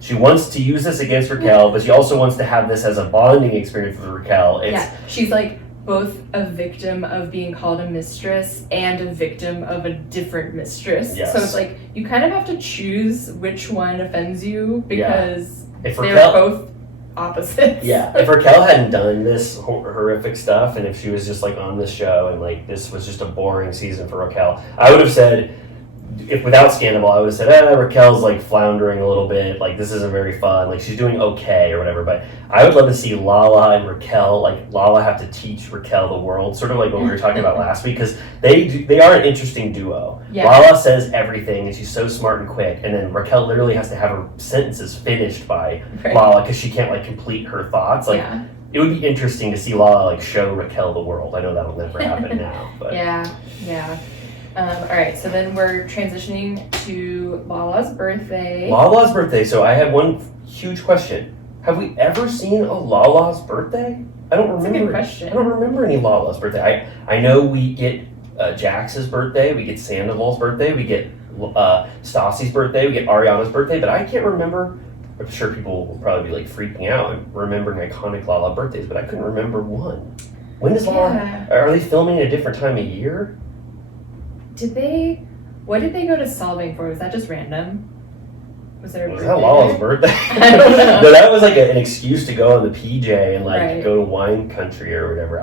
she wants to use this against Raquel, but she also wants to have this as a bonding experience with Raquel. She's like both a victim of being called a mistress and a victim of a different mistress. Yes. So it's like you kind of have to choose which one offends you because If they're Raquel, both opposites. if Raquel hadn't done this horrific stuff, and if she was just like on this show and like this was just a boring season for Raquel, I would have said, if without Sandoval, I would have said, Raquel's like floundering a little bit, like this isn't very fun, like she's doing okay or whatever. But I would love to see Lala and Raquel, like Lala have to teach Raquel the world, sort of like what we were talking about last week, because they are an interesting duo. Yeah. Lala says everything and she's so smart and quick, and then Raquel literally has to have her sentences finished by Lala because she can't like complete her thoughts. Like it would be interesting to see Lala like show Raquel the world. I know that'll never happen now, but Yeah. All right, so then we're transitioning to Lala's birthday. Lala's birthday. So I had one huge question. Have we ever seen a Lala's birthday? I don't remember. That's a good question. I don't remember any Lala's birthday. I know we get Jax's birthday, we get Sandoval's birthday, we get Stassi's birthday, we get Ariana's birthday, but I can't remember. I'm sure people will probably be like freaking out and remembering iconic Lala birthdays, but I couldn't remember one. When does Lala? Are they filming at a different time of year? What did they go to Solving for? Was that just random? Was there a birthday? That Lala's birthday? I don't know. No, that was like an excuse to go on the PJ and like go to wine country or whatever.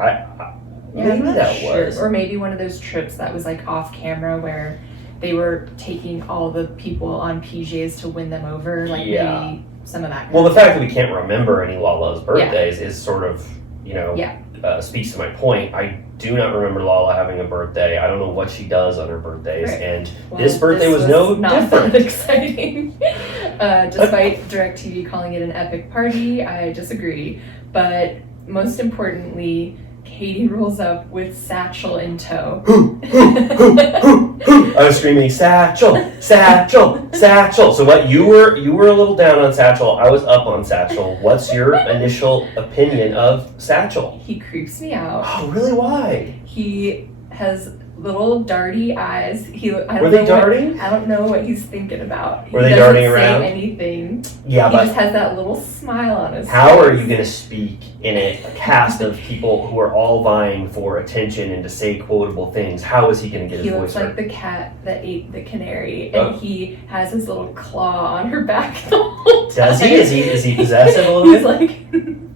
Maybe that was. Or maybe one of those trips that was like off camera where they were taking all the people on PJs to win them over. Like maybe some of that. Well, the fact that we can't remember any Lala's birthdays is sort of, speaks to my point. I do not remember Lala having a birthday. I don't know what she does on her birthdays, and this birthday was no not different. That exciting. Despite DirecTV calling it an epic party, I disagree. But most importantly, Katie rolls up with Satchel in tow. I was screaming, Satchel, Satchel, Satchel. So what, you were a little down on Satchel. I was up on Satchel. What's your initial opinion of Satchel? He creeps me out. Oh, really? Why? He has little darty eyes. Were they darting? I don't know what he's thinking about. Were they darting around? He doesn't say anything. Yeah, he but just has that little smile on his face. how are you going to speak in a cast of people who are all vying for attention and to say quotable things? How is he going to get He his looks voice like heard? the cat that ate the canary, and Oh. he has his little claw on her back the whole time. Does he? Is he possessive a little He's bit?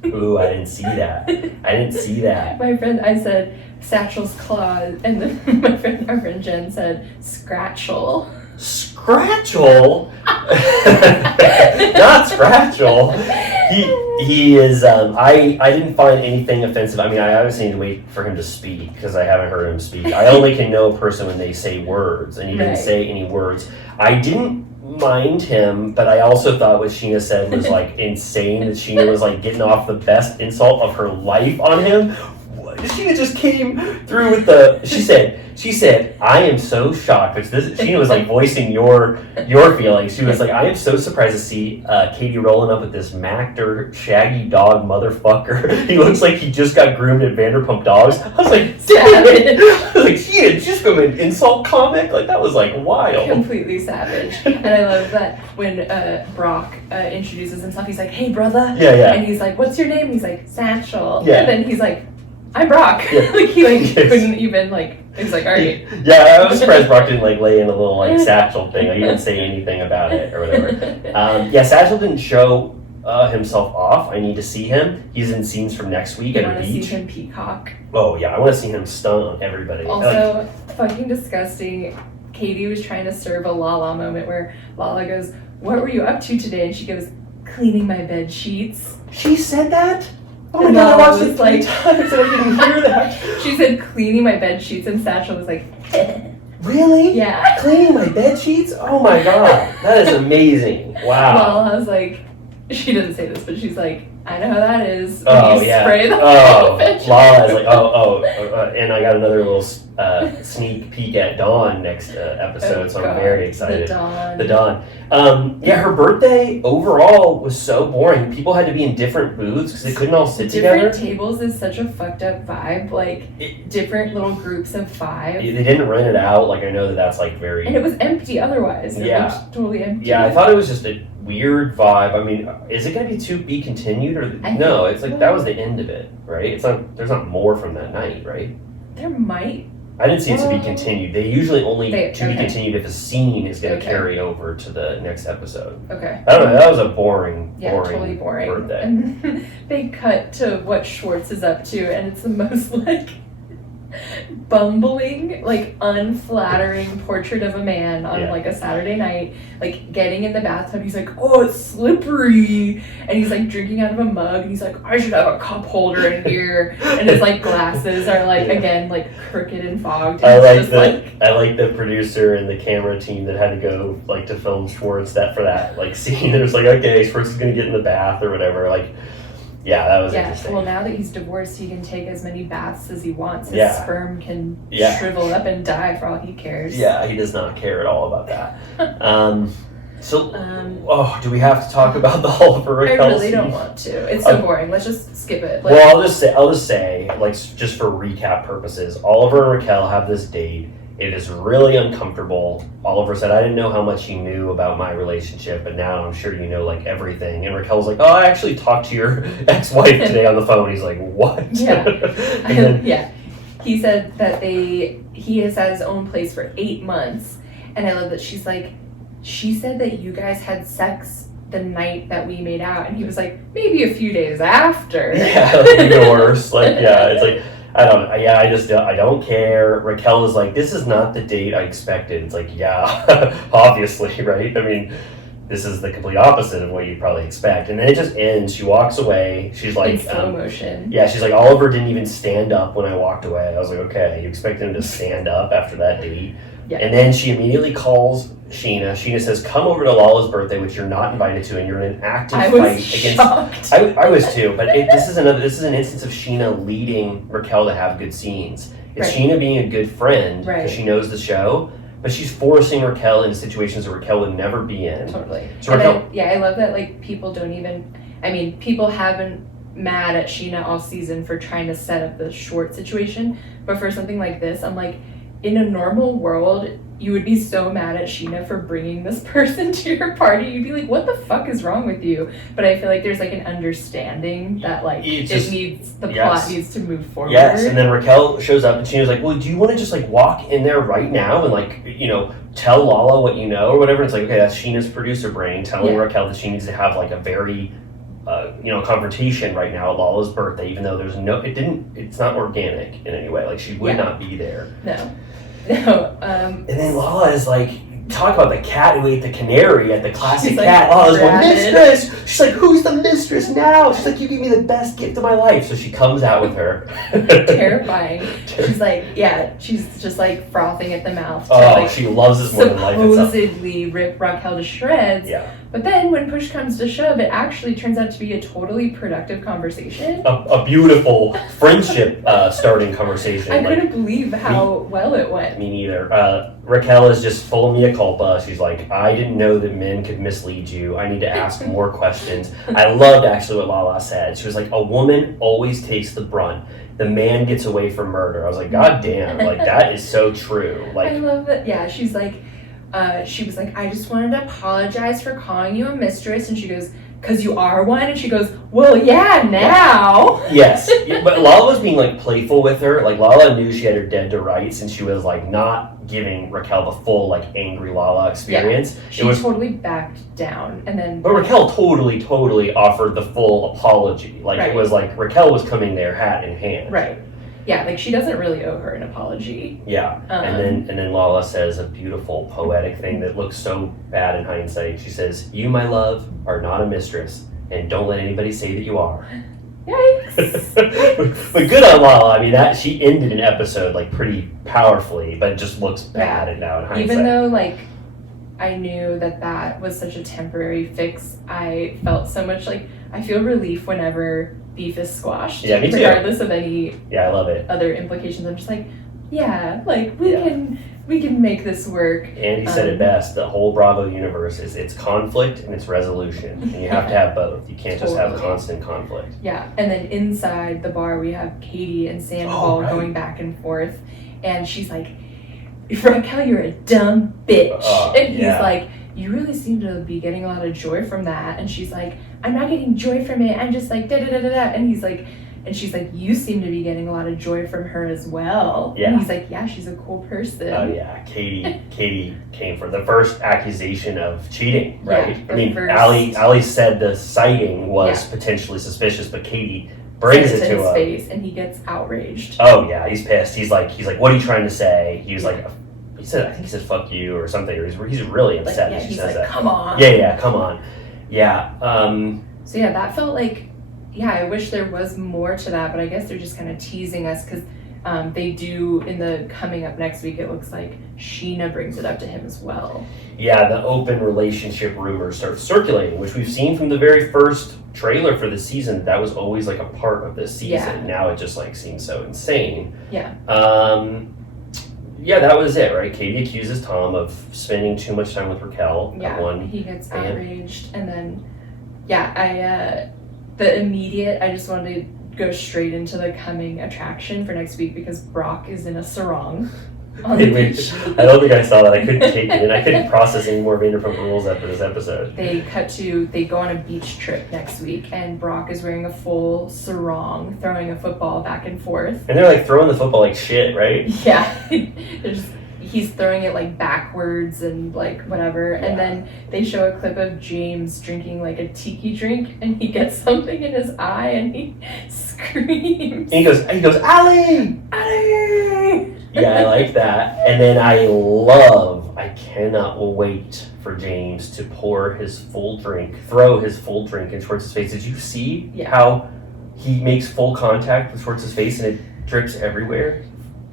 like, Ooh, I didn't see that. I didn't see that. my friend, I said Satchel's claw, and then our friend Jen said Scratchel. Scratchel? Not Scratchel. He is. I didn't find anything offensive. I mean, I obviously need to wait for him to speak because I haven't heard him speak. I only can know a person when they say words, and he didn't Right. say any words. I didn't mind him, but I also thought what Sheena said was like insane. That Sheena was like getting off the best insult of her life on him. Sheena just came through with the. She said, I am so shocked. Which Sheena was like voicing your feelings. She was like, I am so surprised to see Katie rolling up with this Mactor shaggy dog motherfucker. He looks like he just got groomed at Vanderpump Dogs. I was like, Savage. I was like, she had just from an insult comic. Like that was like wild. Completely savage. And I love that when Brock introduces himself, he's like, hey, brother. Yeah. And he's like, what's your name? He's like, Satchel. Yeah. And then he's like, I'm Brock. Yeah. Like he like Yes. couldn't even like, he's like, all right. Yeah, I was surprised Brock didn't like lay in a little like Satchel thing. Like, he didn't say anything about it or whatever. Yeah, Satchel didn't show himself off. I need to see him. He's in scenes from next week You at a want to see beach. him peacock. Oh yeah, I want to see him stun on everybody. Also, fucking disgusting. Katie was trying to serve a Lala moment where Lala goes, what were you up to today? And she goes, cleaning my bed sheets. She said that? Oh my And god, I Lala watched it was 3 times and I didn't hear that. She said, cleaning my bed sheets, and Satchel was like, Really? yeah. Cleaning my bed sheets? Oh my god, that is amazing. Wow. Well, I was like, she didn't say this, but she's like, I know how that is. When Oh you yeah. spray the Oh, bed sheets." Lala is like, and I got another little sneak peek at Dawn next episode, so I'm Oh, God. very excited. The dawn. The Dawn. Yeah, her birthday overall was so boring. People had to be in different booths because they couldn't all sit Different together. tables is such a fucked up vibe. Like, different little groups of 5. They didn't rent it out. Like I know that's like very. And it was empty otherwise. It Yeah. looked totally empty. Yeah, I thought it was just a weird vibe. I mean, is it going to be to be continued or no? It's like that was the end of it, right? It's not. There's not more from that night, right? There might. I didn't see it to be continued. They usually only to be okay. continued if a scene is going to Okay. carry over to the next episode. Okay. I don't know. That was a boring, Yeah, totally boring. birthday. And then they cut to what Schwartz is up to, and it's the most like bumbling, like unflattering portrait of a man on Yeah. like a Saturday night, like getting in the bathtub. He's like, oh, it's slippery, and he's like drinking out of a mug, and he's like, I should have a cup holder in here, and his like glasses are like again like crooked and fogged. And it's just, I like the producer and the camera team that had to go like to film Schwartz for that like scene. It was like, okay, Schwartz is gonna get in the bath or whatever. Like, yeah, that was interesting. Well, now that he's divorced, he can take as many baths as he wants. His Yeah. sperm can Yeah. shrivel up and die for all he cares. Yeah, he does not care at all about that. So, do we have to talk about the Oliver I Raquel really scene? don't want to. It's so boring. Let's just skip it. Like, Well, I'll just say, like, just for recap purposes, Oliver and Raquel have this date. It is really uncomfortable. Oliver said, I didn't know how much you knew about my relationship, but now I'm sure you know, like, everything. And Raquel's like, oh, I actually talked to your ex-wife today on the phone. He's like, what? Yeah. And then, yeah. He said that he has had his own place for 8 months. And I love that she's like, she said that you guys had sex the night that we made out. And he was like, maybe a few days after. yeah, like, even worse. Like, yeah, it's like, I don't care. Raquel is like, this is not the date I expected. It's like, yeah, obviously, right? I mean, this is the complete opposite of what you'd probably expect. And then it just ends. She walks away. She's like, in slow motion. yeah, she's like, Oliver didn't even stand up when I walked away. I was like, okay, you expected him to stand up after that date? Yeah. And then she immediately calls Sheena. Sheena says, come over to Lala's birthday, which you're not invited to, and you're in an active I fight was against... shocked. I was too, but this is an instance of Sheena leading Raquel to have good scenes. It's Right. Sheena being a good friend because Right. she knows the show, but she's forcing Raquel into situations that Raquel would never be in. Totally. So And Raquel, I love that, like, people don't even, I mean, people have been mad at Sheena all season for trying to set up the Schwartz situation, but for something like this, I'm like, in a normal world, you would be so mad at Sheena for bringing this person to your party. You'd be like, what the fuck is wrong with you? But I feel like there's like an understanding that like It's just- the yes. plot needs to move forward. yes, and then Raquel shows up and Sheena's like, well, do you want to just like walk in there right now and like, you know, tell Lala what you know or whatever? It's like, okay, that's Sheena's producer brain telling Yeah. Raquel that she needs to have like a very, confrontation right now at Lala's birthday, even though it's not organic in any way. Like she would Yeah. not be there. No. And then Lala is like, talk about the cat who ate the canary at the classic She's, like, cat. Lala's going, rabid. mistress! She's like, who's the mistress now? She's like, you gave me the best gift of my life. So she comes out with her. Terrifying. She's like, yeah, she's just like frothing at the mouth to Oh, like she loves this more than life itself. supposedly rip Raquel to shreds. Yeah. But then when push comes to shove, it actually turns out to be a totally productive conversation. A beautiful friendship starting conversation. I Like, couldn't believe how well it went. me neither. Raquel is just full mea culpa. She's like, I didn't know that men could mislead you. I need to ask more questions. I loved actually what Lala said. She was like, a woman always takes the brunt. The man gets away from murder. I was like, God damn, like that is so true. I Like, love that. Yeah, she's like, she was like, I just wanted to apologize for calling you a mistress. And she goes, because you are one? And she goes, well, yeah, now. yes, but Lala was being like playful with her. Like Lala knew she had her dead to rights, and she was like not giving Raquel the full like angry Lala experience. She It was, totally backed down. And then but Raquel totally offered the full apology. Like Right. it was like Raquel was coming there hat in hand. right. Yeah, like she doesn't really owe her an apology. Yeah, and then Lala says a beautiful poetic thing that looks so bad in hindsight. She says, "You, my love, are not a mistress, and don't let anybody say that you are." Yikes. But good on Lala. I mean, that she ended an episode like pretty powerfully, but it just looks bad and now in hindsight. Even though like I knew that was such a temporary fix, I felt so much like I feel relief whenever beef is squashed. Yeah, me too. Regardless of any Yeah, I love it. other implications. I'm just like, yeah, like we Yeah. can make this work. Andy said it best. The whole Bravo universe is it's conflict and it's resolution, and you have to have both. You can't just have Totally. constant conflict. Yeah, and then inside the bar we have Katie and Sandoval right. going back and forth, and she's like, Raquel, you're a dumb bitch. And he's yeah. like, you really seem to be getting a lot of joy from that. And she's like, I'm not getting joy from it. I'm just like, da da da da da. And he's like, and she's like, you seem to be getting a lot of joy from her as well. Yeah. And he's like, yeah, she's a cool person. Oh yeah, Katie came for the first accusation of cheating, right? Yeah, I mean, first- Ally said the sighting was potentially suspicious, but Katie brings Says it in to his him. face, and he gets outraged. Oh yeah, he's pissed. He's like, what are you trying to say? He was like, I think he said fuck you or something, or he's really Like, upset yeah, that she he's says like, that. come on. Yeah, come on. Yeah. So yeah, that felt like, yeah, I wish there was more to that, but I guess they're just kind of teasing us because they do, in the coming up next week, it looks like Sheena brings it up to him as well. Yeah, the open relationship rumor starts circulating, which we've seen from the very first trailer for the season. That was always like a part of this season. Yeah. Now it just like seems so insane. Yeah. Yeah, that was it, right? Katie accuses Tom of spending too much time with Raquel. Yeah, One he gets fan. outraged, and then, the immediate, I just wanted to go straight into the coming attraction for next week because Brock is in a sarong on the beach. I don't think I saw that. I couldn't take it in. I couldn't process any more Vanderpump Rules after this episode. They go on a beach trip next week, and Brock is wearing a full sarong, throwing a football back and forth. And they're like throwing the football like shit, right? Yeah, he's throwing it like backwards and like whatever. Yeah. And then they show a clip of James drinking like a tiki drink, and he gets something in his eye, and he screams. And he goes, Ally! Ally! Yeah, I like that. And then I cannot wait for James to throw his full drink in Schwartz's face. Did you see Yeah. how he makes full contact with Schwartz's face and it drips everywhere?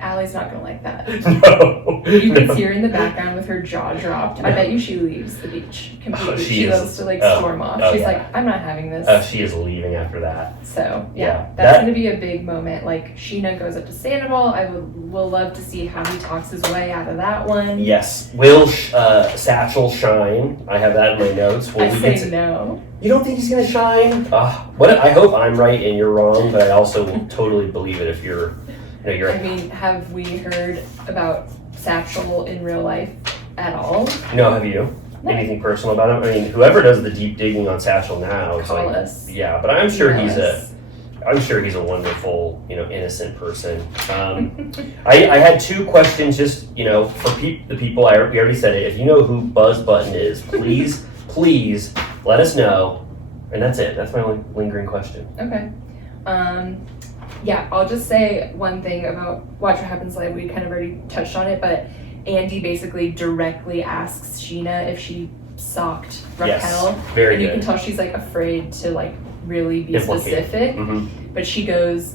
Allie's not gonna like that. No. You can see her in the background with her jaw dropped. I bet you she leaves the beach completely. She loves to like storm off. She's like, I'm not having this. She is leaving after that. So that's gonna be a big moment. Like Sheena goes up to Sandoval. I will love to see how he talks his way out of that one. Yes. Will Satchel shine? I have that in my notes. I say no. You don't think he's gonna shine? I hope I'm right and you're wrong, but I also will totally believe it if you're. I mean, have we heard about Satchel in real life at all? No, have you? No. Anything personal about him? I mean, whoever does the deep digging on Satchel now is Call like, us. Yeah, but I'm sure he's a wonderful, innocent person. I had two questions, just for the people. We already said it. If you know who Buzz Button is, please let us know. And that's it. That's my only lingering question. Okay. Yeah, I'll just say one thing about Watch What Happens Live. We kind of already touched on it, but Andy basically directly asks Sheena if she socked Raquel. Yes, very and you good. can tell she's like afraid to like really be specific. Mm-hmm. But she goes,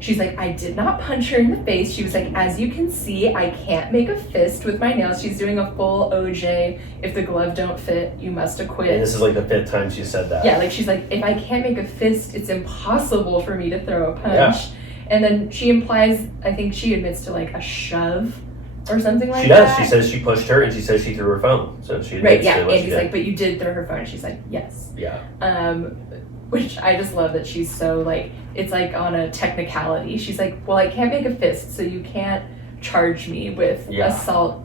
she's like, I did not punch her in the face. She was like, as you can see, I can't make a fist with my nails. She's doing a full OJ. If the glove don't fit, you must acquit. And this is like the 5th time she said that. Yeah, like she's like, if I can't make a fist, it's impossible for me to throw a punch. Yeah. And then she implies, I think she admits to like a shove or something like that. She does. She says she pushed her and she says she threw her phone. So she admits to what and she he's did. like, but you did throw her phone. And she's like, yes. Yeah. Which I just love that she's so like, it's like on a technicality. She's like, well, I can't make a fist, so you can't charge me with assault,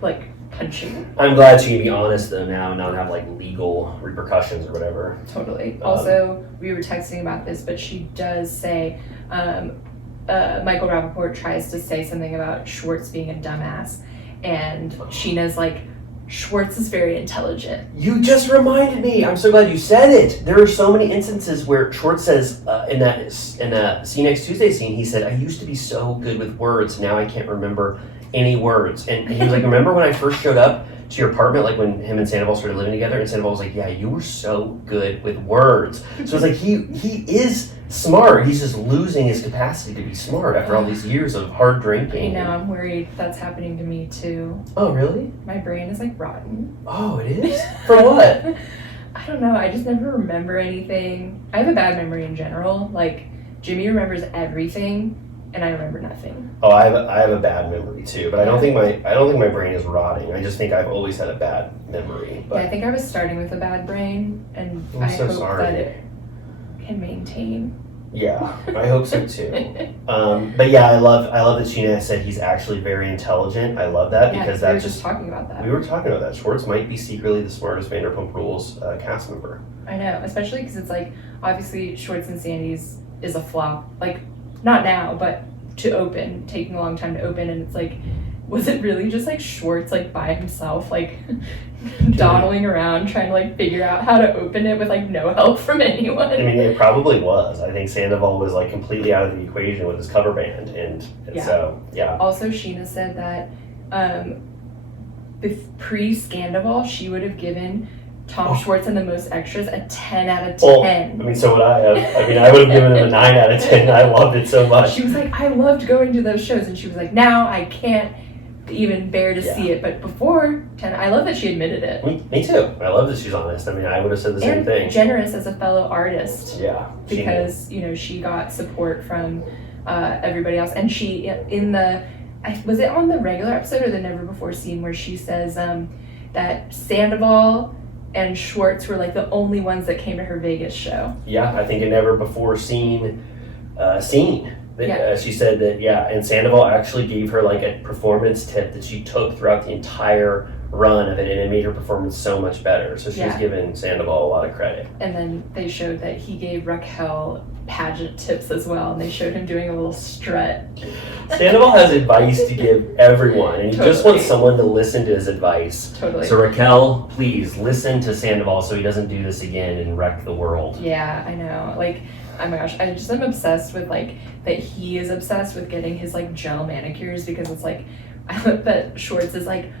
like punching. I'm glad she can be honest though now and not have like legal repercussions or whatever. Totally. Also, we were texting about this, but she does say, Michael Rappaport tries to say something about Schwartz being a dumbass, and Sheena's like, Schwartz is very intelligent. You just reminded me. I'm so glad you said it. There are so many instances where Schwartz says in that See You Next Tuesday scene, he said, I used to be so good with words. Now I can't remember any words. And he was like, remember when I first showed up to your apartment, like when him and Sandoval started living together, and Sandoval was like, yeah, you were so good with words. So it's like he is smart. He's just losing his capacity to be smart after all these years of hard drinking. I know, I'm worried that's happening to me too. Oh, really? My brain is like rotten. Oh, it is? For what? I don't know. I just never remember anything. I have a bad memory in general. Like, Jimmy remembers everything, and I remember nothing. Oh, I have a bad memory too, but I don't think my brain is rotting. I just think I've always had a bad memory. But yeah, I think I was starting with a bad brain, and I hope that it can maintain. Yeah, I hope so too. But yeah, I love that Sheena said he's actually very intelligent. I love that because we were just talking about that. We were talking about that. Schwartz might be secretly the smartest Vanderpump Rules cast member. I know, especially because it's like obviously Schwartz and Sandys is a flop. Like not now, but taking a long time to open, and it's like, was it really just like Schwartz like by himself like dawdling around trying to like figure out how to open it with like no help from anyone? I mean, it probably was. I think Sandoval was like completely out of the equation with his cover band, and so yeah. Also, Sheena said that pre-Sandoval she would have given Tom Schwartz and the Most Extras a 10 out of 10. Well, I mean, so would I have. I mean, I would have given him a 9 out of 10. I loved it so much. She was like, I loved going to those shows, and she was like, now I can't even bear to see it, but before 10, I love that she admitted it. Me too. I love that she's honest. I mean, I would have said the same thing. Generous as a fellow artist. Yeah. Because, she got support from everybody else. And she, was it on the regular episode or the Never Before scene where she says that Sandoval and Schwartz were like the only ones that came to her Vegas show? Yeah, I think a Never Before scene. She said that, and Sandoval actually gave her like a performance tip that she took throughout the entire run of it, and it made her performance so much better. So she's given Sandoval a lot of credit. And then they showed that he gave Raquel pageant tips as well, and they showed him doing a little strut. Sandoval has advice to give everyone, and he just wants someone to listen to his advice. Totally. So Raquel, please listen to Sandoval so he doesn't do this again and wreck the world. Yeah, I know. Like, oh my gosh, I'm obsessed with like that he is obsessed with getting his like gel manicures, because it's like, I love that Schwartz is like,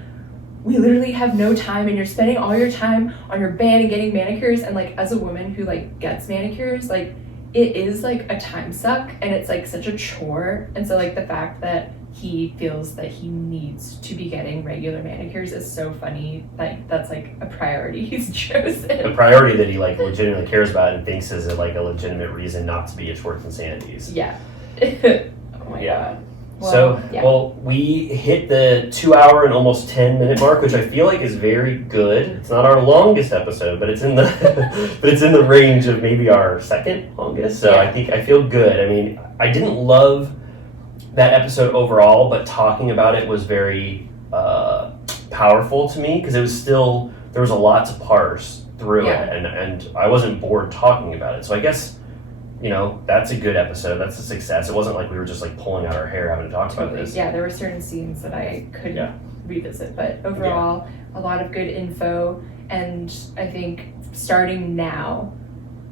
we literally have no time and you're spending all your time on your band and getting manicures. And like, as a woman who like gets manicures, like it is like a time suck and it's like such a chore. And so like the fact that he feels that he needs to be getting regular manicures is so funny. Like that's like a priority he's chosen. A priority that he like legitimately cares about and thinks is like a legitimate reason not to be at Schwartz and Sandys. Yeah. Oh my god. Well, we hit the 2 hour and almost 10-minute mark, which I feel like is very good. It's not our longest episode, but it's in the range of maybe our second longest. So I feel good. I mean, I didn't love that episode overall, but talking about it was very powerful to me because it was still, there was a lot to parse through it, and I wasn't bored talking about it. So I guess, you know, that's a good episode. That's a success. It wasn't like we were just like pulling out our hair having to talk about this. Yeah, there were certain scenes that I couldn't revisit, but overall, a lot of good info. And I think starting now,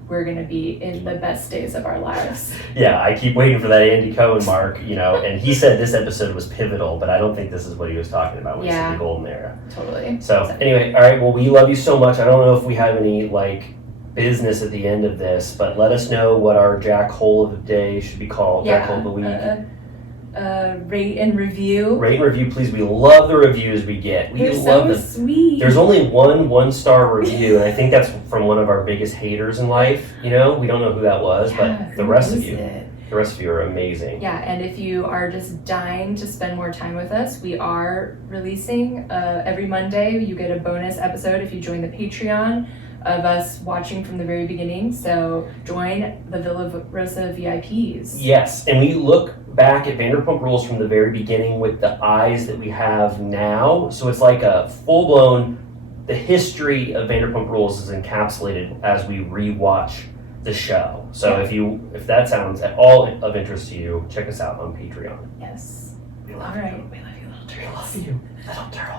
we're going to be in the best days of our lives. Yeah, I keep waiting for that Andy Cohen mark, you know, and he said this episode was pivotal, but I don't think this is what he was talking about when he said the golden era. Totally. So anyway, all right, well, we love you so much. I don't know if we have any, like, business at the end of this, but let us know what our Jack Hole of the day should be called. Jack Hole of the week. Rate and review. Rate and review, please. We love the reviews we get. They're so sweet. There's only one-star review, and I think that's from one of our biggest haters in life. You know, we don't know who that was, but the rest of you are amazing. Yeah, and if you are just dying to spend more time with us, we are releasing every Monday. You get a bonus episode if you join the Patreon of us watching from the very beginning. So join the Villa Rosa VIPs. Yes, and we look back at Vanderpump Rules from the very beginning with the eyes that we have now. So it's like a full-blown, the history of Vanderpump Rules is encapsulated as we rewatch the show. So if that sounds at all of interest to you, check us out on Patreon. Yes. We love you. We love you, little turtles. We love you, little turtles.